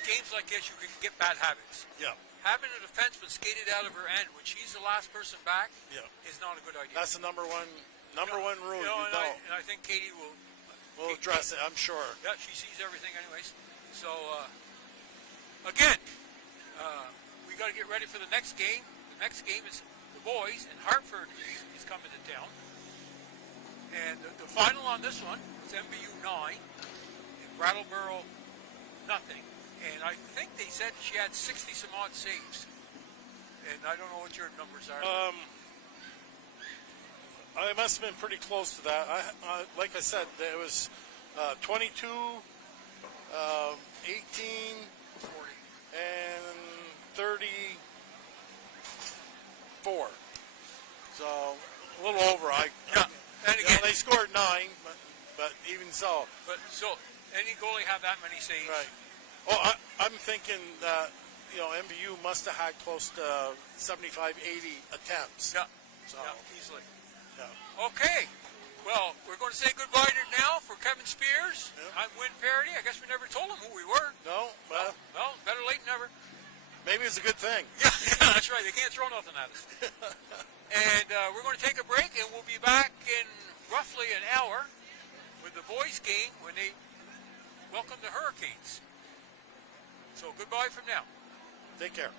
games like this, you can get bad habits. Yeah, Having a defenseman skated out of her end when she's the last person back yeah. is not a good idea. That's the number one rule. You know, You don't. and I think Katie will. We'll address it, I'm sure. Yeah, she sees everything, anyways. So again, we got to get ready for the next game. The next game is the boys, and Hartford is coming to town. And the final on this one was MVU 9 and Brattleboro nothing. And I think they said she had 60 some odd saves. And I don't know what your numbers are. I must have been pretty close to that. Like I said, there was 22, 18, 40. and 34. So a little over. Yeah. And again, they scored 9, but even so. but so any goalie have that many saves? Right. Well, I'm thinking that, MVU must have had close to 75, 80 attempts. Yeah. So, Yeah, easily. yeah. Okay. Well, we're going to say goodbye to now for Kevin Spears. Yeah. I'm Win Parody. I guess we never told him who we were. No, well, Well, better late than never. maybe it's a good thing. Yeah, that's right. They can't throw nothing at us. And we're going to take a break, and we'll be back in roughly an hour with the boys' game when they welcome the Hurricanes. So goodbye from now. Take care.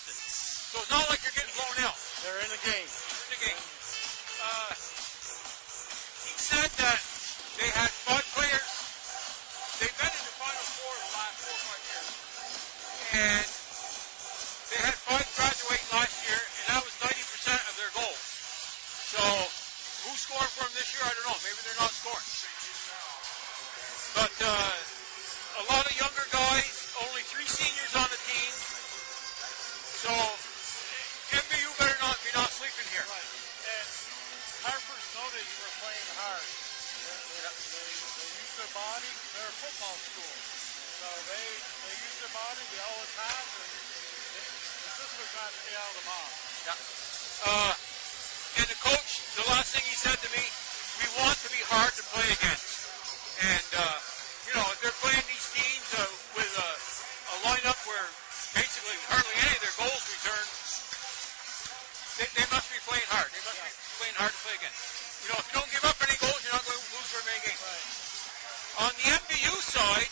nothing. So it's not like you're getting blown out. They're in the game. In the game. He said that they had 5 players. They've been in the Final Four the last 4 or 5 years. And they had 5 graduate last year, and that was 90% of their goals. So who's scoring for them this year? I don't know. Maybe they're not scoring. But a lot of younger guys, only 3 seniors on the team. So MVU better not be not sleeping here. Right. And Hartford's noted for playing hard. They use their body. They're a football school. So they use their body. They always have. And the system's not stay out of the mouth. Yeah. And the coach, the last thing he said to me, we want to be hard to play against. And, you know, if they're playing these teams with a lineup where basically hardly any of their goals return, they must be playing hard. They must be playing hard to play against. You know, if you don't give up any goals, you're not going to lose very many games. Right. On the MVU side,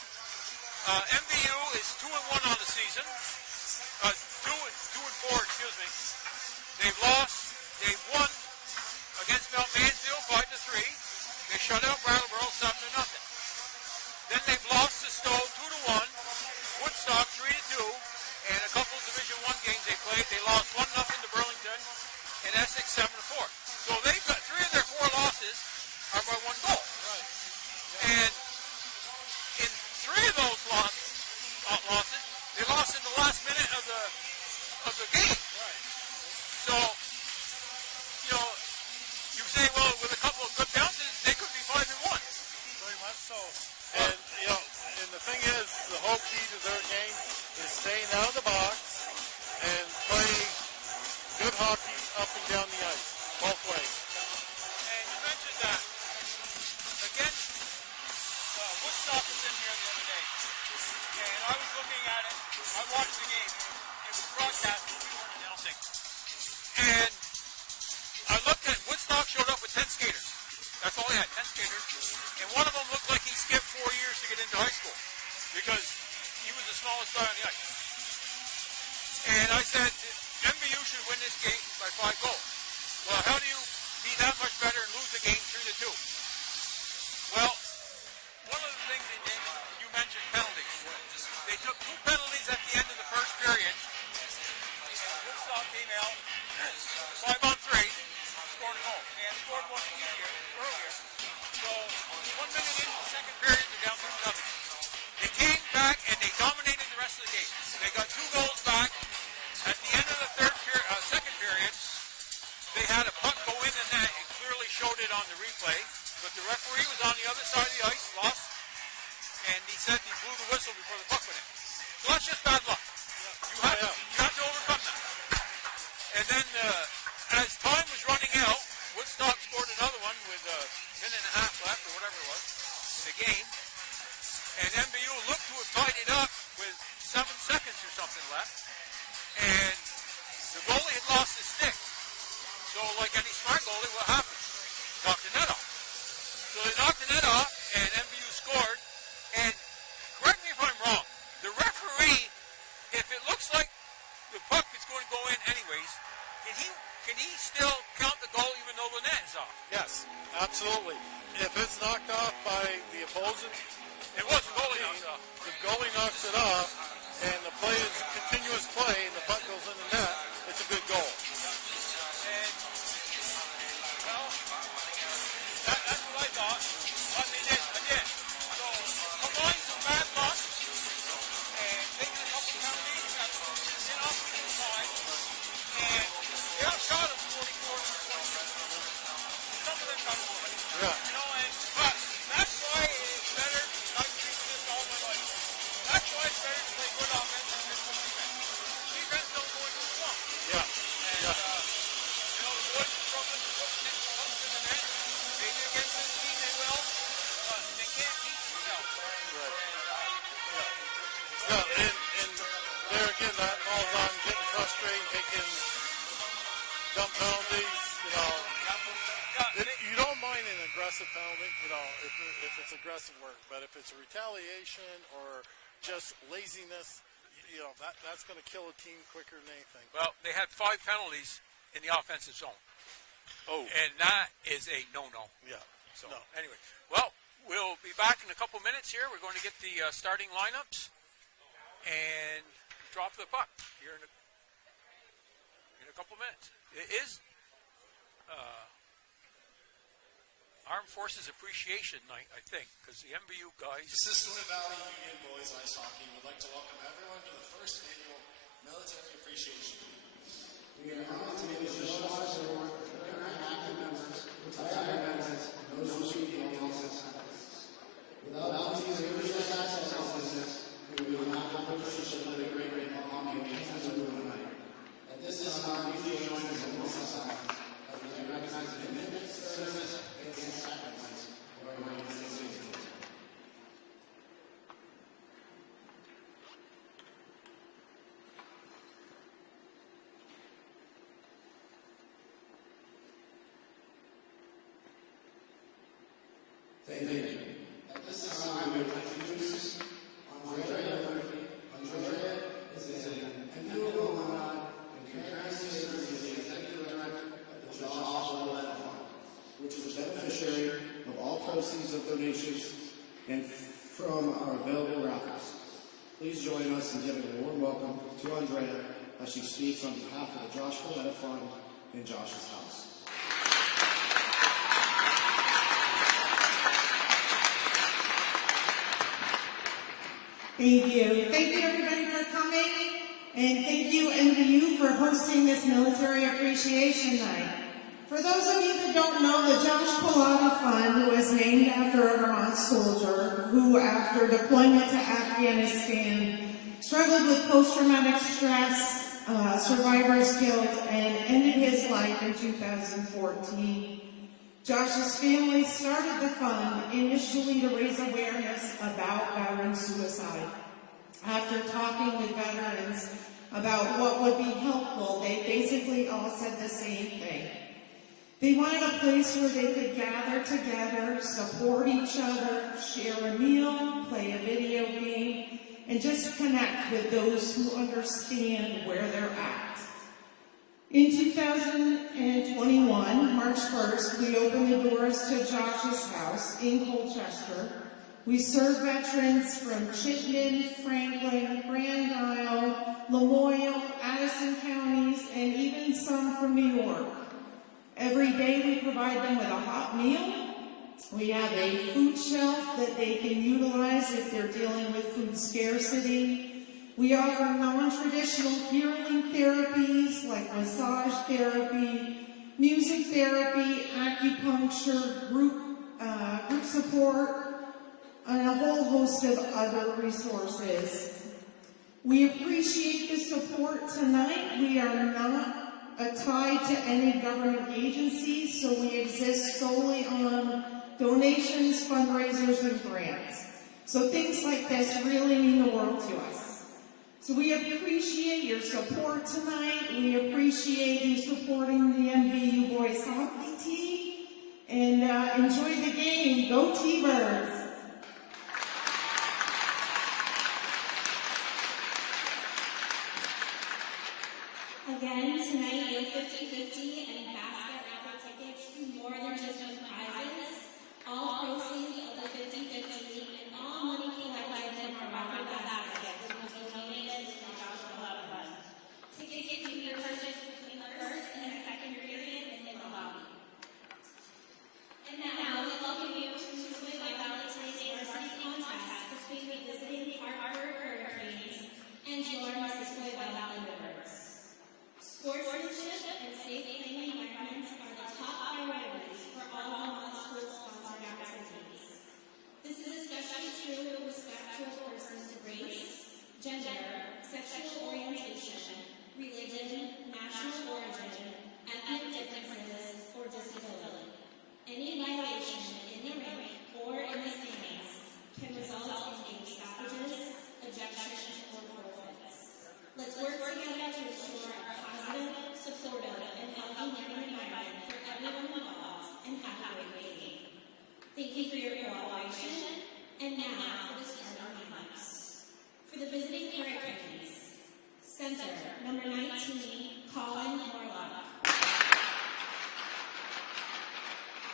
MVU is 2-1 on the season. 2-4, excuse me. They've lost. They've won against Mount Mansfield 5-3. They shut out Brattleboro 7-0. Then they've lost to Stowe 2-1, Woodstock 3-2, and a couple of Division I games they played. They lost 1-0 to Burlington and Essex 7-4. So they've got 3 of their 4 losses are by 1 goal. Right. And in 3 of those losses, they lost in the last minute of the game. Right. So, you know, you say, well, with a couple of good bounces, they could be 5-1. Very much so. And, you know, and the thing is, the whole key to their game is staying out of the box and play good hockey up and down the ice, both ways. And you mentioned that, again, Woodstock was in here the other day, and I was looking at it. I watched the game. It was broadcast, but we weren't announcing. And I looked at Woodstock showed up with 10 skaters. That's all he had, 10 skaters. And one of them looked like he skipped 4 years to get into high school because he was the smallest guy on the ice. And I said, MVU should win this game by 5 goals. Well, how do you be that much better and lose the game 3-2? Well, one of the things they did, you mentioned penalties. They took 2 penalties at the end of the first period. Woodstock came out, 5-on-3, scored a goal. And scored one earlier. So 1 minute into the second period, they're down 2-0. They came back and they dominated the rest of the game. They got 2 goals back. At the end of the second period, they had a puck go in the net. It clearly showed it on the replay. But the referee was on the other side of the ice, lost, and he said he blew the whistle before the puck went in. So that's just bad luck. You have to overcome that. And then as time was running out, Woodstock scored another one with a minute and a half left, or whatever it was, in the game. And MVU looked to have tied it up with 7 seconds or something left. And the goalie had lost his stick. So like any smart goalie, what happened? Knocked the net off. So they knocked the net off, and MVU scored. And correct me if I'm wrong, the referee, if it looks like the puck is going to go in anyways, can he still count the goal even though the net is off? Yes, absolutely. If it's knocked off by the opposing It was the goalie knocks it off. the goalie knocks it off, and the play is continuous play, and the puck goes in the net, it's a good goal. And, well, that's what I thought. But they did again. So, combine some bad luck and taking a couple penalties that did off the inside. And they outshot them 44 to 20. Some of them got away. Yeah. You know, but that's why it's better. I've seen this all my life. That's why it's better to play good offense than good defense. Defense don't go into the swamp. Yeah. And, you know, the boys are struggling to put hooks in the net. Maybe against this team they will, but they can't teach themselves. Right. Yeah, and there again, that falls on getting frustrated, taking dumb penalties, you know. You don't mind an aggressive penalty, you know, if it's aggressive work, but if it's a retaliation or just laziness, that's going to kill a team quicker than anything. Well, they had 5 penalties in the offensive zone. Oh. And that is a no-no. Yeah. So, No. anyway. Well, we'll be back in a couple minutes here. We're going to get the starting lineups and drop the puck here in a couple minutes. It is Armed Forces Appreciation Night, I think, because the MVU guys... Assistant Valley Union Boys Ice Hockey would like to welcome everyone to the first annual Military Appreciation Week. We are honored to be able to show our support for current active members, retired members, and those who seek the office. Without these leaders as business, we will not have the privilege of the great hockey as we do tonight. At this time, we join us on both sides as we recognize the commitment, service, and sacrifice of our United States. Thank you. At this time, we would like to introduce Andrea Murphy. Andrea is an MVU alumni and currently serves as the Executive Director of the Josh Lowell Fund, which is a beneficiary of all proceeds of donations and from our available raffles. Please join us in giving a warm welcome to Andrea as she speaks on behalf of the Josh Lowell Fund in Josh's house. Thank you. Thank you, everybody, for coming. And thank you, MVU, for hosting this Military Appreciation Night. For those of you that don't know, the Josh Lowell Fund was named after a Vermont soldier who, after deployment to Afghanistan, struggled with post-traumatic stress, survivor's guilt, and ended his life in 2014. Josh's family started the fund initially to raise awareness about veteran suicide. After talking with veterans about what would be helpful, they basically all said the same thing. They wanted a place where they could gather together, support each other, share a meal, play a video game, and just connect with those who understand where they're at. In 2021, March 1st, we opened the doors to Josh's house in Colchester. We serve veterans from Chittenden, Franklin, Grand Isle, Lamoille, Addison counties, and even some from New York. Every day we provide them with a hot meal. We have a food shelf that they can utilize if they're dealing with food scarcity. We offer non-traditional healing therapies like massage therapy, music therapy, acupuncture, group support, and a whole host of other resources. We appreciate the support tonight. We are not tied to any government agencies, so we exist solely on donations, fundraisers, and grants. So things like this really mean the world to us. So we appreciate your support tonight. We appreciate you supporting the MVU Boys Hockey Team. And enjoy the game. Go T-Birds! Again, tonight your 50-50 and basket raffle tickets to more than just prizes. All proceeds of the 50-50 and all money collected from our raffle baskets will be donated to the Josh Lowell Fund. Tickets can be purchased between the first and second period in the lobby. And now we welcome you to Swim by Valentine's Varsity Contest between the visiting Hartford Hurricanes and your Thunderbirds. Sportsmanship and safe playing environments number 19, Colin Morlock.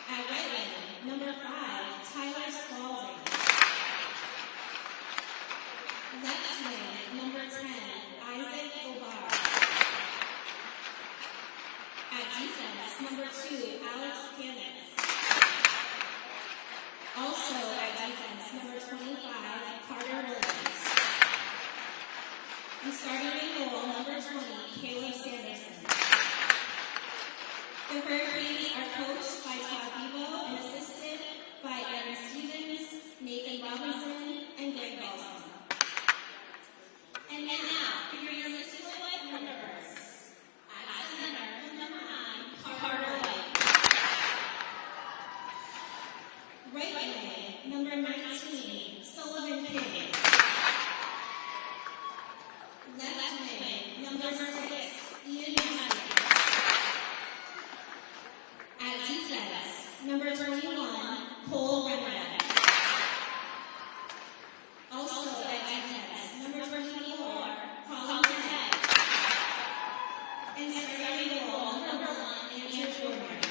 At right lane, number 5, Tyler Spalding. Left lane, number 10, Isaac Obar. At defense, number 2, Alex Cannis. Also at defense, number 25, Carter Williams. And starting in goal, number 20, Caleb Sanderson. The Hurricanes are coached by Todd Bebo and assisted by Aaron Stevens, Nathan Robinson, and Greg Balsam. And now, for your Mississippi Thunderbirds. At center, number 9, Carter White. Right lane, number 19, Sullivan King. Left lane, number 6, Ian Hunter. At defense, number 21, Cole Renner. Also at defense, number 24, Colin Burnett. And starting goal, number 1, Andrew Jordan.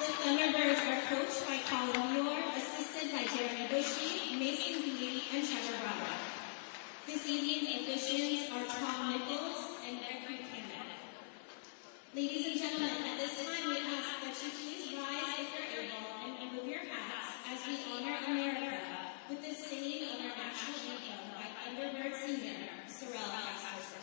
The Thunderbirds are coached by Colin Muir, assisted by Jeremy Bushy, Mason Beatty, and Trevor Bravo. This evening's officiants are Tom Nichols and Eric Buchanan. Ladies and gentlemen, at this time we ask that you please rise if you're able and remove your hats as we honor America with the singing of our national anthem by Thunderbird singer Sorrel Casperson.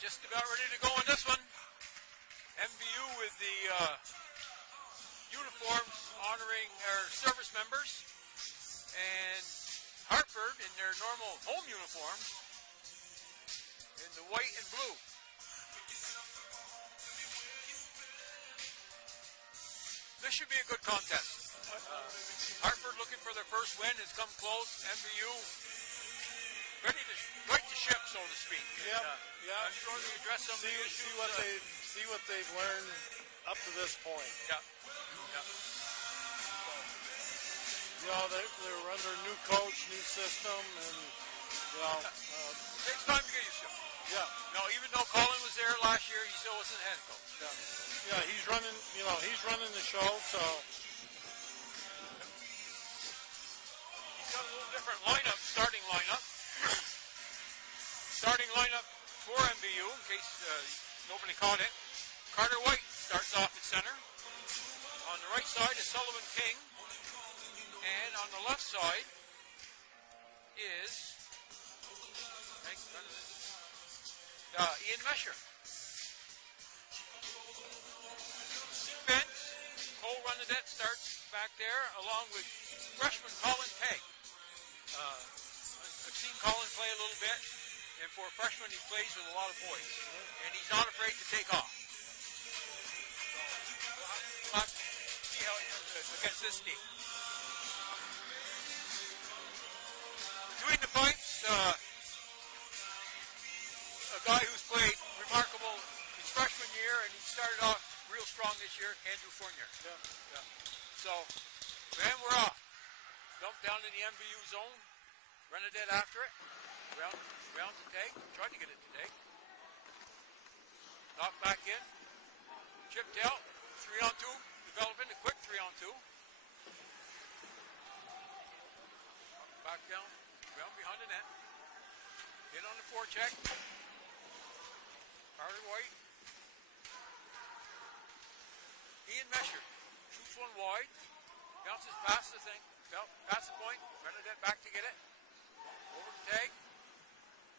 Just about ready to go on this one. MVU with the uniforms honoring our service members, and Hartford in their normal home uniforms in the white and blue. This should be a good contest. Hartford looking for their first win, has come close. MVU ready to right the ship, so to speak. Yep. I'm sure they address some of the issues. See what they've learned up to this point. Yeah. They were under a new coach, new system, and it takes time to get used to. Yeah. No, even though Colin was there last year, he still wasn't the head coach. Yeah, he's running. He's running the show, so. He's got a little different lineup, starting lineup. Starting lineup for MVU, in case nobody caught it. Carter White starts off at center. On the right side is Sullivan King. And on the left side is Ian Mesher. Defense, Cole Renadette starts back there, along with freshman Colin Pegg. I've seen Colin play a little bit, and for a freshman, he plays with a lot of poise, and he's not afraid to take off. So we'll have to see how he does against this team. Between the pipes, a guy who's played remarkable his freshman year, and he started off real strong this year, Andrew Fournier. Yeah. So, then we're off. Dump down in the MVU zone. Renadette after it. Round to take. Tried to get it to take. Knock back in. Chipped out. 3-on-2. Developing a quick 3-on-2. Back down. Round behind the net. In on the forecheck. Carter White. Ian Mesher. Shoots one wide. Bounces past the thing. Past the point. Renadette back to get it. Over to Tag.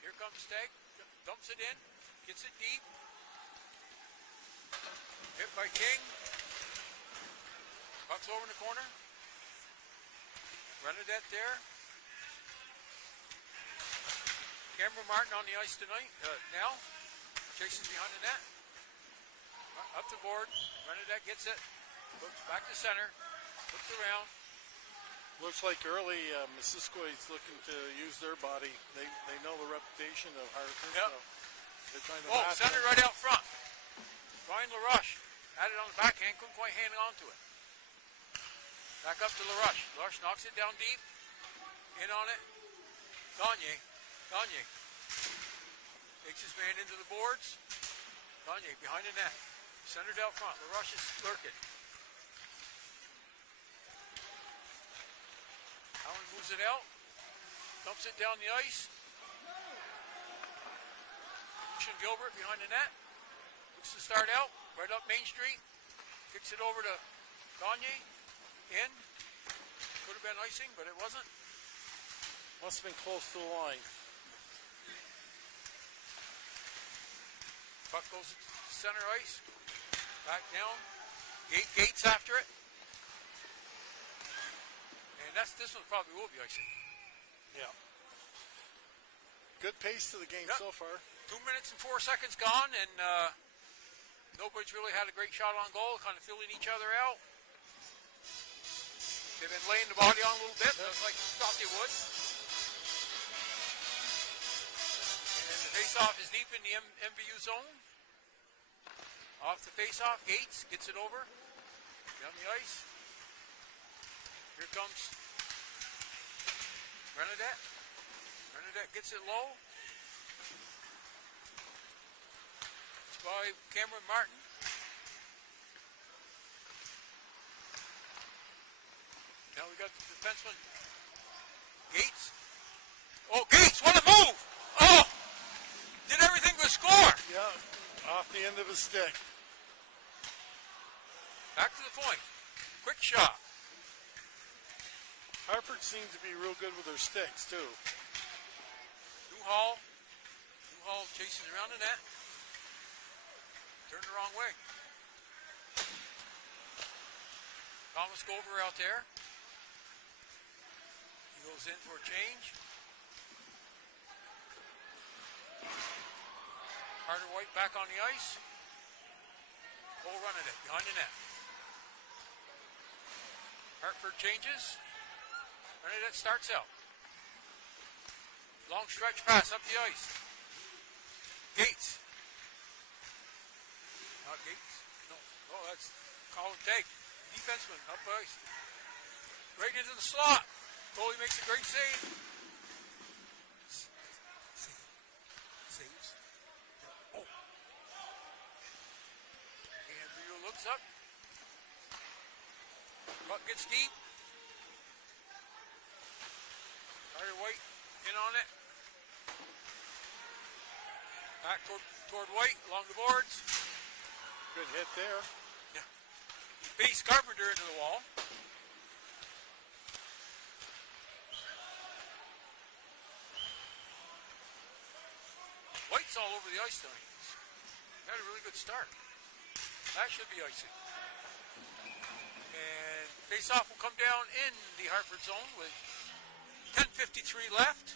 Here comes Tag. Dumps it in. Gets it deep. Hit by King. Puck's over in the corner. Renadette there. Cameron Martin on the ice tonight. Now. Chases behind the net. Up the board. Renadette gets it. Looks back to center. Looks around. Looks like early Missisquo's looking to use their body. They know the reputation of Hartford. Yep. So they're trying to center right out front. Brian LaRush had it on the backhand, couldn't quite hang on to it. Back up to LaRush. LaRush knocks it down deep. In on it. Gagne takes his man into the boards. Gagne behind the net. Centered out front. LaRush is lurking. Allen moves it out. Dumps it down the ice. Christian Gilbert behind the net. Looks to start out. Right up Main Street. Kicks it over to Gagne. In. Could have been icing, but it wasn't. Must have been close to the line. Puck goes to center ice. Back down. Gates after it. And this one probably will be icing. Yeah. Good pace to the game so far. 2 minutes and 4 seconds gone, and nobody's really had a great shot on goal, kind of filling each other out. They've been laying the body on a little bit, like I thought they would. And the face-off is deep in the MVU zone. Off the face-off, Gates gets it over. Down the ice. Here comes Renadette. Renadette gets it low. It's by Cameron Martin. Now we got the defenseman, Gates. Oh, Gates, what a move! Oh! Did everything but score! Yeah, off the end of his stick. Back to the point. Quick shot. Hartford seems to be real good with their sticks, too. Duhall chases around the net. Turned the wrong way. Thomas Gover out there. He goes in for a change. Carter White back on the ice. Cole running it behind the net. Hartford changes. Renadette starts out. Long stretch pass up the ice. Gates. Not Gates. No. Oh, that's Colin Take. Defenseman up ice. Right into the slot. Goalie makes a great save. Saves. Oh. Andrew looks up. Puck gets deep. Carter White in on it. Back toward White along the boards. Good hit there. Yeah. Base Carpenter into the wall. White's all over the ice tonight. He's had a really good start. That should be icing. And Face-off will come down in the Hartford zone with 10:53 left.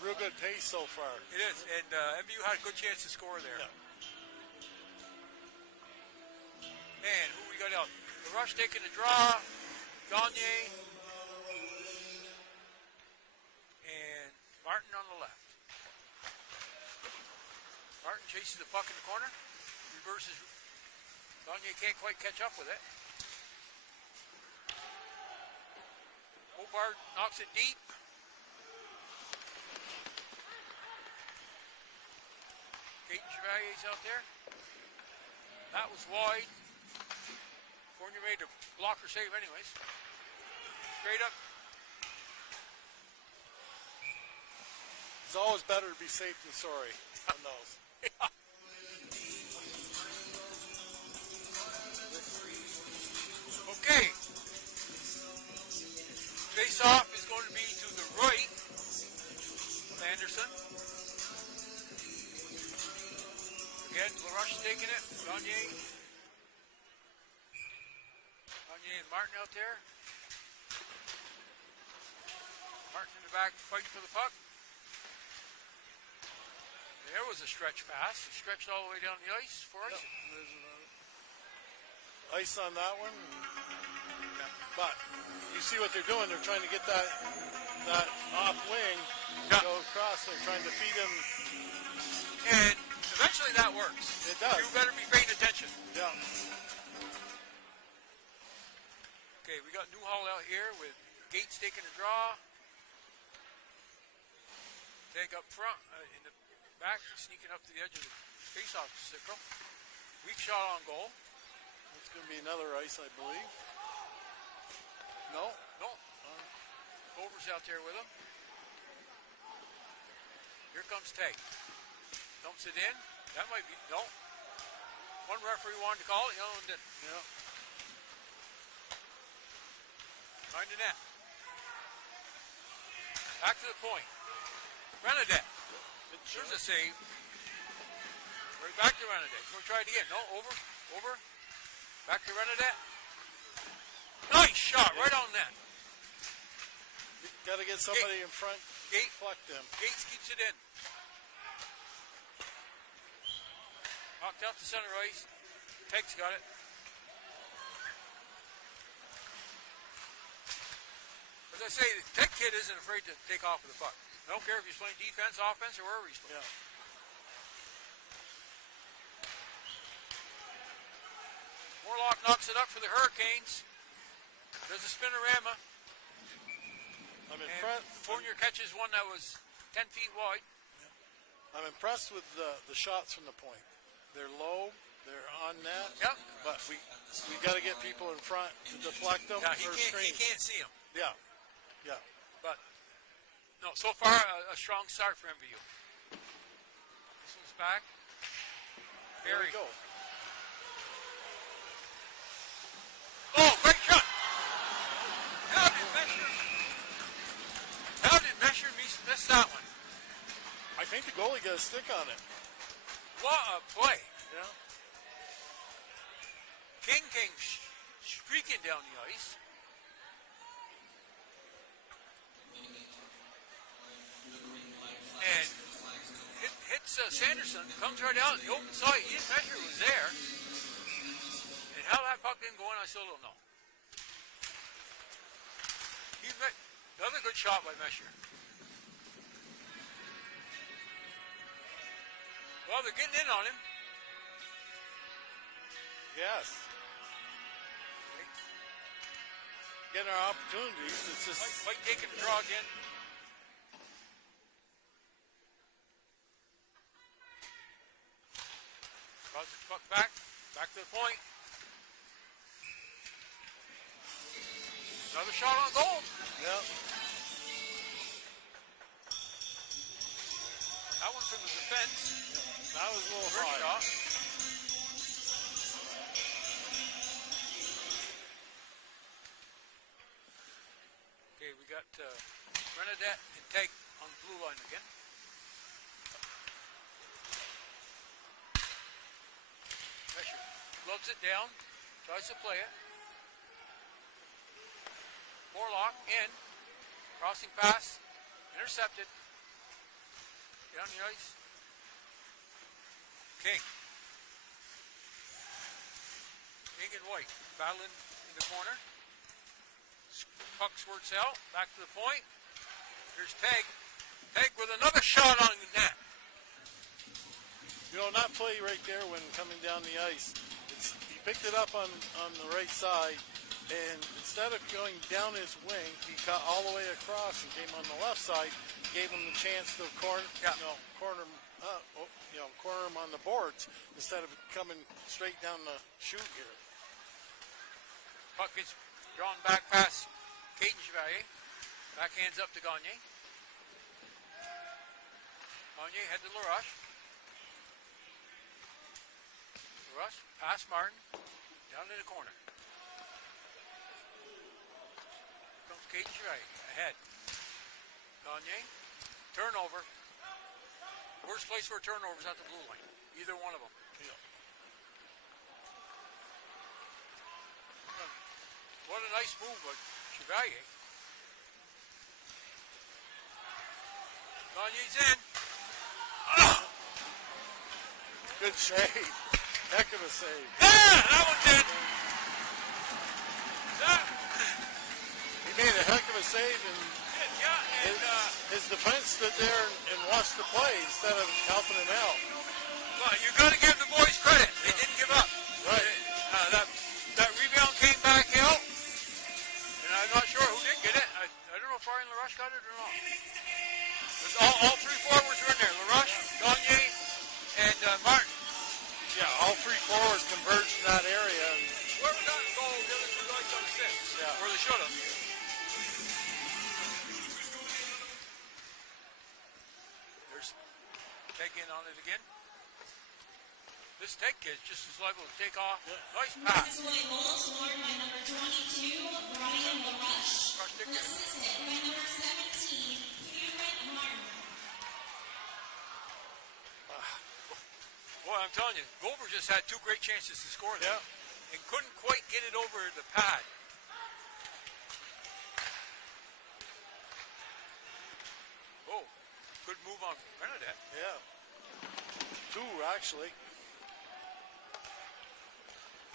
Real good pace so far. It is, and MVU had a good chance to score there. Yeah. And who we got out? The Rush taking the draw. Gagne. And Martin on the left. Martin chases the puck in the corner. Reverses. Gagne can't quite catch up with it. Hobart knocks it deep. Caden Chevalier's out there. That was wide. Fournier made a blocker save anyways. Straight up. It's always better to be safe than sorry on those. Yeah. Okay. Face-off is going to be to the right of Anderson. Again, LaRush taking it. Gagne and Martin out there. Martin in the back fighting for the puck. There was a stretch pass. It stretched all the way down the ice for us. Yep, there's ice on that one. But you see what they're doing. They're trying to get that off wing to go across. They're trying to feed him. And eventually that works. It does. You better be paying attention. Yeah. Okay, we got Newhall out here with Gates taking a draw. Take up front in the back, sneaking up to the edge of the face-off circle. Weak shot on goal. It's going to be another ice, I believe. No. Over's out there with him. Here comes Tay. Dumps it in. That might be, no. One referee wanted to call it, the other one didn't. Yeah. Behind the net. Back to the point. Renadette. There's a save. Right back to Renadette. We'll try it again. No, over. Back to Renadette. Nice shot, right on net. Got to get somebody in front. Deflect them. Gates keeps it in. Knocked out to center ice. Teg's got it. As I say, the Teg kid isn't afraid to take off with the puck. I don't care if he's playing defense, offense, or wherever he's playing. Yeah. Morlock knocks it up for the Hurricanes. There's a spinorama. I'm impressed. Fournier catches one that was 10 feet wide. Yeah. I'm impressed with the shots from the point. They're low. They're on net. Yep. But we got to get people in front to deflect them. Yeah, he can't see them. Yeah. Yeah. But no, so far a strong start for MVU. This one's back. There we go. Oh, great shot! How did Mesher miss that one? I think the goalie got a stick on it. What a play! Yeah. King came streaking down the ice. And hits Sanderson, comes right out in the open side. He didn't measure it was there. And how that puck didn't go in, I still don't know. Another good shot by Mesher. Well, they're getting in on him. Yes. Getting our opportunities. It's just Mike taking the draw again. Draws the puck back to the point. Another shot on goal. yeah. That one from the defense. That was a little First high. shot. Okay, we got Renadette and Teg on the blue line again. Mesher loves it down, tries to play it. Warlock in. Crossing pass. Intercepted. Down the ice. King. King and White battling in the corner. Puck squirts out. Back to the point. Here's Peg. Peg with another shot on the net. You know, that play right there when coming down the ice, he picked it up on the right side, and instead of going down his wing, he cut all the way across and came on the left side, gave him the chance to corner him on the boards instead of coming straight down the chute here. Puck is drawn back past Caden Chevalier. Backhands up to Gagne. Gagne head to LaRoche. LaRoche past Martin. Down in the corner. Comes Caden Chevalier. Ahead. Gagne. Turnover. Worst place for a turnover is at the blue line. Either one of them. Yeah. What a nice move by Chevalier. Gagne's in. Oh! Good save. Heck of a save. Yeah, that one's in. He made a heck of a save, and his defense stood there and watched the play instead of helping him out. Well, you got to give the boys credit. They didn't give up. Right. That rebound came back out, and I'm not sure who did get it. I don't know if Ryan LaRoche got it or not. But all three forwards were in there. LaRoche, Gagne, and Martin. Yeah, all three forwards converged in that area. Whoever got the goal, the other two guys got assists. Yeah. Or they should have. There's Teg in on it again. This Teg kid's just as liable to take off. Yeah. Nice pass. This is a goal scored by number 22, Brian LaRoche. Assisted by number 17, Cameron Martin. Boy, I'm telling you, Gover just had two great chances to score there. Yeah. And couldn't quite get it over the pad. Oh, good move on Bernadette. Yeah. Two, actually.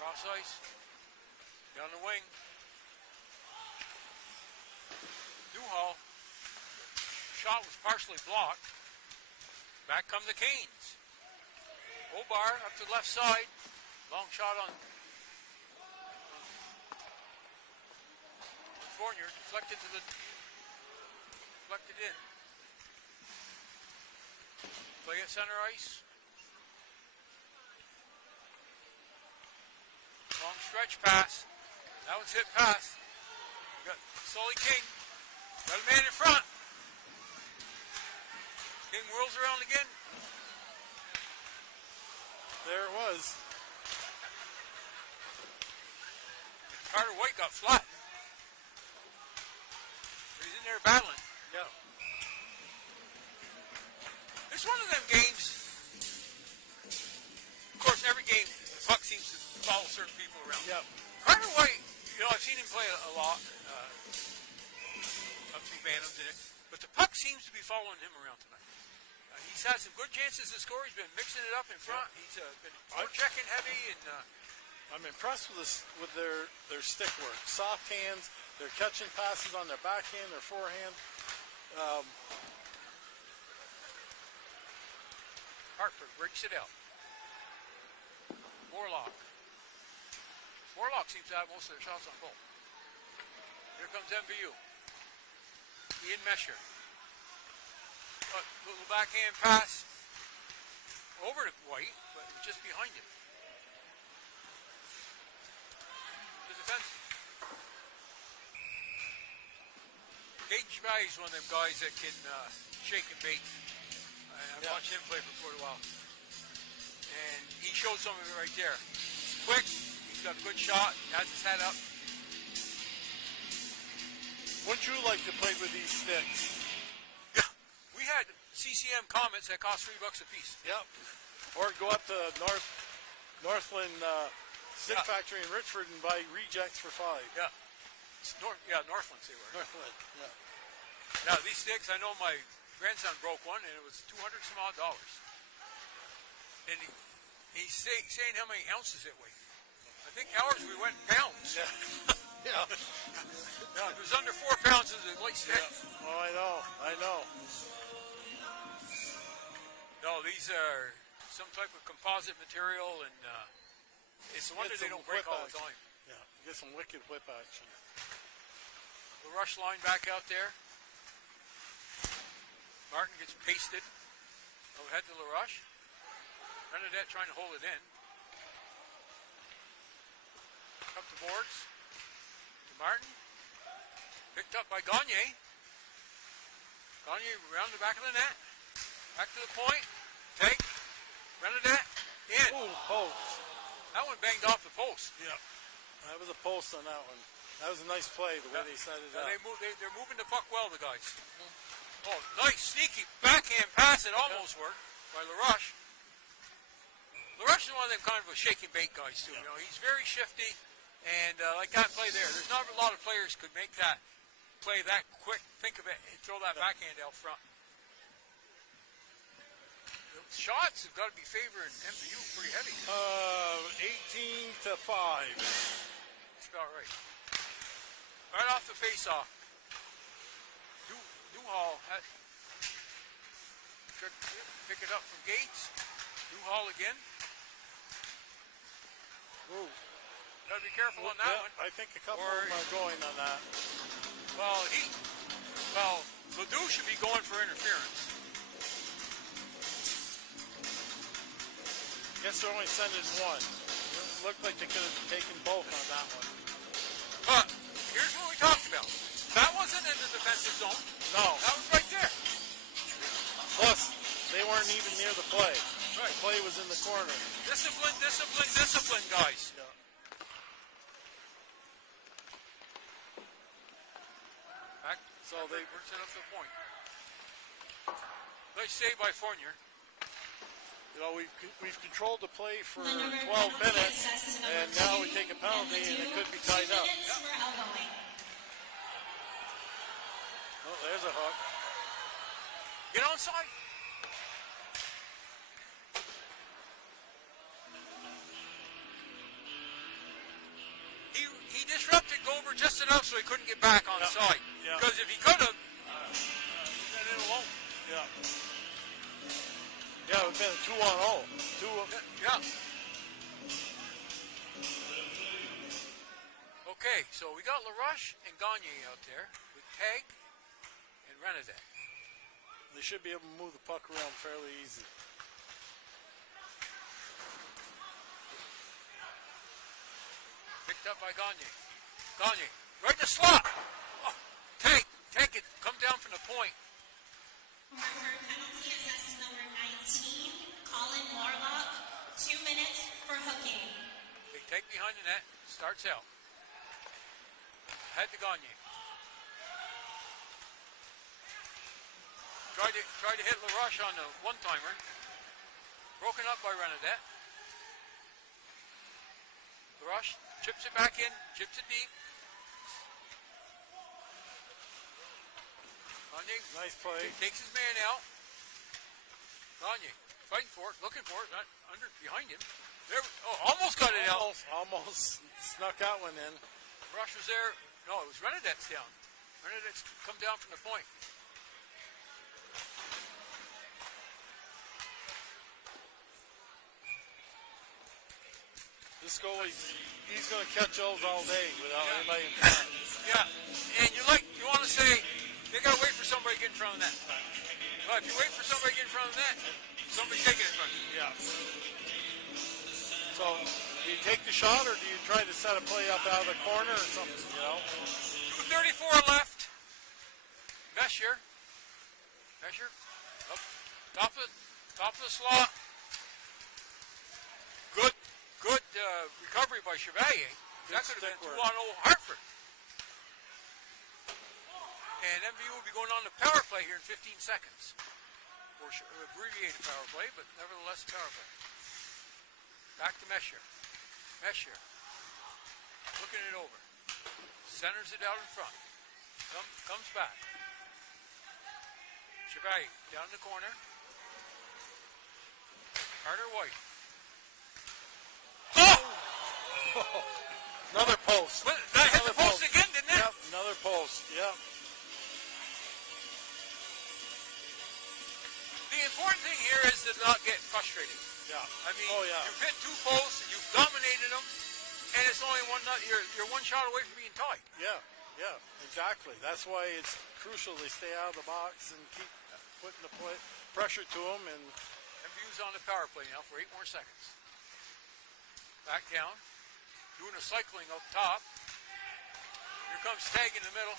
Cross ice. Down the wing. Newhall. Shot was partially blocked. Back come the Canes. Obar up to the left side. Long shot on Fournier. Deflected in. Play at center ice. Long stretch pass. That one's hit past. We got Sully King. Got a man in front. King whirls around again. There it was. Carter White got flat. He's in there battling. Yeah. It's one of them games. Of course, every game, the puck seems to follow certain people around. Yeah. Carter White, I've seen him play a lot. Up through Bantams in it. But the puck seems to be following him around tonight. He's had some good chances to score. He's been mixing it up in front. He's been checking heavy, and I'm impressed with their stick work. Soft hands. They're catching passes on their backhand, their forehand. Hartford breaks it out. Warlock seems to have most of their shots on goal. Here comes MVU. Ian Mesher. Little backhand pass over to White, but it was just behind him. The defense. Caden Chevalier is one of them guys that can shake and bake. I've watched him play for quite a while. And he showed some of it right there. He's quick, he's got a good shot, has his head up. Wouldn't you like to play with these sticks? Yeah, we had CCM Comets that cost $3 a piece. Yep. Or go up to Northland Stick Factory in Richford and buy rejects for $5. Yeah. Northlands they were. Northwood, yeah. Now, these sticks, I know my grandson broke one, and it was $200 some odd. And he's saying how many ounces it weighed. I think ours we went pounds. Yeah. Yeah. If it was under 4 pounds, it was a light stick. Yeah. Oh, I know. No, these are some type of composite material, and it's a wonder they don't break all the time. Yeah, get some wicked whip action. The rush line back out there. Martin gets pasted overhead to LaRoche. Bernadette trying to hold it in. Up the boards to Martin. Picked up by Gagne. Gagne around the back of the net. Back to the point. Take. Bernadette. In. Ooh, post. That one banged off the post. Yeah. That was a post on that one. That was a nice play, the way they set it up. They're moving the puck well, the guys. Oh, nice, sneaky backhand pass. It almost worked by LaRoche. LaRoche is one of them kind of a shake and bake guys, too. You know, he's very shifty, and like that play there, there's not a lot of players could make that play that quick. Think of it, and throw that backhand out front. The shots have got to be favoring MVU pretty heavy. 18-5. That's about right. Right off the face-off. Newhall had pick it up from Gates. Newhall again. Ooh. Gotta be careful on that one. I think a couple of them are going on that. Well, Ledoux should be going for interference. Guess they're only sending one. It looked like they could have taken both on that one. But here's what we talked about. That wasn't in the defensive zone. No. That was right there. Plus, they weren't even near the play. Right. The play was in the corner. Discipline, guys. Yeah. Back. So they were set up to the point. Nice save by Fournier. You know, we've controlled the play for 12 minutes, and now we take a penalty, and it could be tied up. Oh, there's a hook. Get onside. He disrupted Gober just enough so he couldn't get back onside. Yeah. Because if he could have, then it won't. Yeah. Yeah, it would have been a 2-on-0. Yeah. Okay, so we got LaRoche and Gagne out there with Tag and Renadette. They should be able to move the puck around fairly easy. Picked up by Gagne. Gagne, right to slot. Oh, take it. Come down from the point. Hartford penalty assessed number 19, Colin Morlock, 2 minutes for hooking. They take behind the net, starts out. Head to Gagne. Tried to hit LaRoche on the one-timer. Broken up by Renadette. LaRoche chips it back in, chips it deep. Gagne. Nice play. Takes his man out. Gagne fighting for it, looking for it, not behind him. There, almost got it out. Almost snuck that one in. Rush was there. No, it was Renadette's down. Renadette's come down from the point. This goalie, he's going to catch those all day without anybody in front. Yeah, and you want to say, they got to wait for somebody to get in front of the net. Well, if you wait for somebody to get in front of the net, somebody's taking it from you. Yeah. So, do you take the shot, or do you try to set a play up out of the corner or something, you know? 2:34 left. Mesher. Up top of the slot. Good recovery by Chevalier. That could have been 2-0 Hartford. And MVU will be going on to power play here in 15 seconds. Or abbreviated power play, but nevertheless power play. Back to Mesher. Looking it over. Centers it out in front. Comes back. Chevalier down in the corner. Carter White. Oh! Another post. That hit the post again, didn't it? Yep, another post. Yep. The important thing here is to not get frustrated. Yeah. I mean, oh, yeah. you've hit 2 posts and you've dominated them, and it's only one. You're 1 shot away from being tied. Yeah, exactly. That's why it's crucial they stay out of the box and keep putting the pressure to them. And MVU's on the power play now for 8 more seconds. Back down, doing a cycling up top. Here comes Tag in the middle.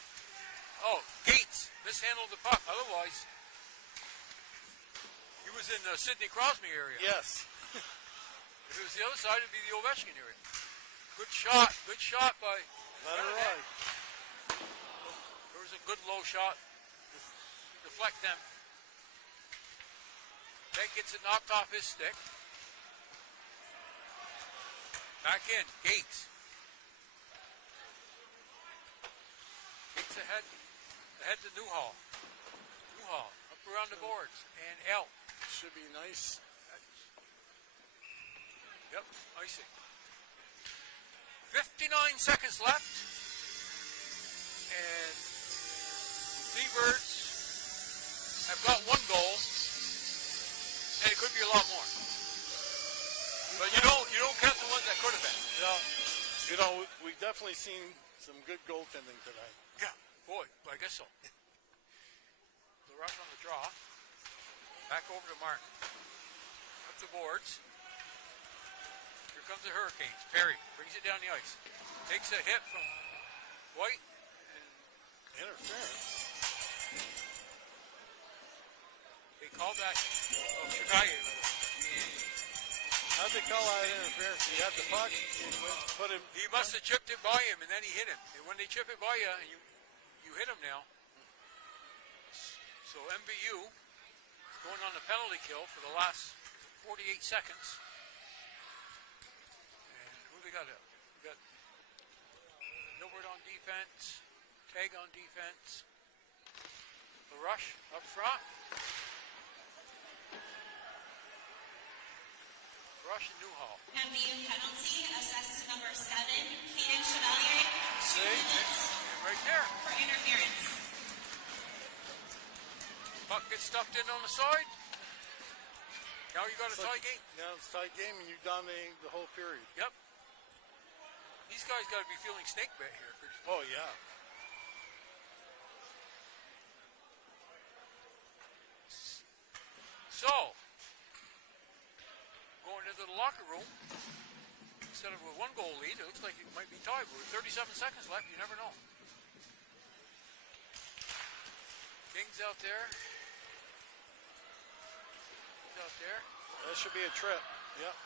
Oh, Gates mishandled the puck. Otherwise, he was in the Sidney Crosby area. yes. If it was the other side, it'd be the Ovechkin area. Good shot by Let her ride. There was a good low shot. Deflect them. Tag gets it knocked off his stick. Back in, Gates. Gates ahead to Newhall. Newhall up around the boards. And L. Should be nice. Yep, icing. 59 seconds left. And Thunderbirds have got 1 goal. And it could be a lot more. But you don't count the ones that could have been. Yeah. We've definitely seen some good goaltending tonight. Yeah, boy, I guess so. The rush on the draw. Back over to Martin. Up the boards. Here comes the Hurricanes. Perry brings it down the ice. Takes a hit from White. And Interference. they call that Chevalier. How'd they call that interference? You have the puck, put him. He must have chipped it by him, and then he hit him. And when they chip it by you, and you hit him now. So MVU is going on the penalty kill for the last 48 seconds. And who they got up? We got Gilbert on defense, Tag on defense. The rush up front. Rush and Newhall. MVU penalty assessed to number 7, Caden Chevalier, 2 minutes And right there. for interference. Puck gets stuffed in on the side. Now you got a tie game. Now it's a tight game, and you're dominating the whole period. Yep. These guys got to be feeling snake bit here. Oh, yeah. So, going into the locker room, instead of a 1-goal lead, it looks like it might be tied. With 37 seconds left, you never know. King's out there. He's out there. That should be a trip. Yep.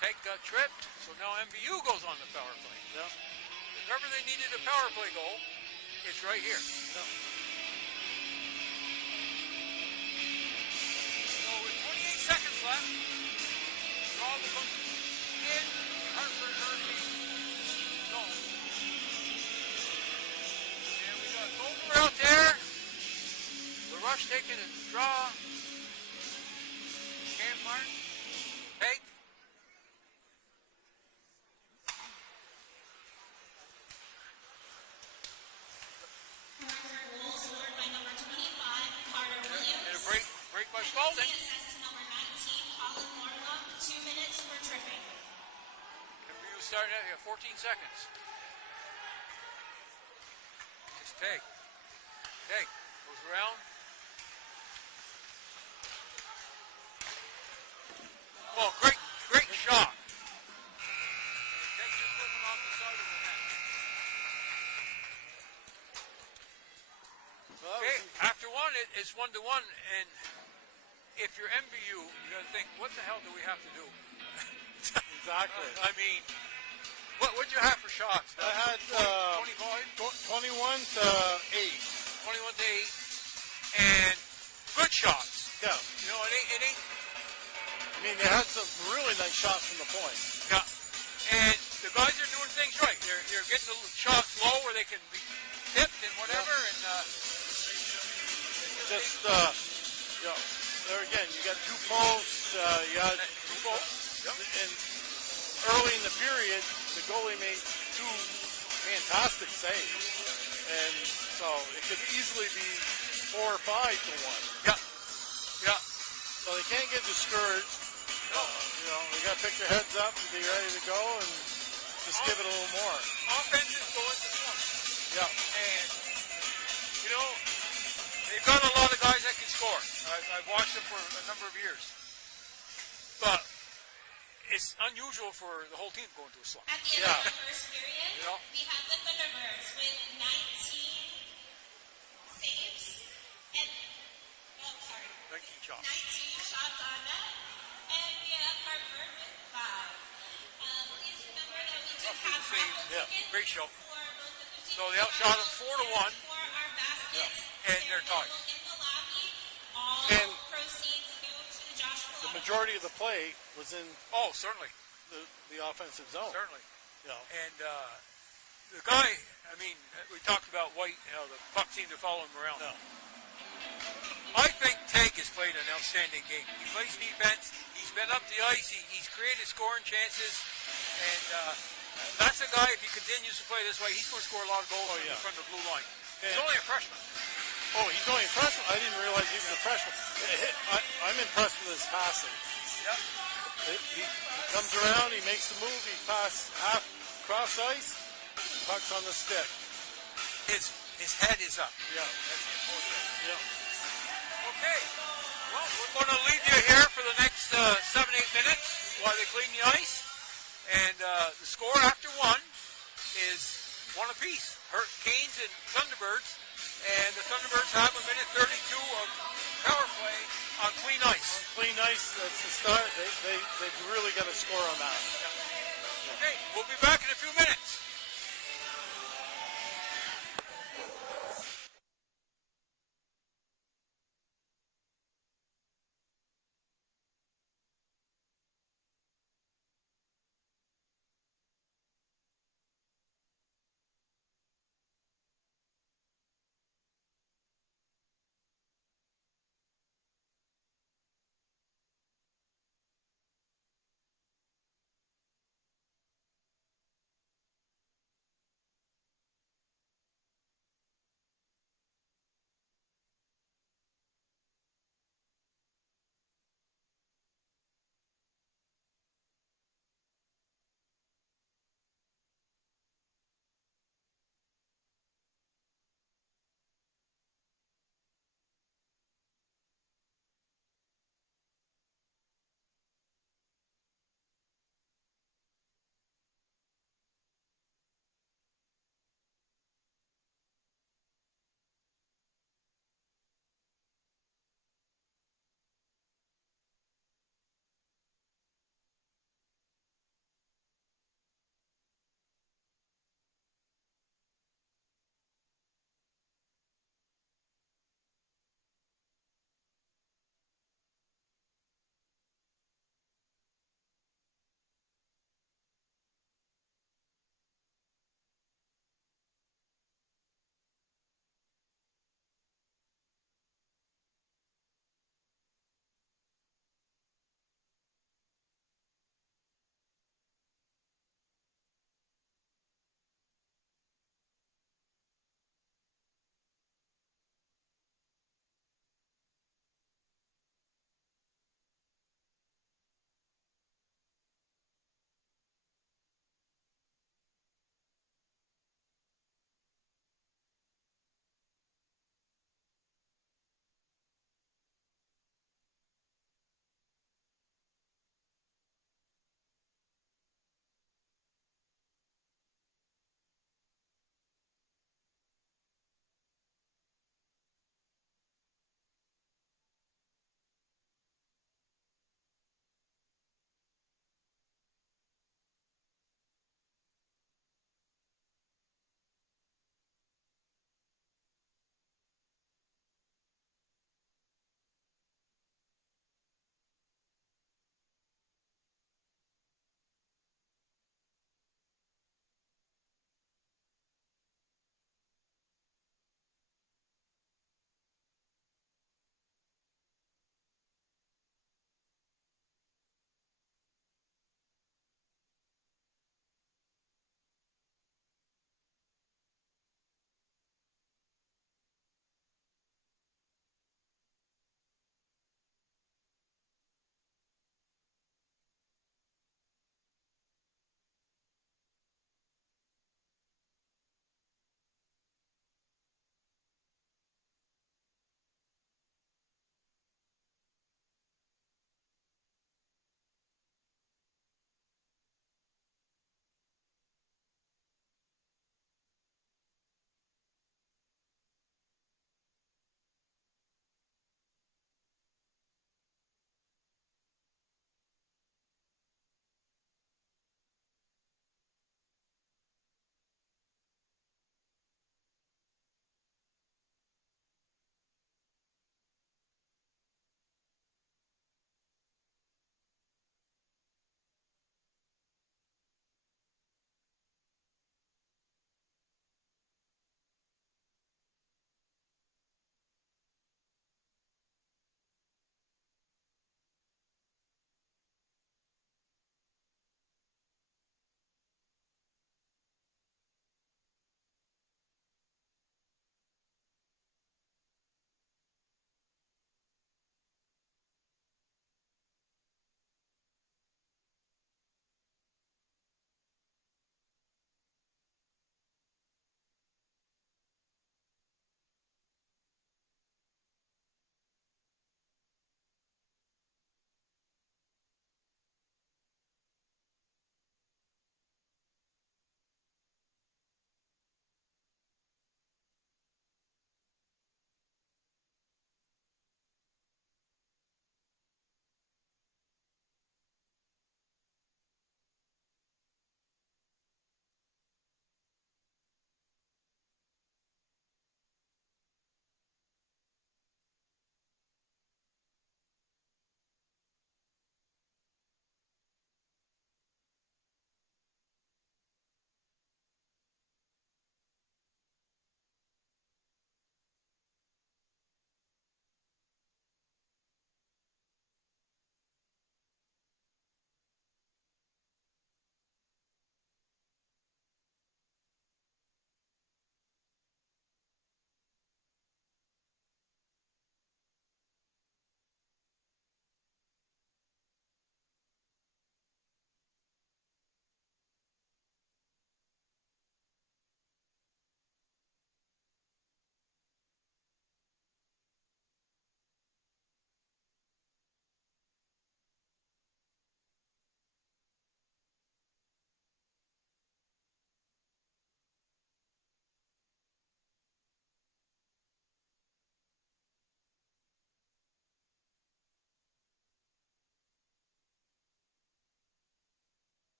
Tank got tripped, so now MVU goes on the power play. Yep. If ever they needed a power play goal, it's right here. Yep. So with 28 seconds left, draw the hook in Hartford Hurricane zone. And we got Goldberg out there. The rush taking a draw. Cam Martin. Peg. Hartford goal scored by number 25, Carter Williams. And a break by Spalding. Penalty assessed to number 19, Colin Morlock, 2 minutes for tripping. MVU starting out here, 14 seconds. It's Tag. Tag goes around. Oh, great shot. Tag just put him off the side of the net. Well, Okay, after one, it's 1-1, and if you're MVU, you got to think, what the hell do we have to do? exactly. I mean, what'd you have for shots? I had 25? 21 to 8. 21 to 8, and good shots. Yeah. You know, it ain't. I mean, they had some really nice shots from the point. Yeah. And the guys are doing everything's right. They're getting the shots low where they can be tipped and whatever, and just there again, you got two posts. You got two goals. Yep. And early in the period, the goalie made two fantastic saves, and so it could easily be 4 or 5 to 1. Yeah. Yeah. So they can't get discouraged. They got to pick their heads up and be ready to go and just give it a little more. Offense is going to slump. Yeah. And, they've got a lot of guys that can score. I've watched them for a number of years. But it's unusual for the whole team to go into a slump. At the end of the first period, we have the Thunderbirds with 19 saves and, 19 shots. 19 shots on net. And we have Hartford with 5. Please remember that we do have raffle tickets Great show. for both the 15 So they outshot them 4 to 1. for our baskets. And they're tied. In the lobby, all And proceeds go to the Josh the Pollock. majority of the play was in Oh, certainly. the offensive zone. Certainly. You know. And the guy, we talked about White, the puck seemed to follow him around. No. I think Tank has played an outstanding game. He plays defense. He's been up the ice. He's created scoring chances. And that's a guy, if he continues to play this way, he's going to score a lot of goals in front of the blue line. He's only a freshman. Oh, he's only a freshman? I didn't realize he was a freshman. I'm impressed with his passing. Yep. He comes around, he makes the move, he passes half cross ice, puck's on the stick. His head is up. Yeah. That's the important thing. Yeah. Okay. Well, we're going to leave you here for the next 7-8 minutes while they clean the ice. And the score after 1 is 1 apiece. Canes and Thunderbirds. And the Thunderbirds have a minute 32 of power play on clean ice. Clean ice, that's the start. They've really got to score on that. Yeah. Okay, we'll be back in a few minutes.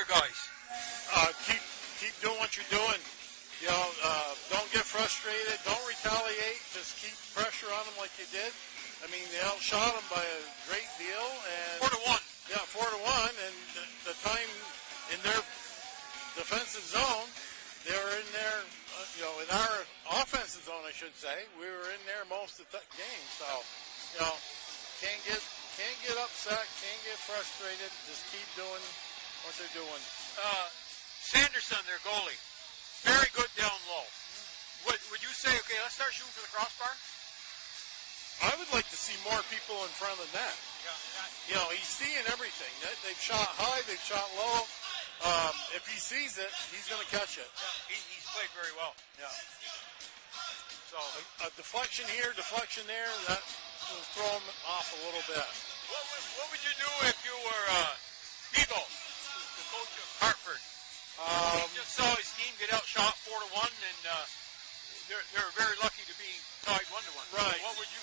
your guys? Keep doing what you're doing. You know, don't get frustrated. Don't retaliate. Just keep pressure on them like you did. I mean, they outshot them by a great deal. And 4-1. Yeah, 4-1. And the time in their defensive zone, they were in there, in our offensive zone, I should say. We were in there most of the game. So, can't get upset, can't get frustrated. Just keep doing what they're doing. Sanderson, their goalie, very good down low. Would you say, okay, let's start shooting for the crossbar? I would like to see more people in front of the net. Yeah. He's seeing everything. They've shot high, they've shot low. If he sees it, he's going to catch it. Yeah, he's played very well. Yeah. So A deflection here, deflection there, that will throw him off a little bit. What would you do if you were Bebo, the coach of Hartford? He just saw his team get outshot 4-1, and they're very lucky to be tied 1-1. Right. So what would you?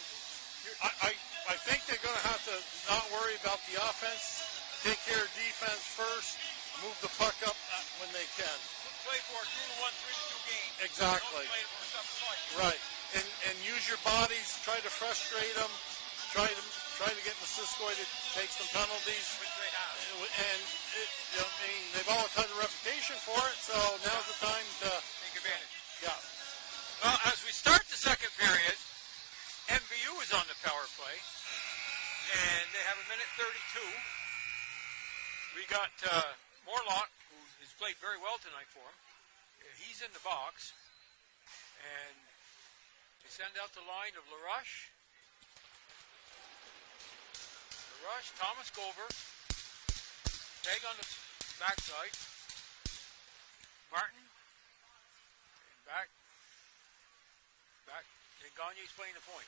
I think they're going to have to not worry about the offense, take care of defense first, move the puck up when they can. Play for a 2-1, 3-2 game. Exactly. Don't play for a 7-5. Right. And use your bodies, try to frustrate them, try to get Missisquoi to take some penalties. Which they have. And they've always had a reputation for it, so now's the time to Take advantage. Yeah. Well, as we start the second period, MVU is on the power play, and they have a minute 32. We got Morlock, who has played very well tonight for him. He's in the box, and they send out the line of LaRush, Thomas Gover, tag on the backside, Martin, and back, and Gagne's playing the point.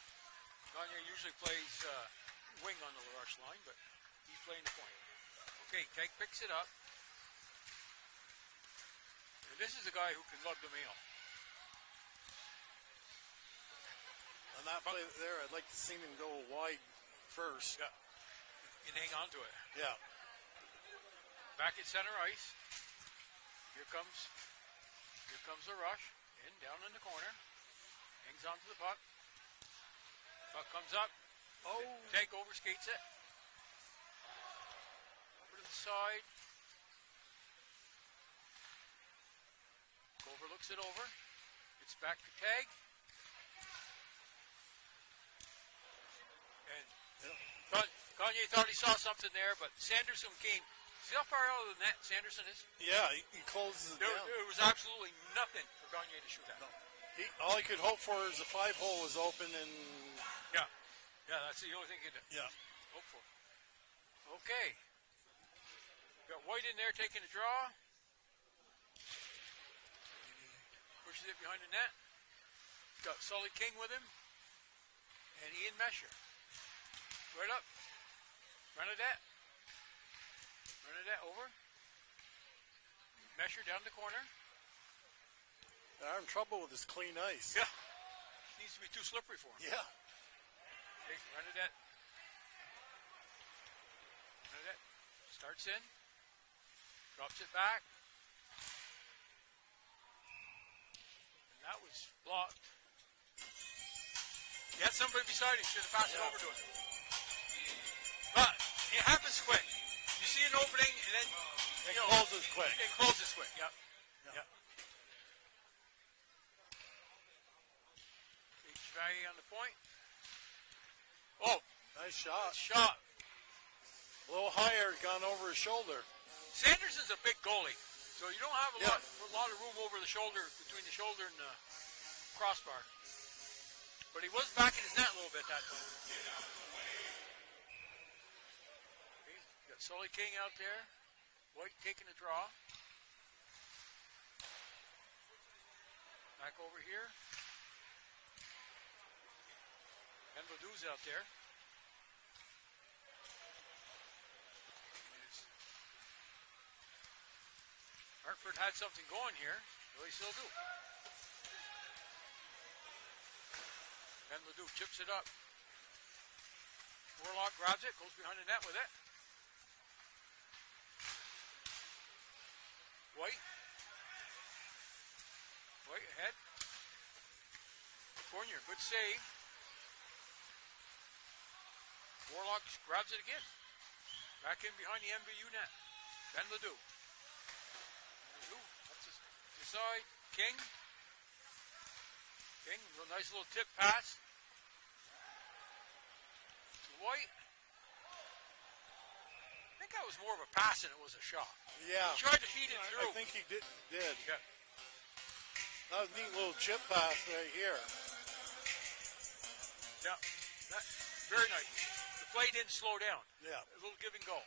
Gagne usually plays wing on the LaRush line, but he's playing the point. Okay, Keg picks it up. And this is a guy who can lug the mail. On that play there, I'd like to see him go wide first. Yeah. And hang on to it. Yeah. Back at center ice. Here comes LaRush. Down in the corner. Hangs on to the puck. Puck comes up. Oh. Take over, skates it. Over to the side. Gover looks it over. It's back to Tag. And Gagne thought he saw something there, but Sanderson came. See how far out of the net Sanderson is? Yeah, he closes it down. There was absolutely nothing for Gagne to shoot at. No. All he could hope for is the 5-hole was open and... Yeah, that's the only thing he could hope for. Okay. Got White in there taking a draw. Pushes it behind the net. Got Sully King with him. And Ian Mesher. Right up. Bernadette over. Mesher down the corner. They're in trouble with this clean ice. Yeah. Needs to be too slippery for him. Yeah. Okay, Bernadette starts in. Drops it back. And that was blocked. He had somebody beside him. Should have passed it over to him. But it happens quick. You see an opening, and then It closes quick. It closes quick. Yep. Chevalier on the point. Oh, nice shot. Shot. A little higher, gone over his shoulder. Sanderson's a big goalie, so you don't have a lot of room over the shoulder, between the shoulder and the crossbar. But he was back in his net a little bit that time. Okay, got Sully King out there. White taking a draw. Back over here. And Ledoux's out there. Hartford had something going here. Well, they still do. And Ledoux chips it up. Warlock grabs it, goes behind the net with it. White. White ahead. Fournier, good save. Warlock grabs it again. Back in behind the MVU net. Ben Ledoux. Ledoux, that's the side. King. King, a nice little tip pass. To White. I think that was more of a pass than it was a shot. Yeah. He tried to feed it through. I think he did. Yeah. That was a neat little chip pass right here. Yeah. That's very nice. The play didn't slow down. Yeah. A little give and go.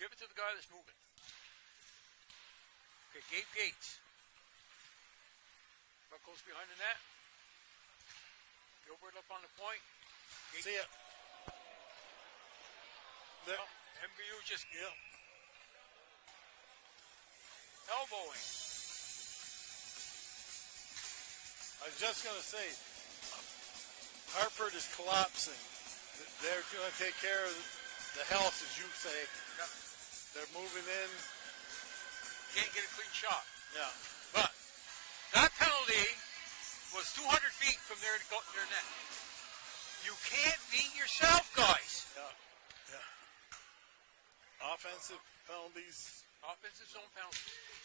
Give it to the guy that's moving. Okay, Gabe Gates. Puck goes behind the net. Gilbert up on the point. Gates. See ya. Well, MVU just Yeah. elbowing. I was just going to say, Hartford is collapsing. They're going to take care of the health, as you say. Yeah. They're moving in. Can't get a clean shot. Yeah. But that penalty was 200 feet from their net. You can't beat yourself, guys. Yeah. Yeah. Offensive penalties. Offensive zone penalties.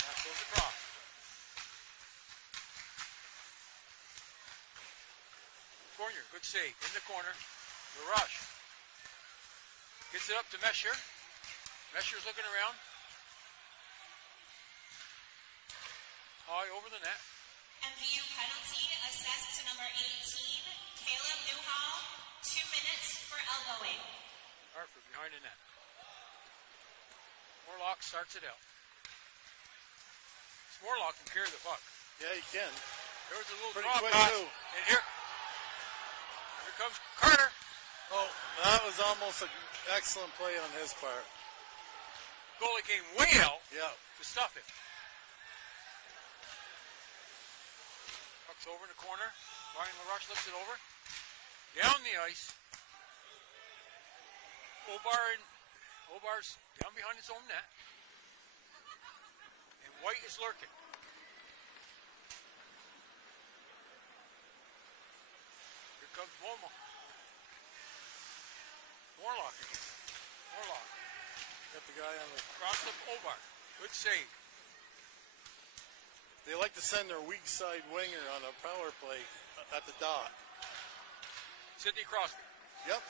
That goes across. Fournier, good save. In the corner. The rush. Gets it up to Mesher. Mesher's looking around. High over the net. MVU penalty assessed to number 18, Caleb Newhall, 2 minutes for elbowing. Hartford behind the net. Morlock starts it out. Morlock can carry the puck. Yeah, he can. There was a little Pretty drop quick, pass. too. And here comes Carter. Oh, that was almost an excellent play on his part. Goalie came way out Yeah. to stuff it. Puck's over in the corner. Ryan LaRoche lifts it over. Down the ice. Obar's down behind his own net. And White is lurking. Here comes Momo. Morlock again. Morlock. Got the guy on the... Cross up Obar. Good save. They like to send their weak side winger on a power play at the dot. Sidney Crosby. Yep.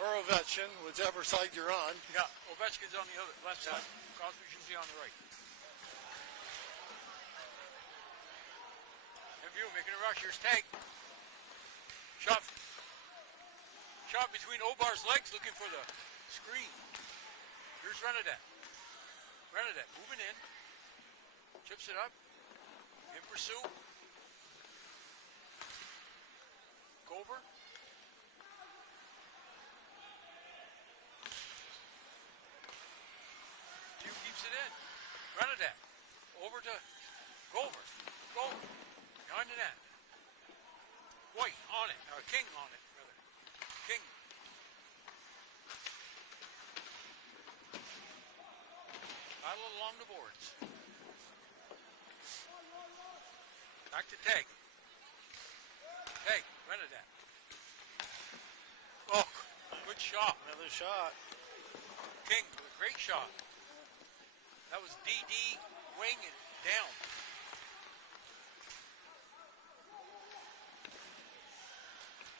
Or Ovechkin, whichever side you're on. Yeah, Ovechkin's on the other left side. Crosby's usually on the right. MVU making a rush. Here's Tank. Shot between Obar's legs looking for the screen. Here's Renadat. Renadat moving in. Chips it up. In pursuit. Gover. Hugh keeps it in. Renadat. Over to Gover. Gover. Behind the net. White on it. Or King on it, rather. King. Battle along the boards. Back to Teg. Teg, Renadat. Oh, good shot. Another shot. King, with a great shot. That was DD wing and down.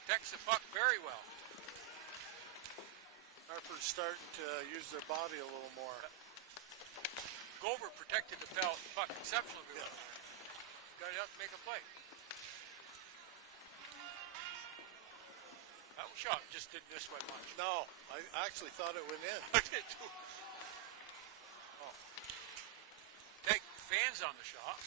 Protects the puck very well. Hartford's starting to use their body a little more. Gover protected the puck exceptionally well. Yeah. Got it up to make a play. That shot just didn't miss by much. No, I actually thought it went in. I did too. Oh. Take fans on the shot.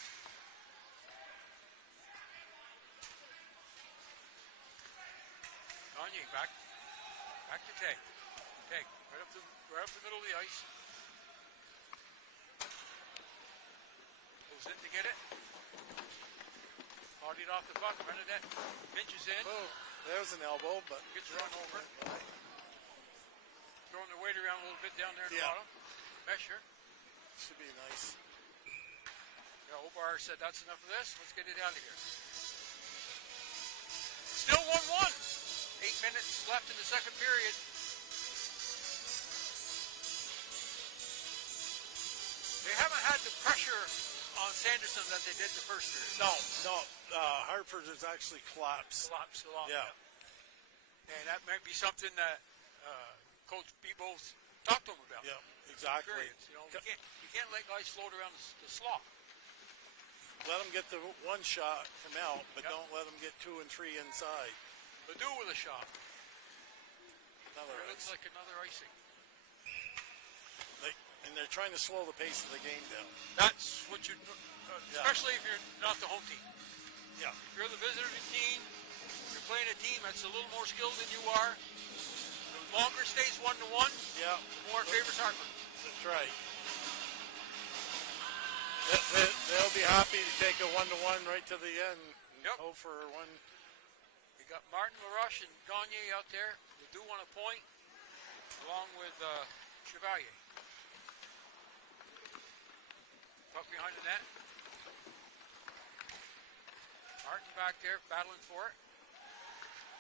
Gagne back to Teg. Teg right up the middle of the ice. Goes in to get it. Bodied off the puck. Renadat pinches in. Oh, there's an elbow, but Gets run over. right around a little bit down there in the bottom. Measure. Should be nice. Yeah, Obar said that's enough of this. Let's get it out of here. Still 1-1. 8 minutes left in the second period. They haven't had the pressure on Sanderson that they did the first period. No. Hartford has actually collapsed. Collapsed a lot. Yeah. And that might be something that Coach Bebo's talked to him about. Yeah, exactly. You know, you can't let guys float around the slot. Let them get the one shot from out, but don't let them get 2 and 3 inside. Ledoux with a shot. Another looks like another icing. And they're trying to slow the pace of the game down. That's what you, especially if you're not the home team. Yeah. If you're the visiting team, you're playing a team that's a little more skilled than you are. The longer it stays 1-1, yeah, the more it favors Hartford. That's right. They'll be happy to take a 1-1 right to the end. Yep. Hope for one. You got Martin LaRoche and Gagne out there. Ledoux on a point, along with Chevalier. Puck behind the net. Martin back there battling for it.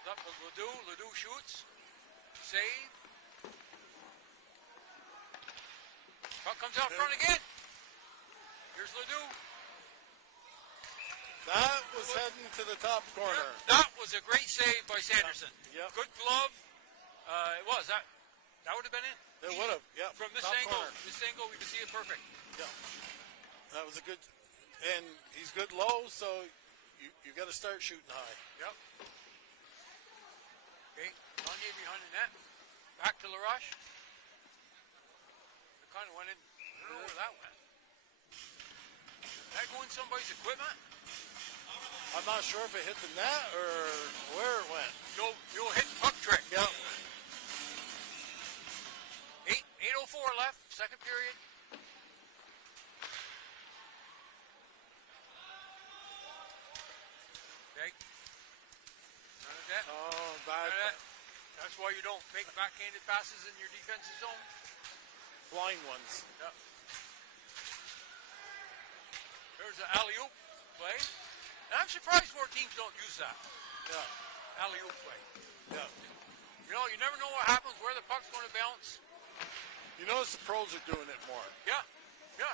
Up with Ledoux. Ledoux shoots. Save. Puck comes out front again. Here's Ledoux. That was heading to the top corner. That was a great save by Sanderson. Yep. Good glove. It was. That would have been in. It would have. Yeah. From this top angle, corner. We can see it perfect. Yeah. That was a good, and he's good low, so you got to start shooting high. Yep. Okay, Gagne behind the net. Back to LaRoche. It kind of went in. I don't know where that went. Did that go in somebody's equipment? I'm not sure if it hit the net or where it went. You'll hit puck trick. Yep. 8:04 left, second period. Okay. None of that. Oh, bad. None of that. That's why you don't make backhanded passes in your defensive zone. Blind ones. Yep. There's an alley-oop play. And I'm surprised more teams don't use that. Yeah. Alley-oop play. Yeah. You know, you never know what happens, where the puck's going to bounce. You notice the pros are doing it more. Yeah. Yeah.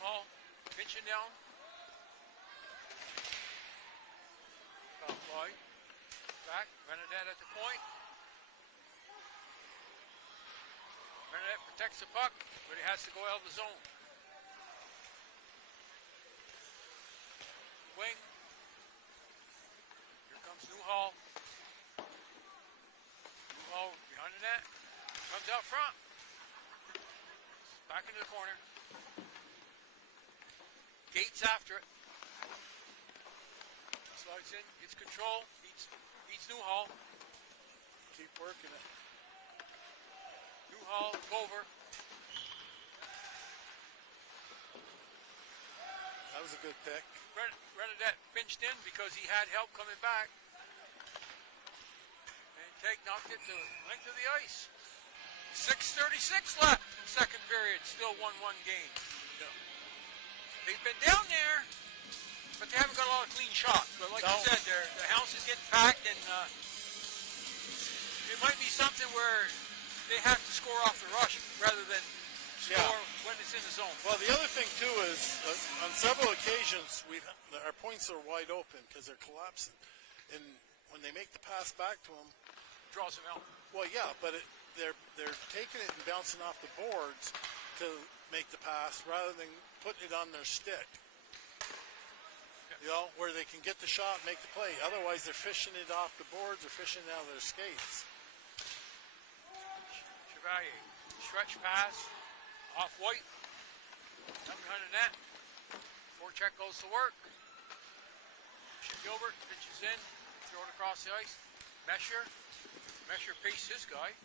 Ball pinching down. Top wide. Back. Bernadette at the point. Bernadette protects the puck, but he has to go out of the zone. Wing. Here comes Newhall. Newhall behind the net. Comes out front. Back into the corner. Gates after it. Slides in, gets control, beats Newhall. Keep working it. Newhall over. That was a good pick. Bernadette pinched in because he had help coming back. And Teg knocked it to the length of the ice. 6:36 left in second period. Still 1-1 game. Yeah. They've been down there, but they haven't got a lot of clean shots. But like you said, the house is getting packed, and it might be something where they have to score off the rush rather than score when it's in the zone. Well, the other thing too is on several occasions our points are wide open because they're collapsing, and when they make the pass back to them, draws them out. Well, yeah, but they're taking it and bouncing off the boards to make the pass rather than putting it on their stick. You know, where they can get the shot and make the play. Otherwise, they're fishing it off the boards or fishing it out of their skates. Chevalier, stretch pass, off White, down behind the net. Forecheck goes to work. Gilbert pitches in, throw it across the ice. Mesher paced his guy.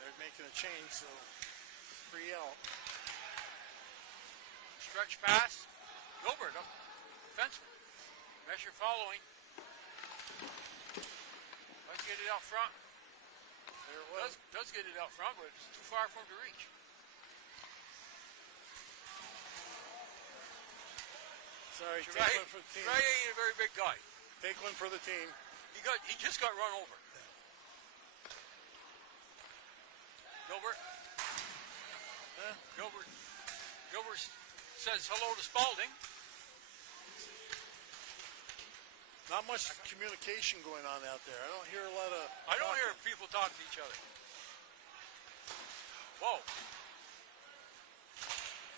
They're making a change, so 3 out. Stretch pass, Gilbert up, defenseman. Mesher following. Let's get it out front. There it was. Does get it out front, but it's too far for him to reach. Sorry, Trey take one for the team. ain't a very big guy. Take one for the team. He just got run over. Gilbert. Gilbert says hello to Spalding. Not much communication going on out there. I don't hear a lot of. I don't hear people talking to each other. Whoa.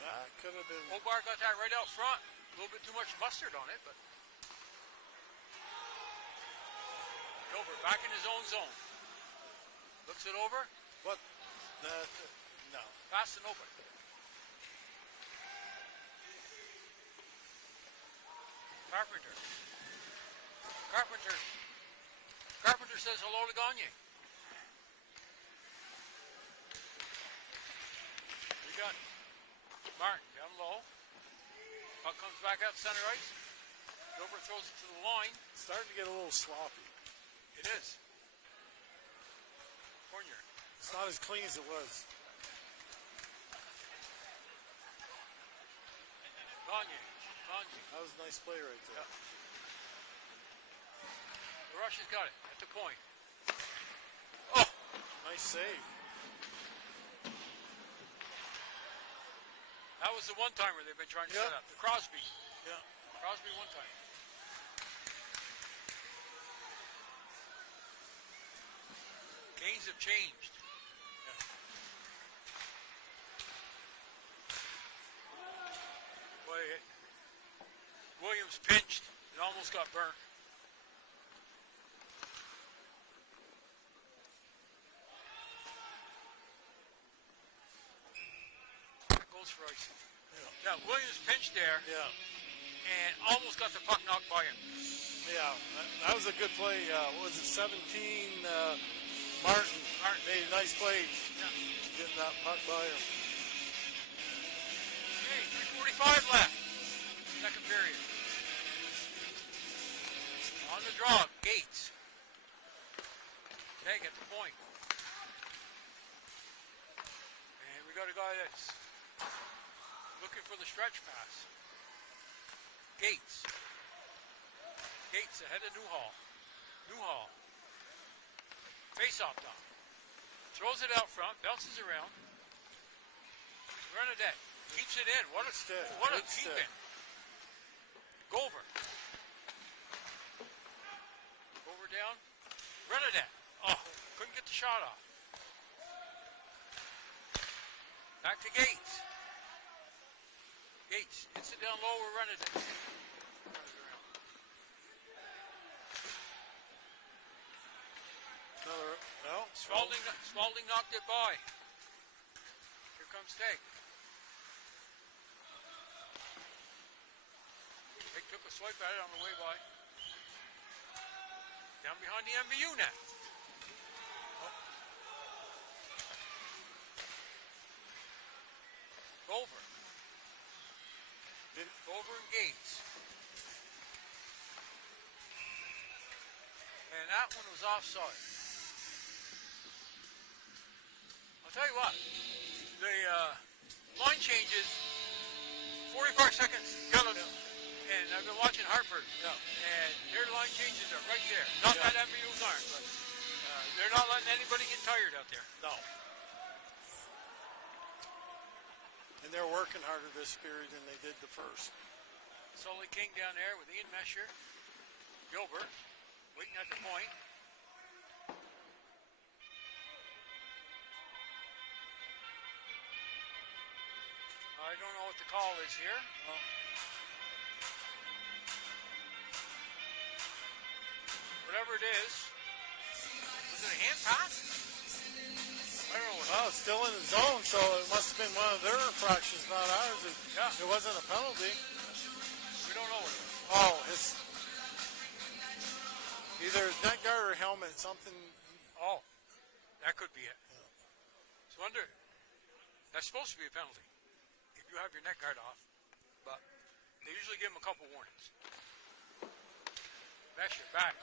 That could have been. Hobart got that right out front. A little bit too much mustard on it, but. Gilbert back in his own zone. Looks it over. What? No. Fast and open. Carpenter. Carpenter says hello to Gagne. We got Martin down low. Puck comes back out center ice. Gilbert throws it to the line. It's starting to get a little sloppy. It is. Cornier. It's not as clean as it was. Gagne. That was a nice play right there. Yeah. The Russians got it at the point. Oh! Nice save. That was the one-timer they've been trying to set up. The Crosby. Yeah. Crosby one-time. Games have changed. Boy, Williams pinched and almost got burnt. That goes for icing. Yeah, Williams pinched there. Yeah. And almost got the puck knocked by him. Yeah, that was a good play. What was it, 17? Martin made a nice play getting that puck by him. Okay, 3:45 left. Second period. On the draw, Gates. Okay, get the point. And we got a guy that's looking for the stretch pass. Gates. Gates ahead of Newhall. Newhall. Face-off down. Throws it out front, bounces around. Renadette keeps it in. What a keep in. Gover. Gover down. Renadette. Oh, couldn't get the shot off. Back to Gates. Gates hits it down low with Renadette. Spalding knocked it by. Here comes Teg. Teg took a swipe at it on the way by. Down behind the MVU net. Gover. Gover and Gates. And that one was offside. I'll tell you what, the line changes, 45 seconds, and I've been watching Hartford, and their line changes are right there. Not that MVU's aren't, but they're not letting anybody get tired out there. No. And they're working harder this period than they did the first. Sully King down there with Ian Mesher. Gilbert waiting at the point. I don't know what the call is here. Whatever it is. Was it a hand pass? I don't know what. Well, it's still in the zone, so it must have been one of their infractions, not ours. It wasn't a penalty. We don't know what it is. Oh, it's either his neck guard or helmet, something. Oh, that could be it. So under, that's supposed to be a penalty if you have your neck guard off, but they usually give him a couple warnings. Mesher back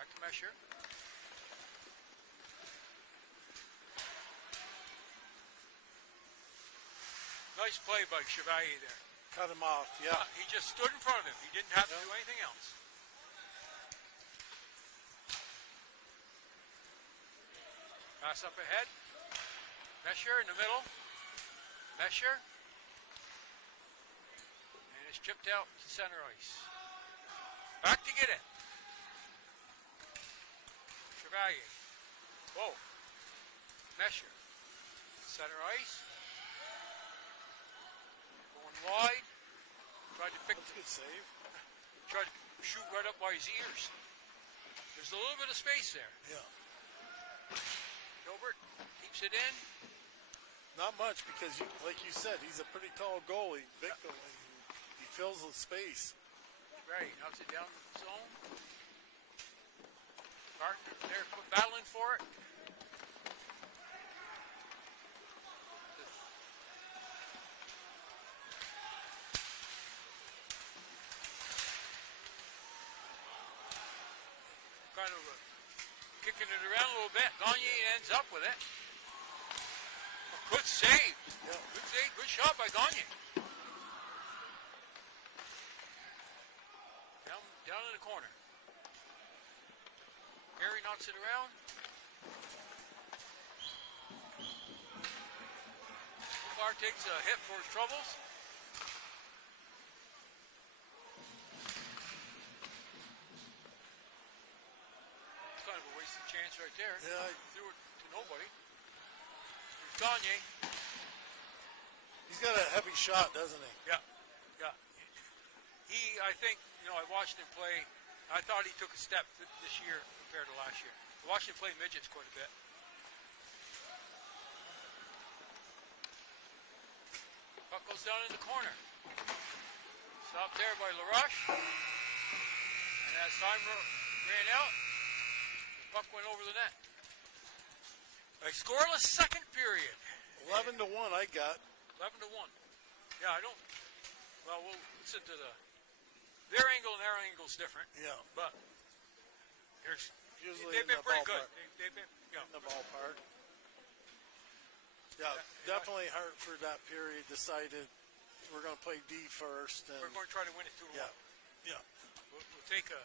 to Mesher. Nice play by Chevalier there. Cut him off, yeah. He just stood in front of him. He didn't have to do anything else. Pass up ahead. Mesher in the middle. Mesher. And it's chipped out to center ice. Back to get it. Chevalier. Whoa. Mesher. Center ice. Going wide. Tried to pick. That's a good save. Tried to shoot right up by his ears. There's a little bit of space there. Yeah. Gilbert keeps it in. Not much because, like you said, he's a pretty tall goalie. Big goalie. He fills the space. Right, knocks it down the zone. Martin there battling for it. Kind of kicking it around a little bit. Gagne ends up with it. A good save. Yeah. Good save. Good shot by Gagne. Down in the corner. Gary knocks it around. Clark takes a hit for his troubles. It's kind of a wasted chance right there. Yeah. Threw it to nobody. Here's Gagne. He's got a heavy shot, doesn't he? Yeah. Yeah. I think, I watched him play. I thought he took a step this year compared to last year. I watched him play midgets quite a bit. Puck goes down in the corner. Stopped there by LaRoche. And as time ran out, the puck went over the net. A scoreless second period. 11-1 I got. 11-1. Yeah, I don't. Well, we'll listen to their angle and our angle is different. Yeah. But there's Usually they've in been the pretty good. ballpark. They've been, In the ballpark. Yeah, definitely Hartford that period decided we're going to play D first. And we're going to try to win it 2-1. Yeah. We'll take a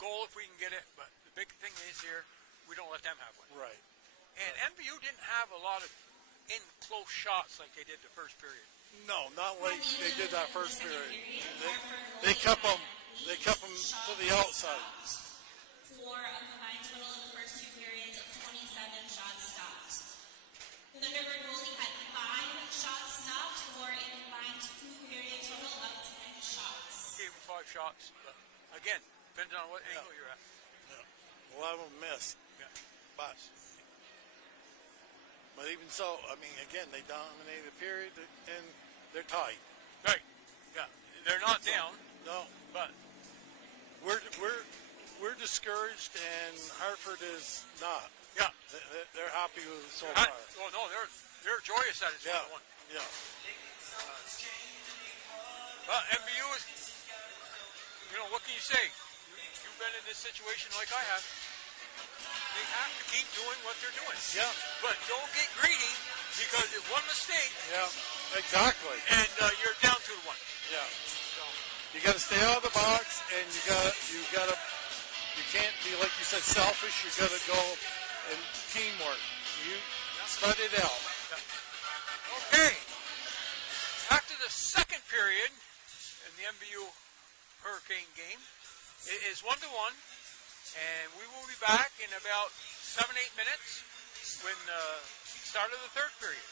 goal if we can get it, but the big thing is here, we don't let them have one. Right. And MVU didn't have a lot of in-close shots like they did the first period. No, not like they did that first period. They kept them to the outside. For a combined total of the first two periods of 27 shots stopped. The Thunderbird goalie had 5 shots stopped for a combined two-period total of 10 shots. Gave him 5 shots, but again, depends on what angle you're at. Yeah. A lot of them missed. Yeah. But even so, I mean, again, they dominated the period and they're tied. Right. Yeah. They're not down. No, but we're discouraged, and Hartford is not. Yeah. They're happy with it so far. Oh no, they're joyous that it's 1-1. Yeah. MVU is. What can you say? You've been in this situation like I have. They have to keep doing what they're doing. Yeah. But don't get greedy because one mistake. Yeah. Exactly. And you're down 2-1. Yeah. So. You got to stay out of the box, and you can't be, like you said, selfish. You got to go and teamwork. You spread it out. Okay. After the second period in the MVU Hurricane game, it is 1-1, and we will be back in about 7-8 minutes when start of the third period.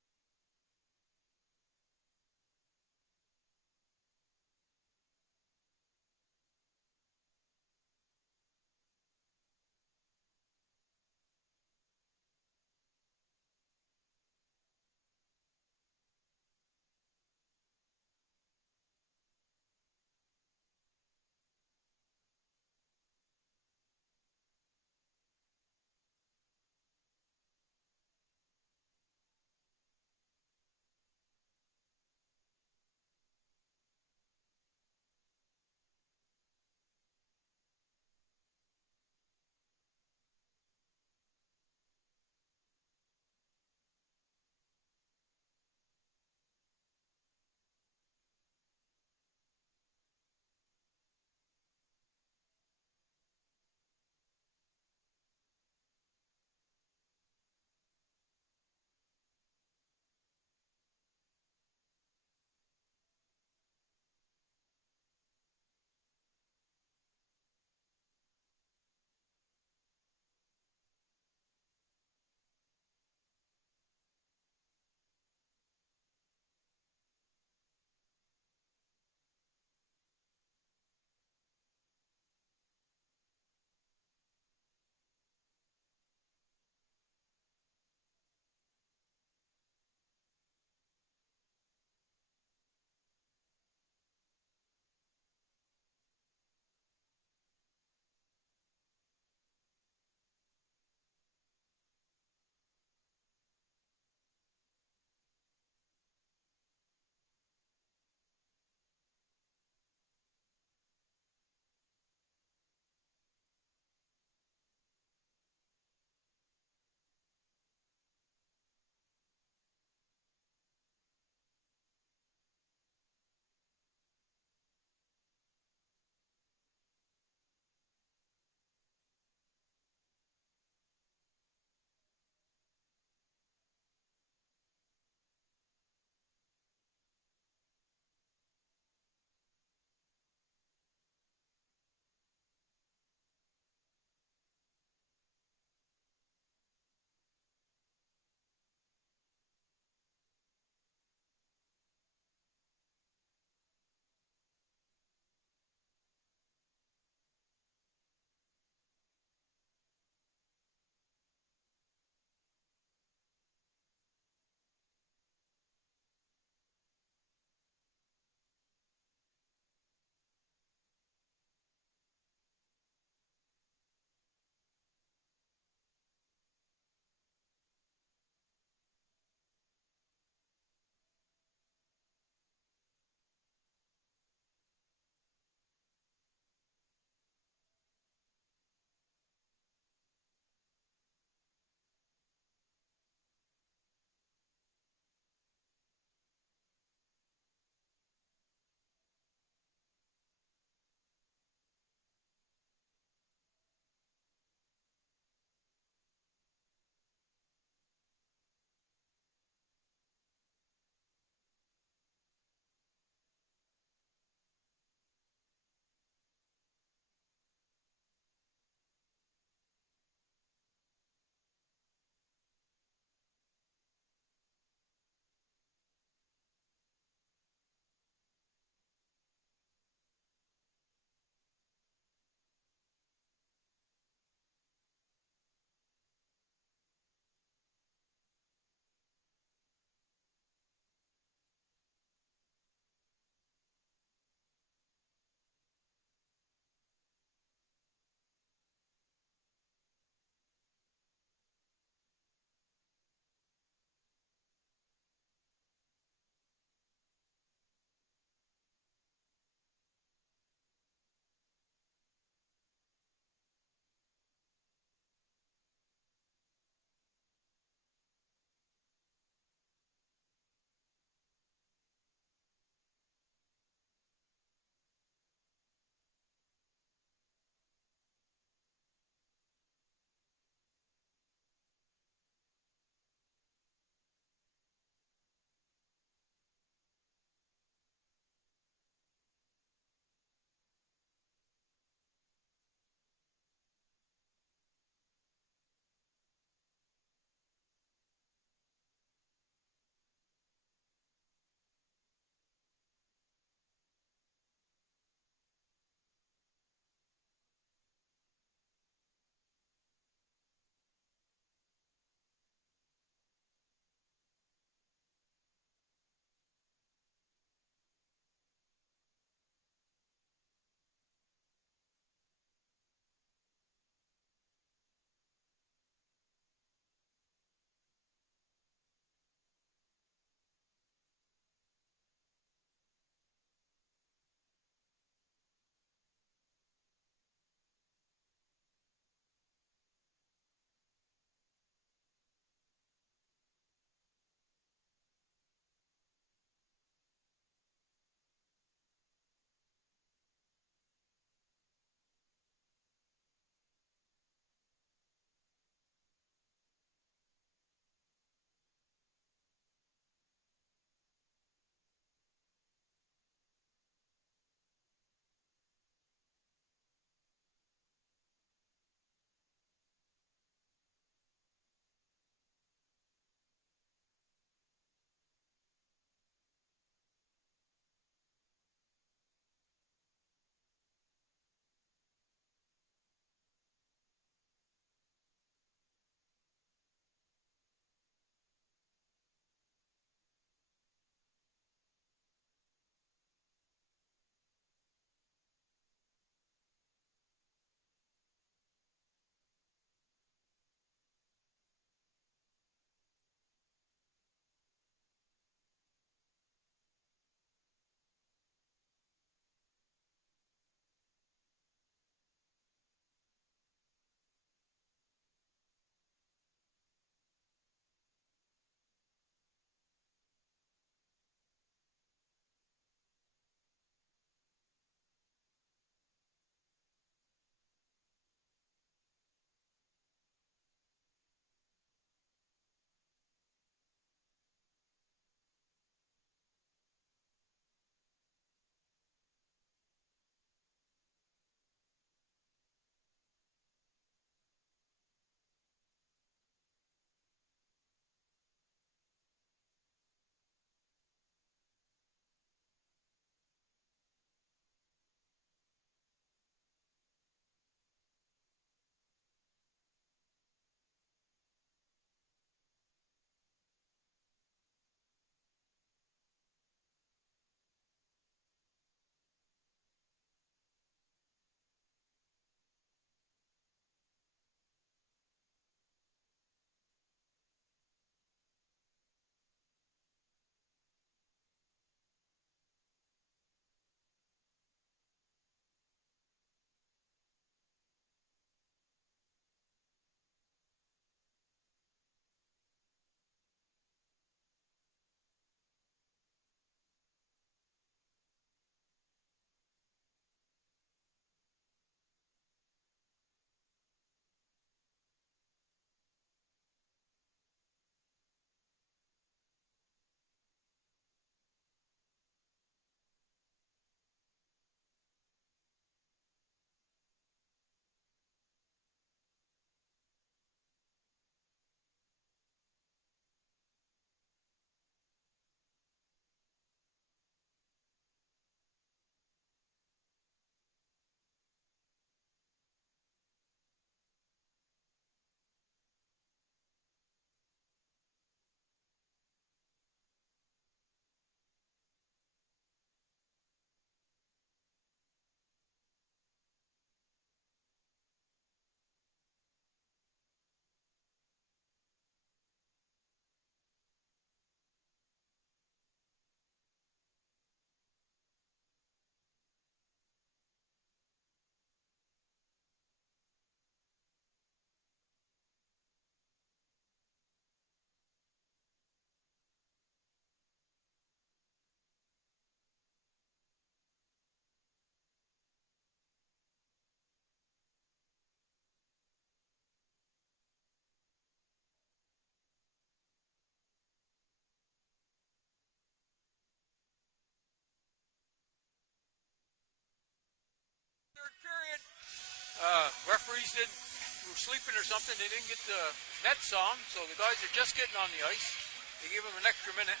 referees were sleeping or something. They didn't get the nets on, so the guys are just getting on the ice. They gave them an extra minute.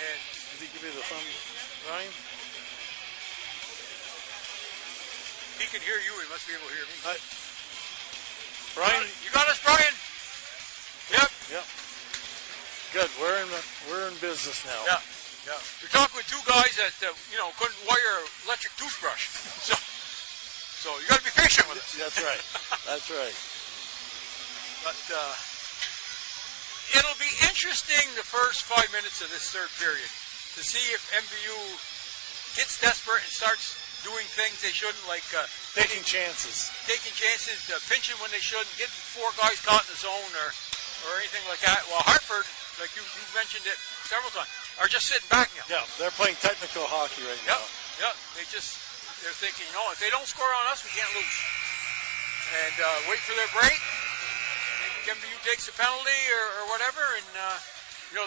And did he give you the thumb, Ryan? He can hear you. He must be able to hear me. Brian, you got us, Brian? Yep. Yep. Good. We're in business now. Yeah. Yeah. You're talking with two guys that couldn't wire an electric toothbrush. So you got to be patient with us. That's right. That's right. But it'll be interesting the first 5 minutes of this third period to see if MVU gets desperate and starts doing things they shouldn't, like taking chances, pinching when they shouldn't, getting four guys caught in the zone or anything like that. Well, Hartford, like you mentioned it several times, are just sitting back now. Yeah, they're playing technical hockey right now. Yep. They're thinking, if they don't score on us, we can't lose. And wait for their break. Maybe MVU takes a penalty or whatever, and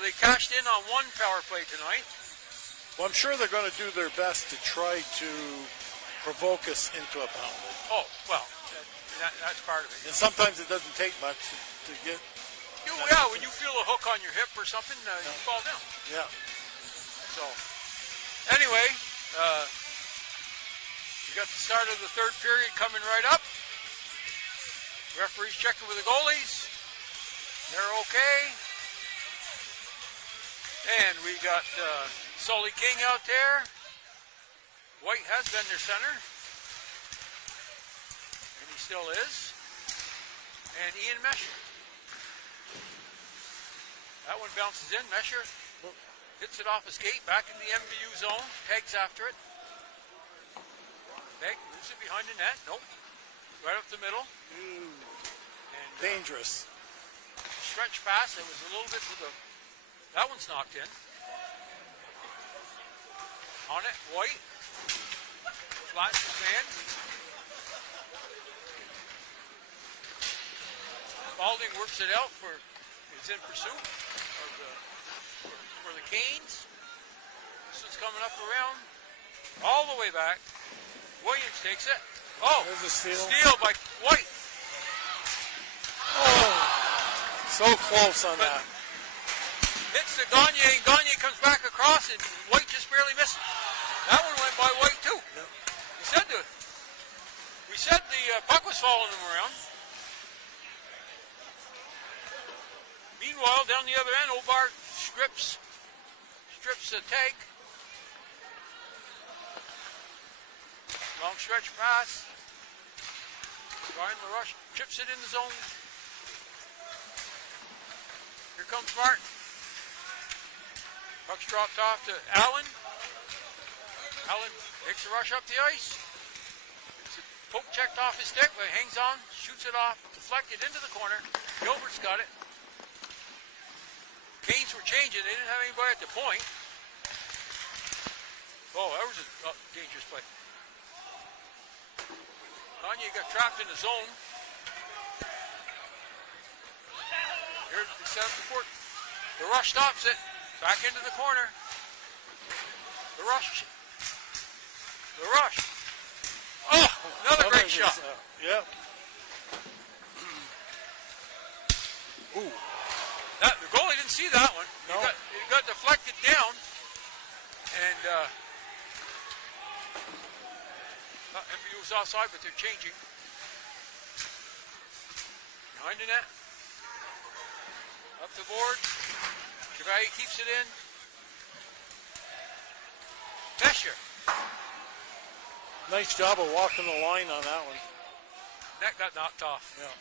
they cashed in on one power play tonight. Well, I'm sure they're going to do their best to try to provoke us into a penalty. Oh, well, that's part of it. And sometimes it doesn't take much to get... when you feel a hook on your hip or something, you fall down. Yeah. So, anyway, we got the start of the third period coming right up. Referees checking with the goalies. They're okay. And we got Sully King out there. White has been their center. And he still is. And Ian Mesher. That one bounces in. Mesher hits it off his skate, back in the MVU zone. Pegs after it. Peg moves it behind the net. Nope. Right up the middle. And, dangerous. Stretch pass. It was a little bit to the... That one's knocked in. On it, White. Flats his man. Balding works it out is in pursuit for the Canes. This one's coming up around. All the way back. Williams takes it. Oh, there's a steal. Steal by White. Oh, so close on that. Hits to Gagne, and Gagne comes back across, and White just barely missed it. That one went by White, too. Yep. We said the puck was following him around. Meanwhile, down the other end, Obar strips a tag. Long stretch pass. Ryan LaRush chips it in the zone. Here comes Martin. Puck's dropped off to Allen. Allen makes a rush up the ice. It's a poke checked off his stick, but hangs on, shoots it off, deflected into the corner. Gilbert's got it. Canes were changing. They didn't have anybody at the point. Oh, that was a dangerous play. Gagne got trapped in the zone. Here's the set up the fort. The rush stops it. Back into the corner. The rush. Oh, another great shot. Yep. Ooh. The goalie didn't see that one. No. He got deflected down. And MVU was offside, but they're changing. Behind the net. Up the board. Chevalier keeps it in. Mesher. Nice job of walking the line on that one. Net got knocked off. Yeah.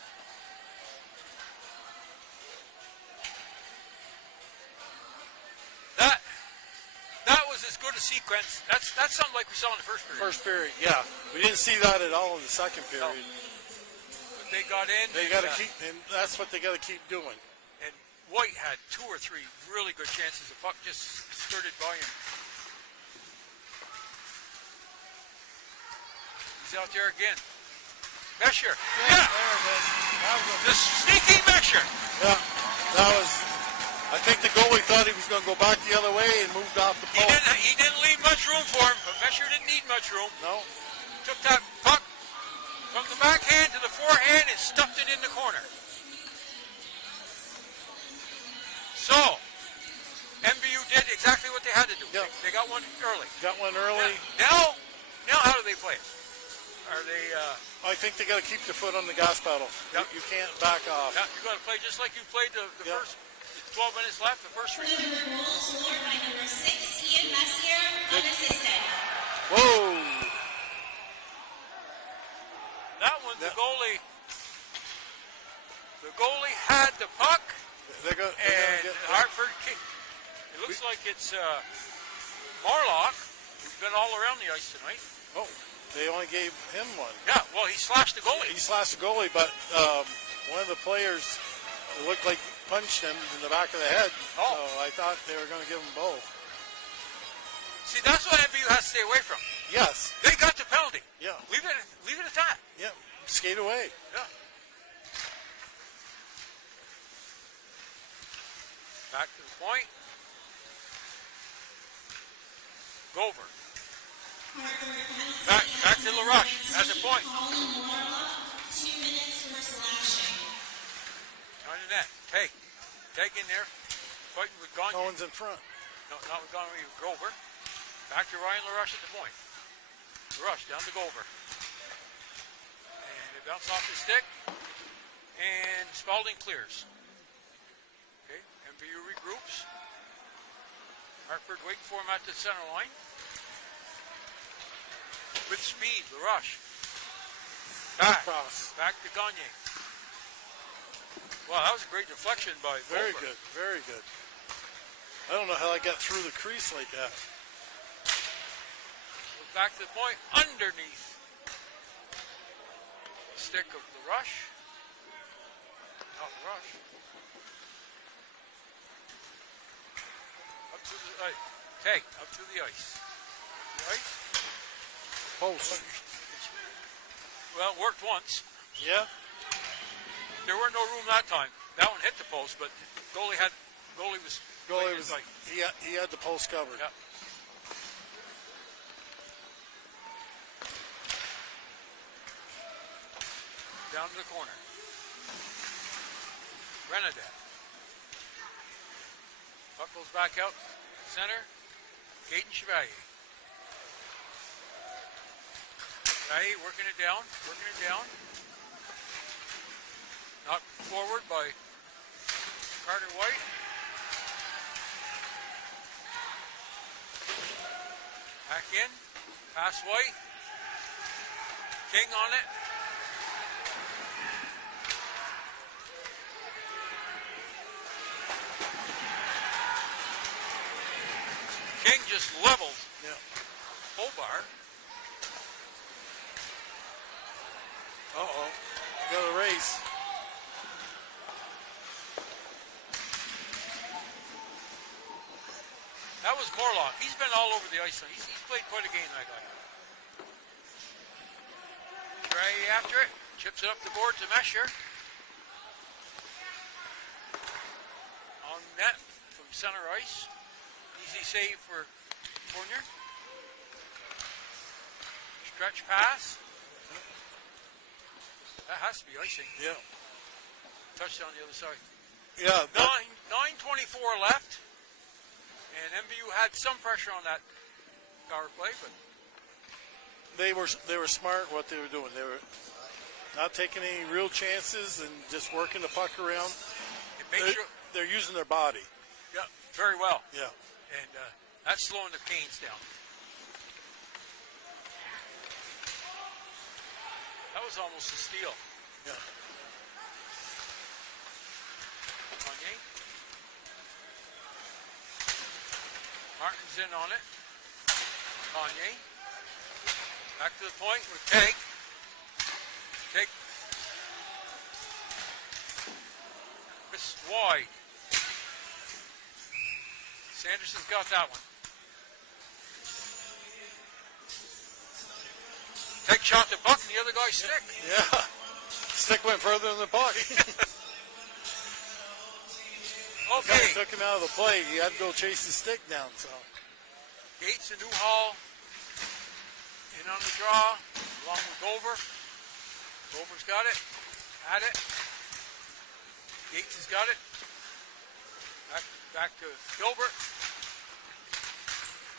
That was as good a sequence. That's something like we saw in the first period. First period, yeah. We didn't see that at all in the second period. No. But they got in. They got to keep, and that's what they got to keep doing. And White had 2 or 3 really good chances. The puck just skirted by him. He's out there again. Mesher. Yeah. The sneaky Mesher. Yeah. That was. I think the goalie thought he was going to go back the other way and moved off the post. He didn't leave much room for him, but Mesher didn't need much room. No. Took that puck, what they had to do. Yep. They got one early. Got one early. Now how do they play it? Are they? I think they got to keep their foot on the gas pedal. Yep. You can't back off. Yeah, you got to play just like you played the Yep. first 12 minutes left, the first 3 minutes. Thunderbird goal scored by number 6, Ian Messier, unassisted. Whoa! That one, Yep. the goalie had the puck, They're gonna and get, Hartford kicked. It looks like it's Marlock, who's been all around the ice tonight. oh, they only gave him one. Yeah, well, he slashed the goalie. He slashed the goalie, but one of the players looked like punched him in the back of the head. Oh. So I thought they were going to give him both. See, that's what MVU has to stay away from. Yes. They got the penalty. Yeah. Leave it at that. Yeah. Skate away. Yeah. Back to the point. Gover. Back to LaRoche at the point. Colin Morlock, 2 minutes for slashing. On the net. Take in there. Fighting with Gagne. Cohen's in front. No, not with Gagne, with Gover. Back to Ryan LaRoche at the point. LaRoche down to Gover. And they bounce off the stick. And Spalding clears. Okay, MVU regroups. Hartford waiting for him at the center line. With speed, LaRoche. Cross. Back to Gagne. Wow, that was a great deflection by Very Gover. good. Very good. I don't know how I got through the crease like that. Back to the point, underneath stick of LaRoche. Not LaRoche. Up to the ice. Up to the ice. The ice. Post. Well, it worked once. Yeah. There weren't no room that time. That one hit the post, but goalie was Goalie was like, he had the post covered. yeah. Down to the corner. Grenadette. Puck goes back out. Center. Caden Chevalier. Chevalier working it down. Knocked forward by Carter White. Back in. Pass White. King on it. King just leveled Hobart. Uh-oh. Got a race. That was Morlock. He's been all over the ice. He's played quite a game, that guy. Gray after it. Chips it up the board to Mesher. On net from center ice. Easy save for Fournier. Stretch pass. That has to be icing. Yeah. Touchdown the other side. Yeah. 9:24 left. And MVU had some pressure on that power play, but They were smart what they were doing. They were not taking any real chances and just working the puck around. it makes you, They're using their body. yeah, very well. Yeah. And that's slowing the Canes down. That was almost a steal. Yeah. Gagne. Martin's in on it. Gagne. Back to the point with Take. Take. Missed wide. Sanderson's got that one. Take shot the puck and the other guy's stick. Yeah. Stick went further than the puck. Okay. Took him out of the play. He had to go chase his stick down. So Gates and Newhall in on the draw, along with Gover. Gover's got it. Had it. Gates has got it. Back to Gilbert.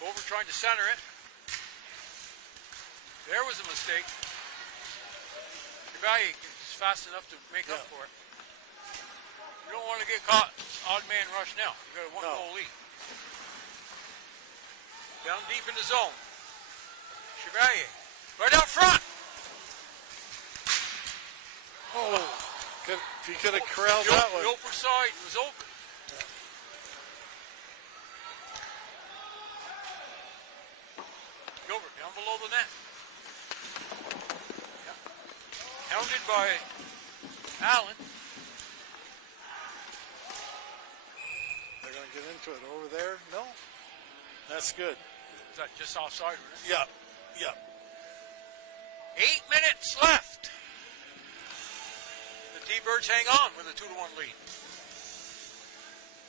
Over trying to center it. There was a mistake. Chevalier is fast enough to make up for it. You don't want to get caught odd man rush now. You got a one-goal lead. Down deep in the zone. Chevalier. Right out front. Oh, if he could have corralled that one. The upper side was open. Gilbert down below the net. Yeah. Hounded by Allen. They're going to get into it over there. No, that's good. Is that just offside? Right? Yeah, yeah. 8 minutes left. The T-Birds hang on with a 2-1 lead.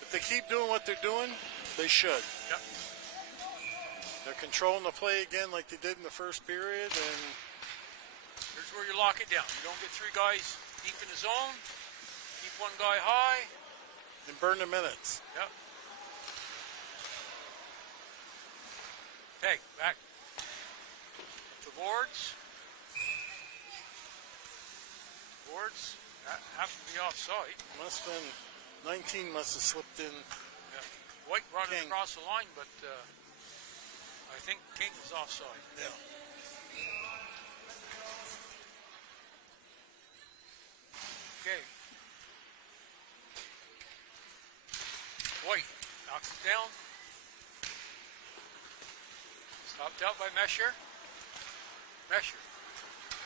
If they keep doing what they're doing, they should. Yep. They're controlling the play again like they did in the first period, and here's where you lock it down. You don't get 3 guys deep in the zone. Keep 1 guy high. and burn the minutes. Yep. Peg, back to boards. Boards, that happened to be offside. Must have been, 19 must have slipped in. Yeah. White brought it across the line, but I think King was offside. Yeah. Okay. White knocks it down. Stopped out by Mesher. Mesher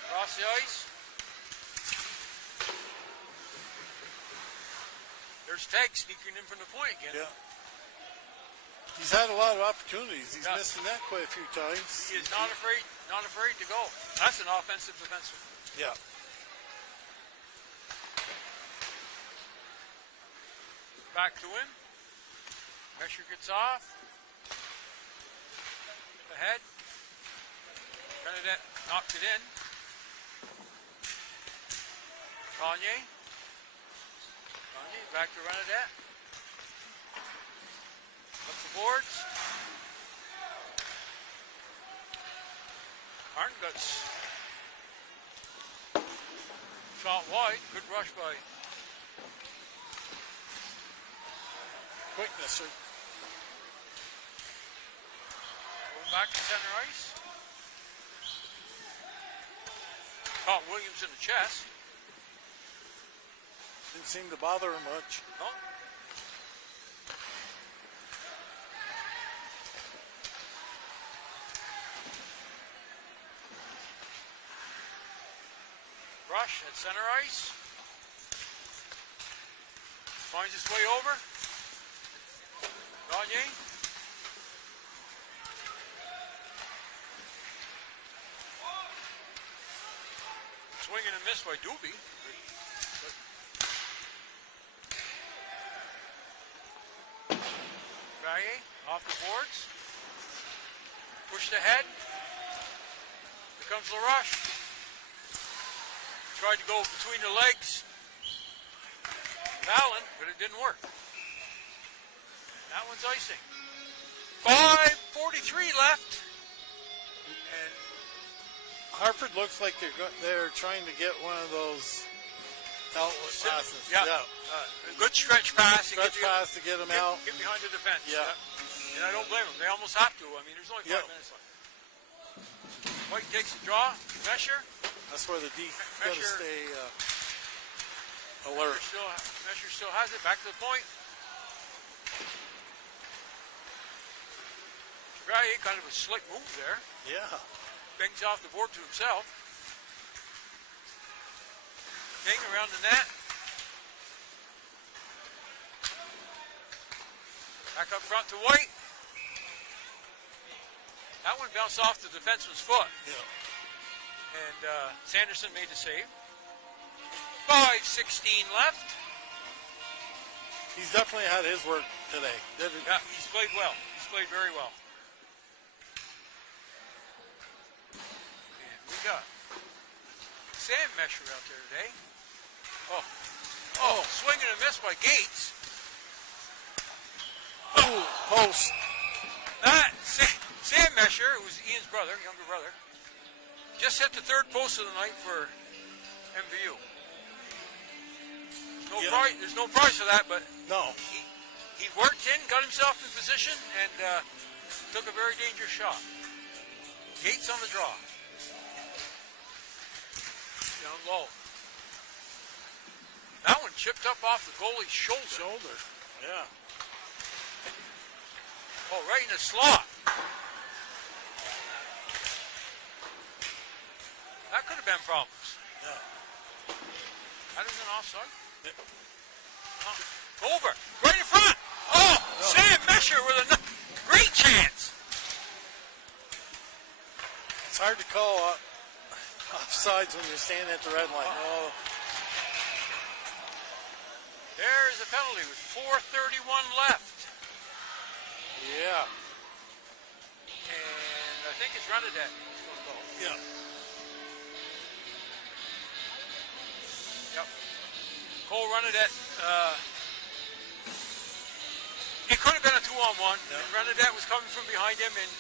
across the ice. There's Tag sneaking in from the point again. Yeah. He's had a lot of opportunities. He's missed the net quite a few times. He is not afraid to go. That's an offensive defenseman. Yeah. Back to him. Mesher gets off. Ahead. Bernadette knocked it in. Kanye. Back to Bernadette. Up the boards. Hartford shot wide. Good rush by Quickness. going back to center ice. Caught Williams in the chest. Didn't seem to bother him much. No. Rush at center ice. Finds his way over. Gagne. Swing and a miss by Doobie. Gagne off the boards. Pushed ahead. Here comes LaRoche. Tried to go between the legs. Allen, but it didn't work. That one's icing. 5:43 left. And Hartford looks like they're trying to get one of those outlet passes. Yeah. A good stretch pass. Stretch pass to get them out. Get behind the defense. Yeah. And I don't blame them. They almost have to. I mean, there's only 5 minutes left. White takes the draw. Mesher. That's where the D got to stay alert. Mesher still has it. Back to the point. Chevalier, kind of a slick move there. Yeah. Bangs off the board to himself. King around the net. Back up front to White. That one bounced off the defenseman's foot. Yeah. And Sanderson made the save. 5:16 left. He's definitely had his work today. Yeah, he's played well. He's played very well. And we got Sam Mesher out there today. Oh, swing and a miss by Gates. Oh, post. That Sam Mesher, who's Ian's brother, younger brother, just hit the third post of the night for MVU. There's no prize for that, but No. he worked in, got himself in position, and took a very dangerous shot. Gates on the draw. Down low. That one chipped up off the goalie's shoulder. Yeah. Oh, right in the slot. That could have been problems. Yeah. That is an offside. Over. Right in front. Oh, Sam Mesher with a great chance. It's hard to call offsides when you're standing at the red line. Oh. There's a penalty with 4:31 left. Yeah. And I think it's Renadette who's going to go. Yeah. Yep. Cole Renadette. It could have been a 2-on-1. Yeah. Renadette was coming from behind him, and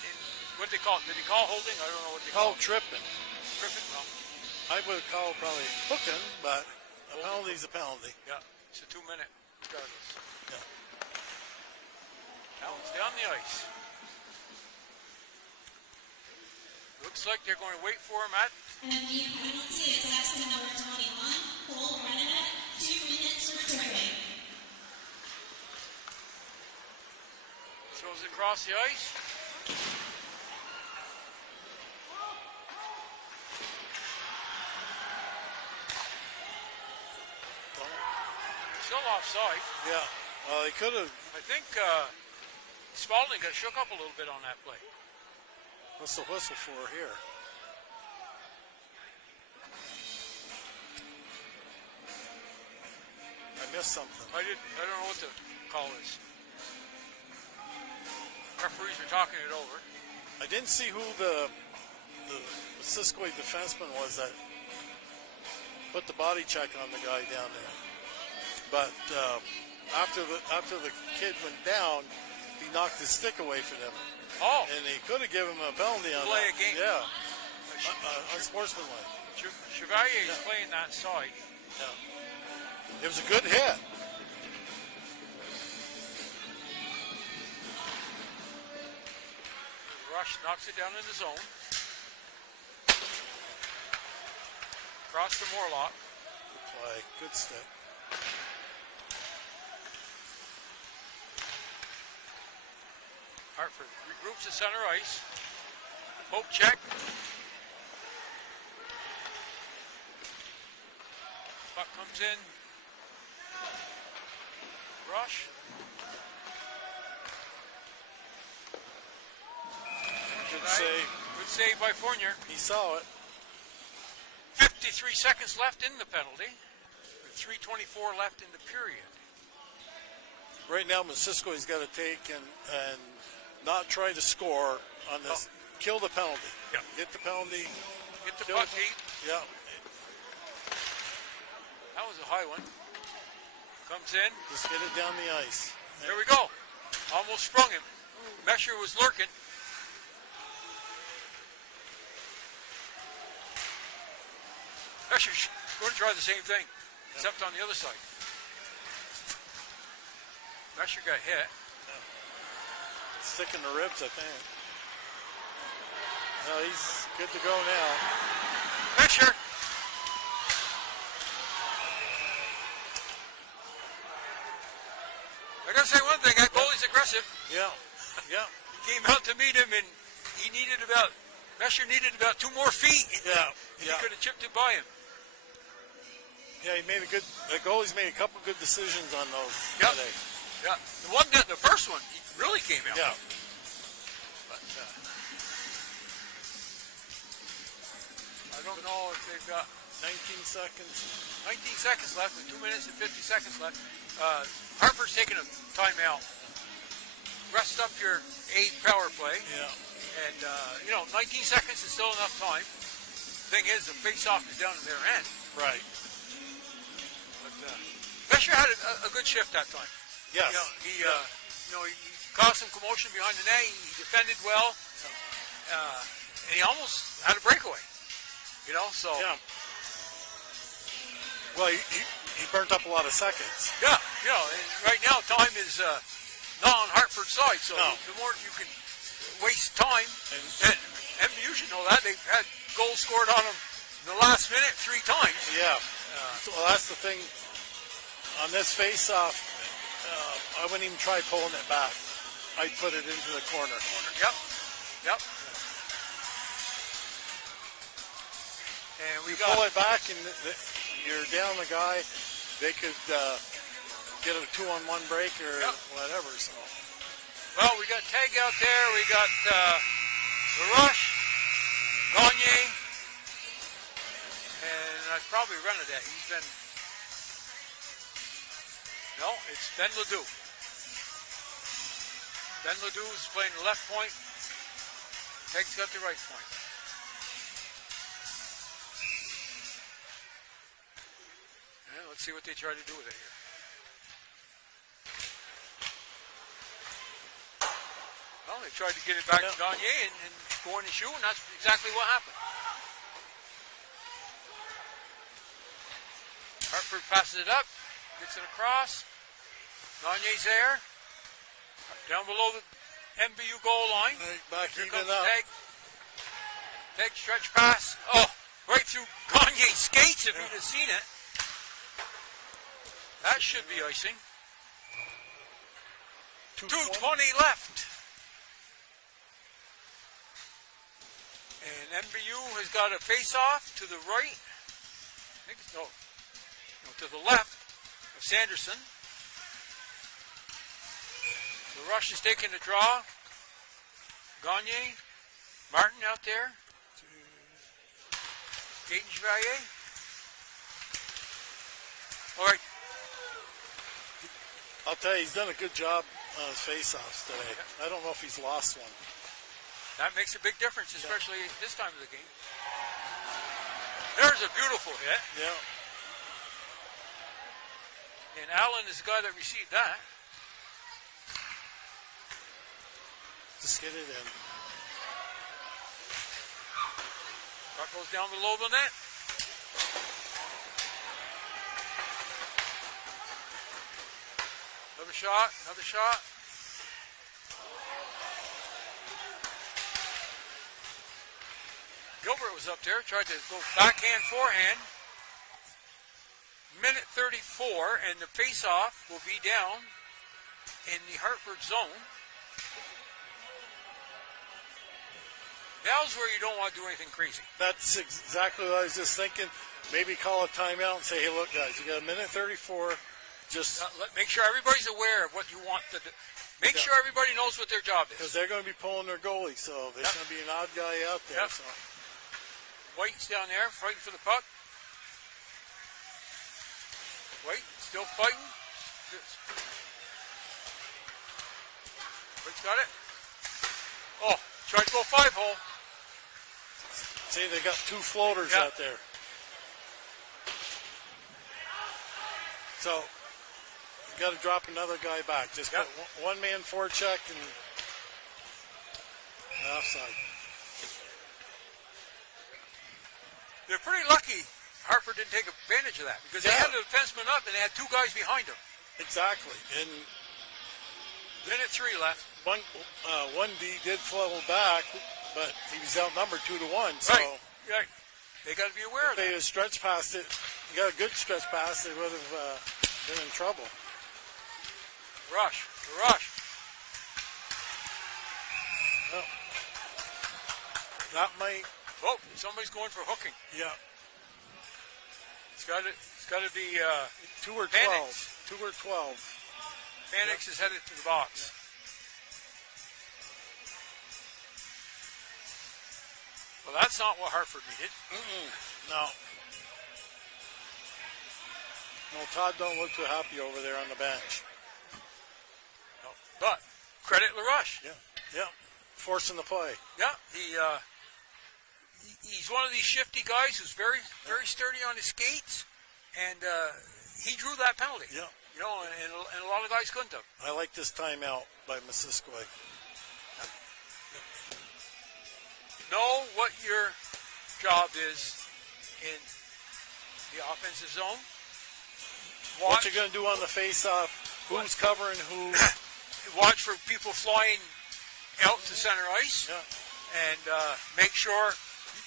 what they call it? Did he call holding? I don't know what they call it. Tripping. Tripping? Well, I would have called probably hooking, but a penalty's a penalty. yeah. It's a 2-minute regardless. Yeah. Now it's down the ice. Looks like they're going to wait for him at. And the penalty is assessment number 21, Cole Renadette, 2 minutes for tripping. Throws it across the ice. Still offside. Yeah. Well, they could have. I think Spalding got shook up a little bit on that play. What's the whistle for here? I missed something. I don't know what the call is. Referees are talking it over. I didn't see who the Siskoy defenseman was that put the body check on the guy down there. But after the kid went down, he knocked his stick away from him. Oh. And he could have given him a penalty on Play that. a game. Yeah. Unsportsmanlike. Chevalier is playing that side. Yeah. It was a good hit. Rush knocks it down in the zone. Cross to Morlock. Good play. Good stick. Hartford regroups at center ice. Poke check. Puck comes in. Rush. Good save. Good save by Fournier. He saw it. 53 seconds left in the penalty. 3:24 left in the period. Right now, Siskoy's got to take and not try to score on this. Kill the penalty. Yeah. Get the penalty. Get the Kill puck it. deep. Yeah. That was a high one. Comes in. Just get it down the ice. There we go. Almost sprung him. Mesher was lurking. Mesher's going to try the same thing, except on the other side. Mesher got hit. Stick in the ribs, I think. No, he's good to go now. Mesher. I got to say one thing. That goalie's aggressive. Yeah. Yeah. He came out to meet him, and Mesher needed about 2 more feet. Yeah. He could have chipped it by him. Yeah, the goalie's made a couple good decisions on those Yep. today. Yeah. The first one, he really came out. Yeah. But, I don't know if they've got 19 seconds. 19 seconds left with 2 minutes and 50 seconds left. Hartford's taking a timeout. Rest up your 8 power play. Yeah. And, 19 seconds is still enough time. Thing is, the face-off is down to their end. Right. But Mesher had a good shift that time. Yes. He caused some commotion behind the net. He defended well. And he almost had a breakaway. You know, so. Yeah. Well, he burnt up a lot of seconds. Yeah, you know, and right now time is not on Hartford's side, so No. the more you can waste time, and MVU should know that. They've had goals scored on them in the last minute 3 times. Yeah. Well, that's the thing. On this face-off, I wouldn't even try pulling it back. I'd put it into the corner. Yep. And we Pull it back, and you're down the guy. They could get a 2-on-1 break or whatever. So. Well, we got Tag out there. We got LaRoche, Gagne, and I've probably rented that. He's been. No, it's Ben Ledoux. Ben Ledoux is playing the left point. Tag's got the right point. And let's see what they try to do with it here. Well, they tried to get it back to Gagne and go in and shoot, and that's exactly what happened. Hartford passes it up, gets it across. Gagne's there. Down below the MVU goal line. Back Here even comes up. Tag stretch pass. Oh, right through Gagne's skates if you'd have seen it. That should be icing. 2:20 left. And MVU has got a face-off to the right. I think it's, no, to the left of Sanderson. The rush is taking the draw. Gagne, Martin out there. Gaten Chevalier. All right. I'll tell you, he's done a good job on his face-offs today. I don't know if he's lost one. That makes a big difference, especially this time of the game. There's a beautiful hit. Yeah. And Allen is the guy that received that. Just get it in. Puck goes down below the net. Another shot, another shot. Gilbert was up there, tried to go backhand, forehand. Minute 34, and the face-off will be down in the Hartford zone. Now's where you don't want to do anything crazy. That's exactly what I was just thinking. Maybe call a timeout and say, hey, look, guys, you got a minute 34. Just make sure everybody's aware of what you want to do. Make sure everybody knows what their job is. Because they're going to be pulling their goalie, so there's going to be an odd guy out there. So. White's down there fighting for the puck. White still fighting. White's got it. Oh, tried to go 5-hole. See, they got 2 floaters out there. So, you got to drop another guy back. Just put one man forecheck and offside. They're pretty lucky Hartford didn't take advantage of that because they had the defenseman up and they had 2 guys behind them. Exactly. And minute 3 left. One D did flow back, but he was outnumbered 2-1. So right. They got to be aware of that. If they had stretched past it, you got a good stretch pass, they would have been in trouble. Rush. Well, that might. Oh, somebody's going for hooking. Yeah. It's got to be 2 or 12. Panics. 2 or 12. Panics is headed to the box. Well, that's not what Hartford needed. No. No, Todd don't look too happy over there on the bench. No. But credit LaRoche. Yeah. Forcing the play. Yeah, he's one of these shifty guys who's very, very sturdy on his skates, and he drew that penalty. Yeah. You know, and a lot of guys couldn't have. I like this timeout. by Missisquoi. Know what your job is in the offensive zone. What you're going to do on the face-off, who's covering who. Watch for people flying out to center ice, and make sure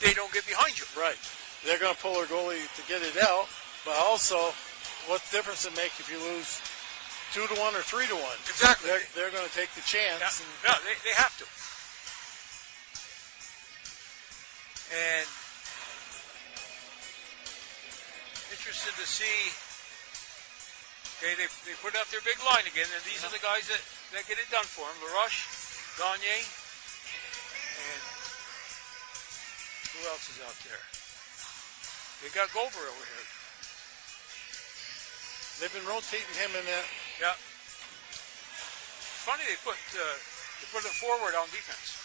they don't get behind you. Right. They're going to pull their goalie to get it out, but also, what difference it make if you lose 2-1 or 3-1? Exactly. They're going to take the chance. Yeah, they have to. And interested to see. Okay, they put up their big line again, and these are the guys that get it done for them. LaRoche, Gagne, and who else is out there? They got Gover over here. They've been rotating him in that. Yeah. It's funny they put it forward on defense.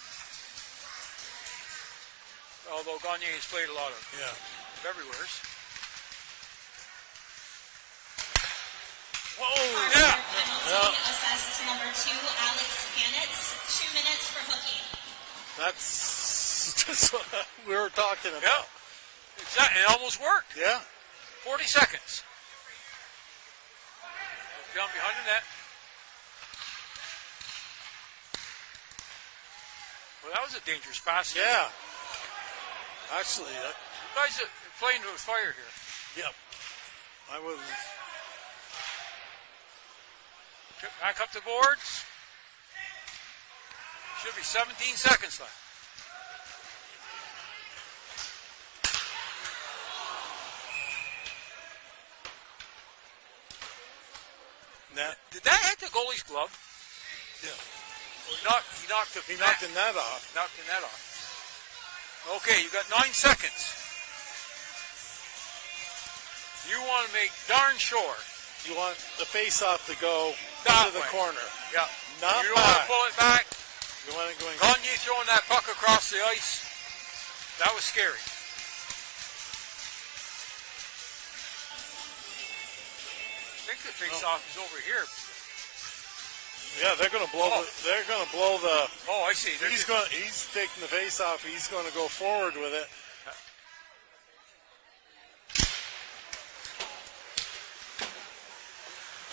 Although Gagne has played a lot of everywheres. Whoa! Yeah. Penalty assessed to number 2, Alex Panitz. 2 minutes for hooking. That's just what we were talking about. Yeah. Exactly. It almost worked. Yeah. 40 seconds. Down behind the net. Well, that was a dangerous pass. Yeah. Actually, you guys are playing with fire here. Yep. I was. Back up the boards. Should be 17 seconds left. Did that hit the goalie's glove? Yeah. He knocked the net off. Knocked the net off. Okay, you got 9 seconds. You want to make darn sure. You want the face-off to go that into the corner. Yeah. Not you don't want to pull it back. You want it going. Gagne throwing that puck across the ice. That was scary. I think the face-off is over here. Yeah, they're going to blow. They're going to blow the. Oh, I see. He's taking the face-off. He's going to go forward with it.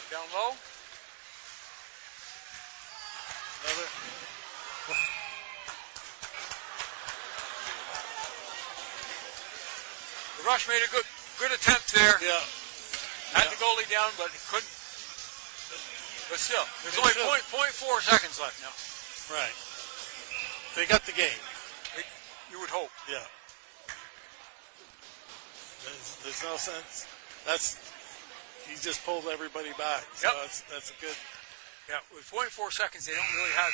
Down low. Another. The rush made a good attempt there. Yeah. Had the goalie down, but he couldn't. But still, there's only 0.4 seconds left now. Right. They got the game. You would hope. Yeah. There's no sense. He just pulled everybody back. So that's a good. Yeah, with 0.4 seconds, they don't really have.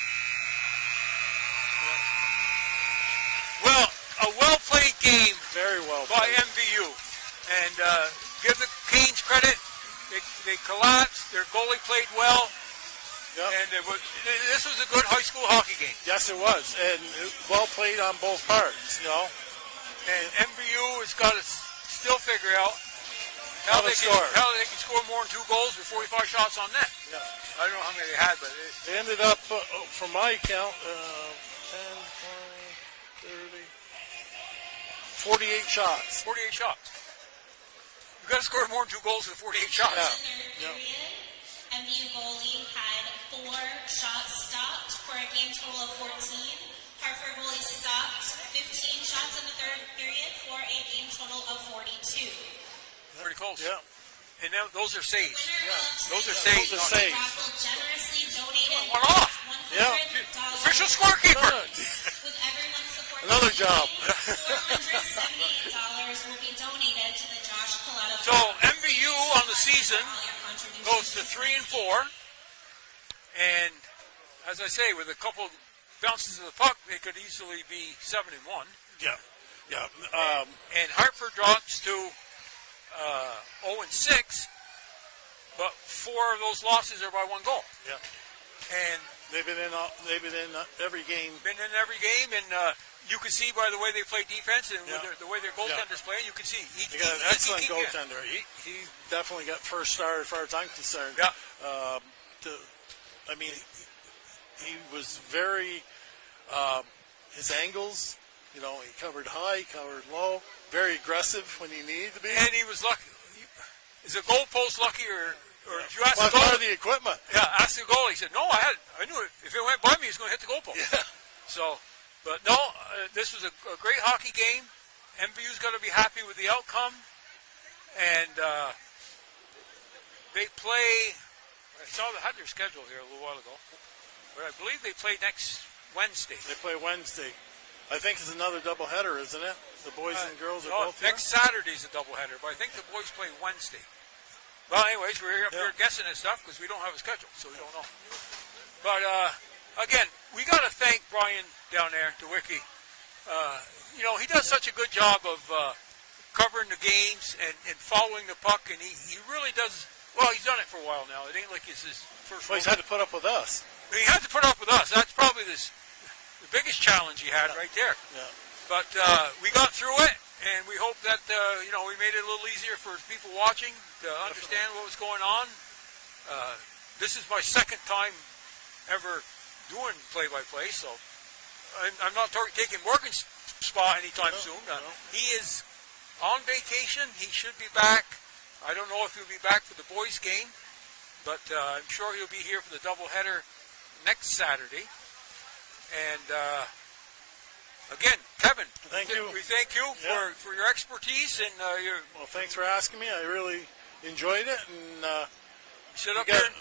Well, a well-played game. Very well by MVU. And give the Canes credit. They collapsed. Their goalie played well. Yep. And this was a good high school hockey game. Yes, it was. And well played on both parts, you know. And MVU has got to still figure out how they can score more than 2 goals with 45 shots on net. Yeah. I don't know how many they had, but they ended up, from my count, 10, 20, 30, 48 shots. 48 shots. You've got to score more than 2 goals with 48 shots. Yeah. MVU goalie had 4 shots stopped for a game total of 14. Hartford goalie stopped 15 shots in the third period for a game total of 42. Pretty close. Yeah. And now those are saves. Those are saves. Those are saves. Raffle generously donated one off. Yeah. Official scorekeeper. With everyone's support. Another job. $478 will be donated to the Josh Collada. So MVU on the season goes to 3-4. And as I say, with a couple bounces of the puck, they could easily be 7-1. Yeah. Yeah. And Hartford drops to 0-6, but 4 of those losses are by 1 goal. Yeah. And they've been in every game. Been in every game, and you can see by the way they play defense and the way their goaltenders play, you can see. They got an excellent goaltender. He definitely got first star as far as I'm concerned. Yeah. he was very, his angles, you know, he covered high, covered low, very aggressive when he needed to be. And he was lucky. Is a goalpost lucky, or did you ask Well, the goalie? part of the equipment. Yeah, ask the goalie. He said, no, I knew if it went by me, he was going to hit the goalpost. Yeah. So, but no, this was a great hockey game. MVU's going to be happy with the outcome. And they play, I had their schedule here a little while ago, but I believe they play next Wednesday. They play Wednesday. I think it's another doubleheader, isn't it? The boys and girls are both next Saturday's a doubleheader, but I think the boys play Wednesday. Well, anyways, we're guessing at stuff because we don't have a schedule, so we don't know. But, again, we got to thank Brian down there, DeWicki. You know, he does such a good job of covering the games and following the puck, and he really does. Well, he's done it for a while now. It ain't like it's his first. Well, he's had to put up with us. He had to put up with us. That's probably the biggest challenge he had right there. Yeah. But we got through it, and we hope that you know, we made it a little easier for people watching to understand what was going on. This is my second time ever doing play-by-play, so I'm not taking Morgan's spot anytime soon. He is on vacation. He should be back. I don't know if he'll be back for the boys' game, but I'm sure he'll be here for the doubleheader next Saturday. And again, Kevin, thank you. We thank you for your expertise and your. Well, thanks for asking me. I really enjoyed it, and sit up here.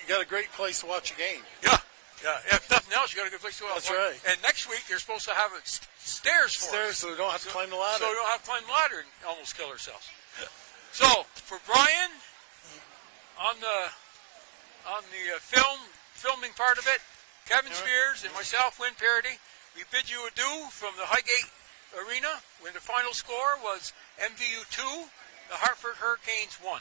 You got a great place to watch a game. Yeah. Yeah, if nothing else, you got a good place to watch. That's right. And next week, you're supposed to have stairs for us. So we don't have to climb the ladder. So we don't have to climb the ladder and almost kill ourselves. So, for Brian, on the filming part of it, Kevin Spears and myself, Win Parody, we bid you adieu from the Highgate Arena when the final score was MVU 2, the Hartford Hurricanes 1.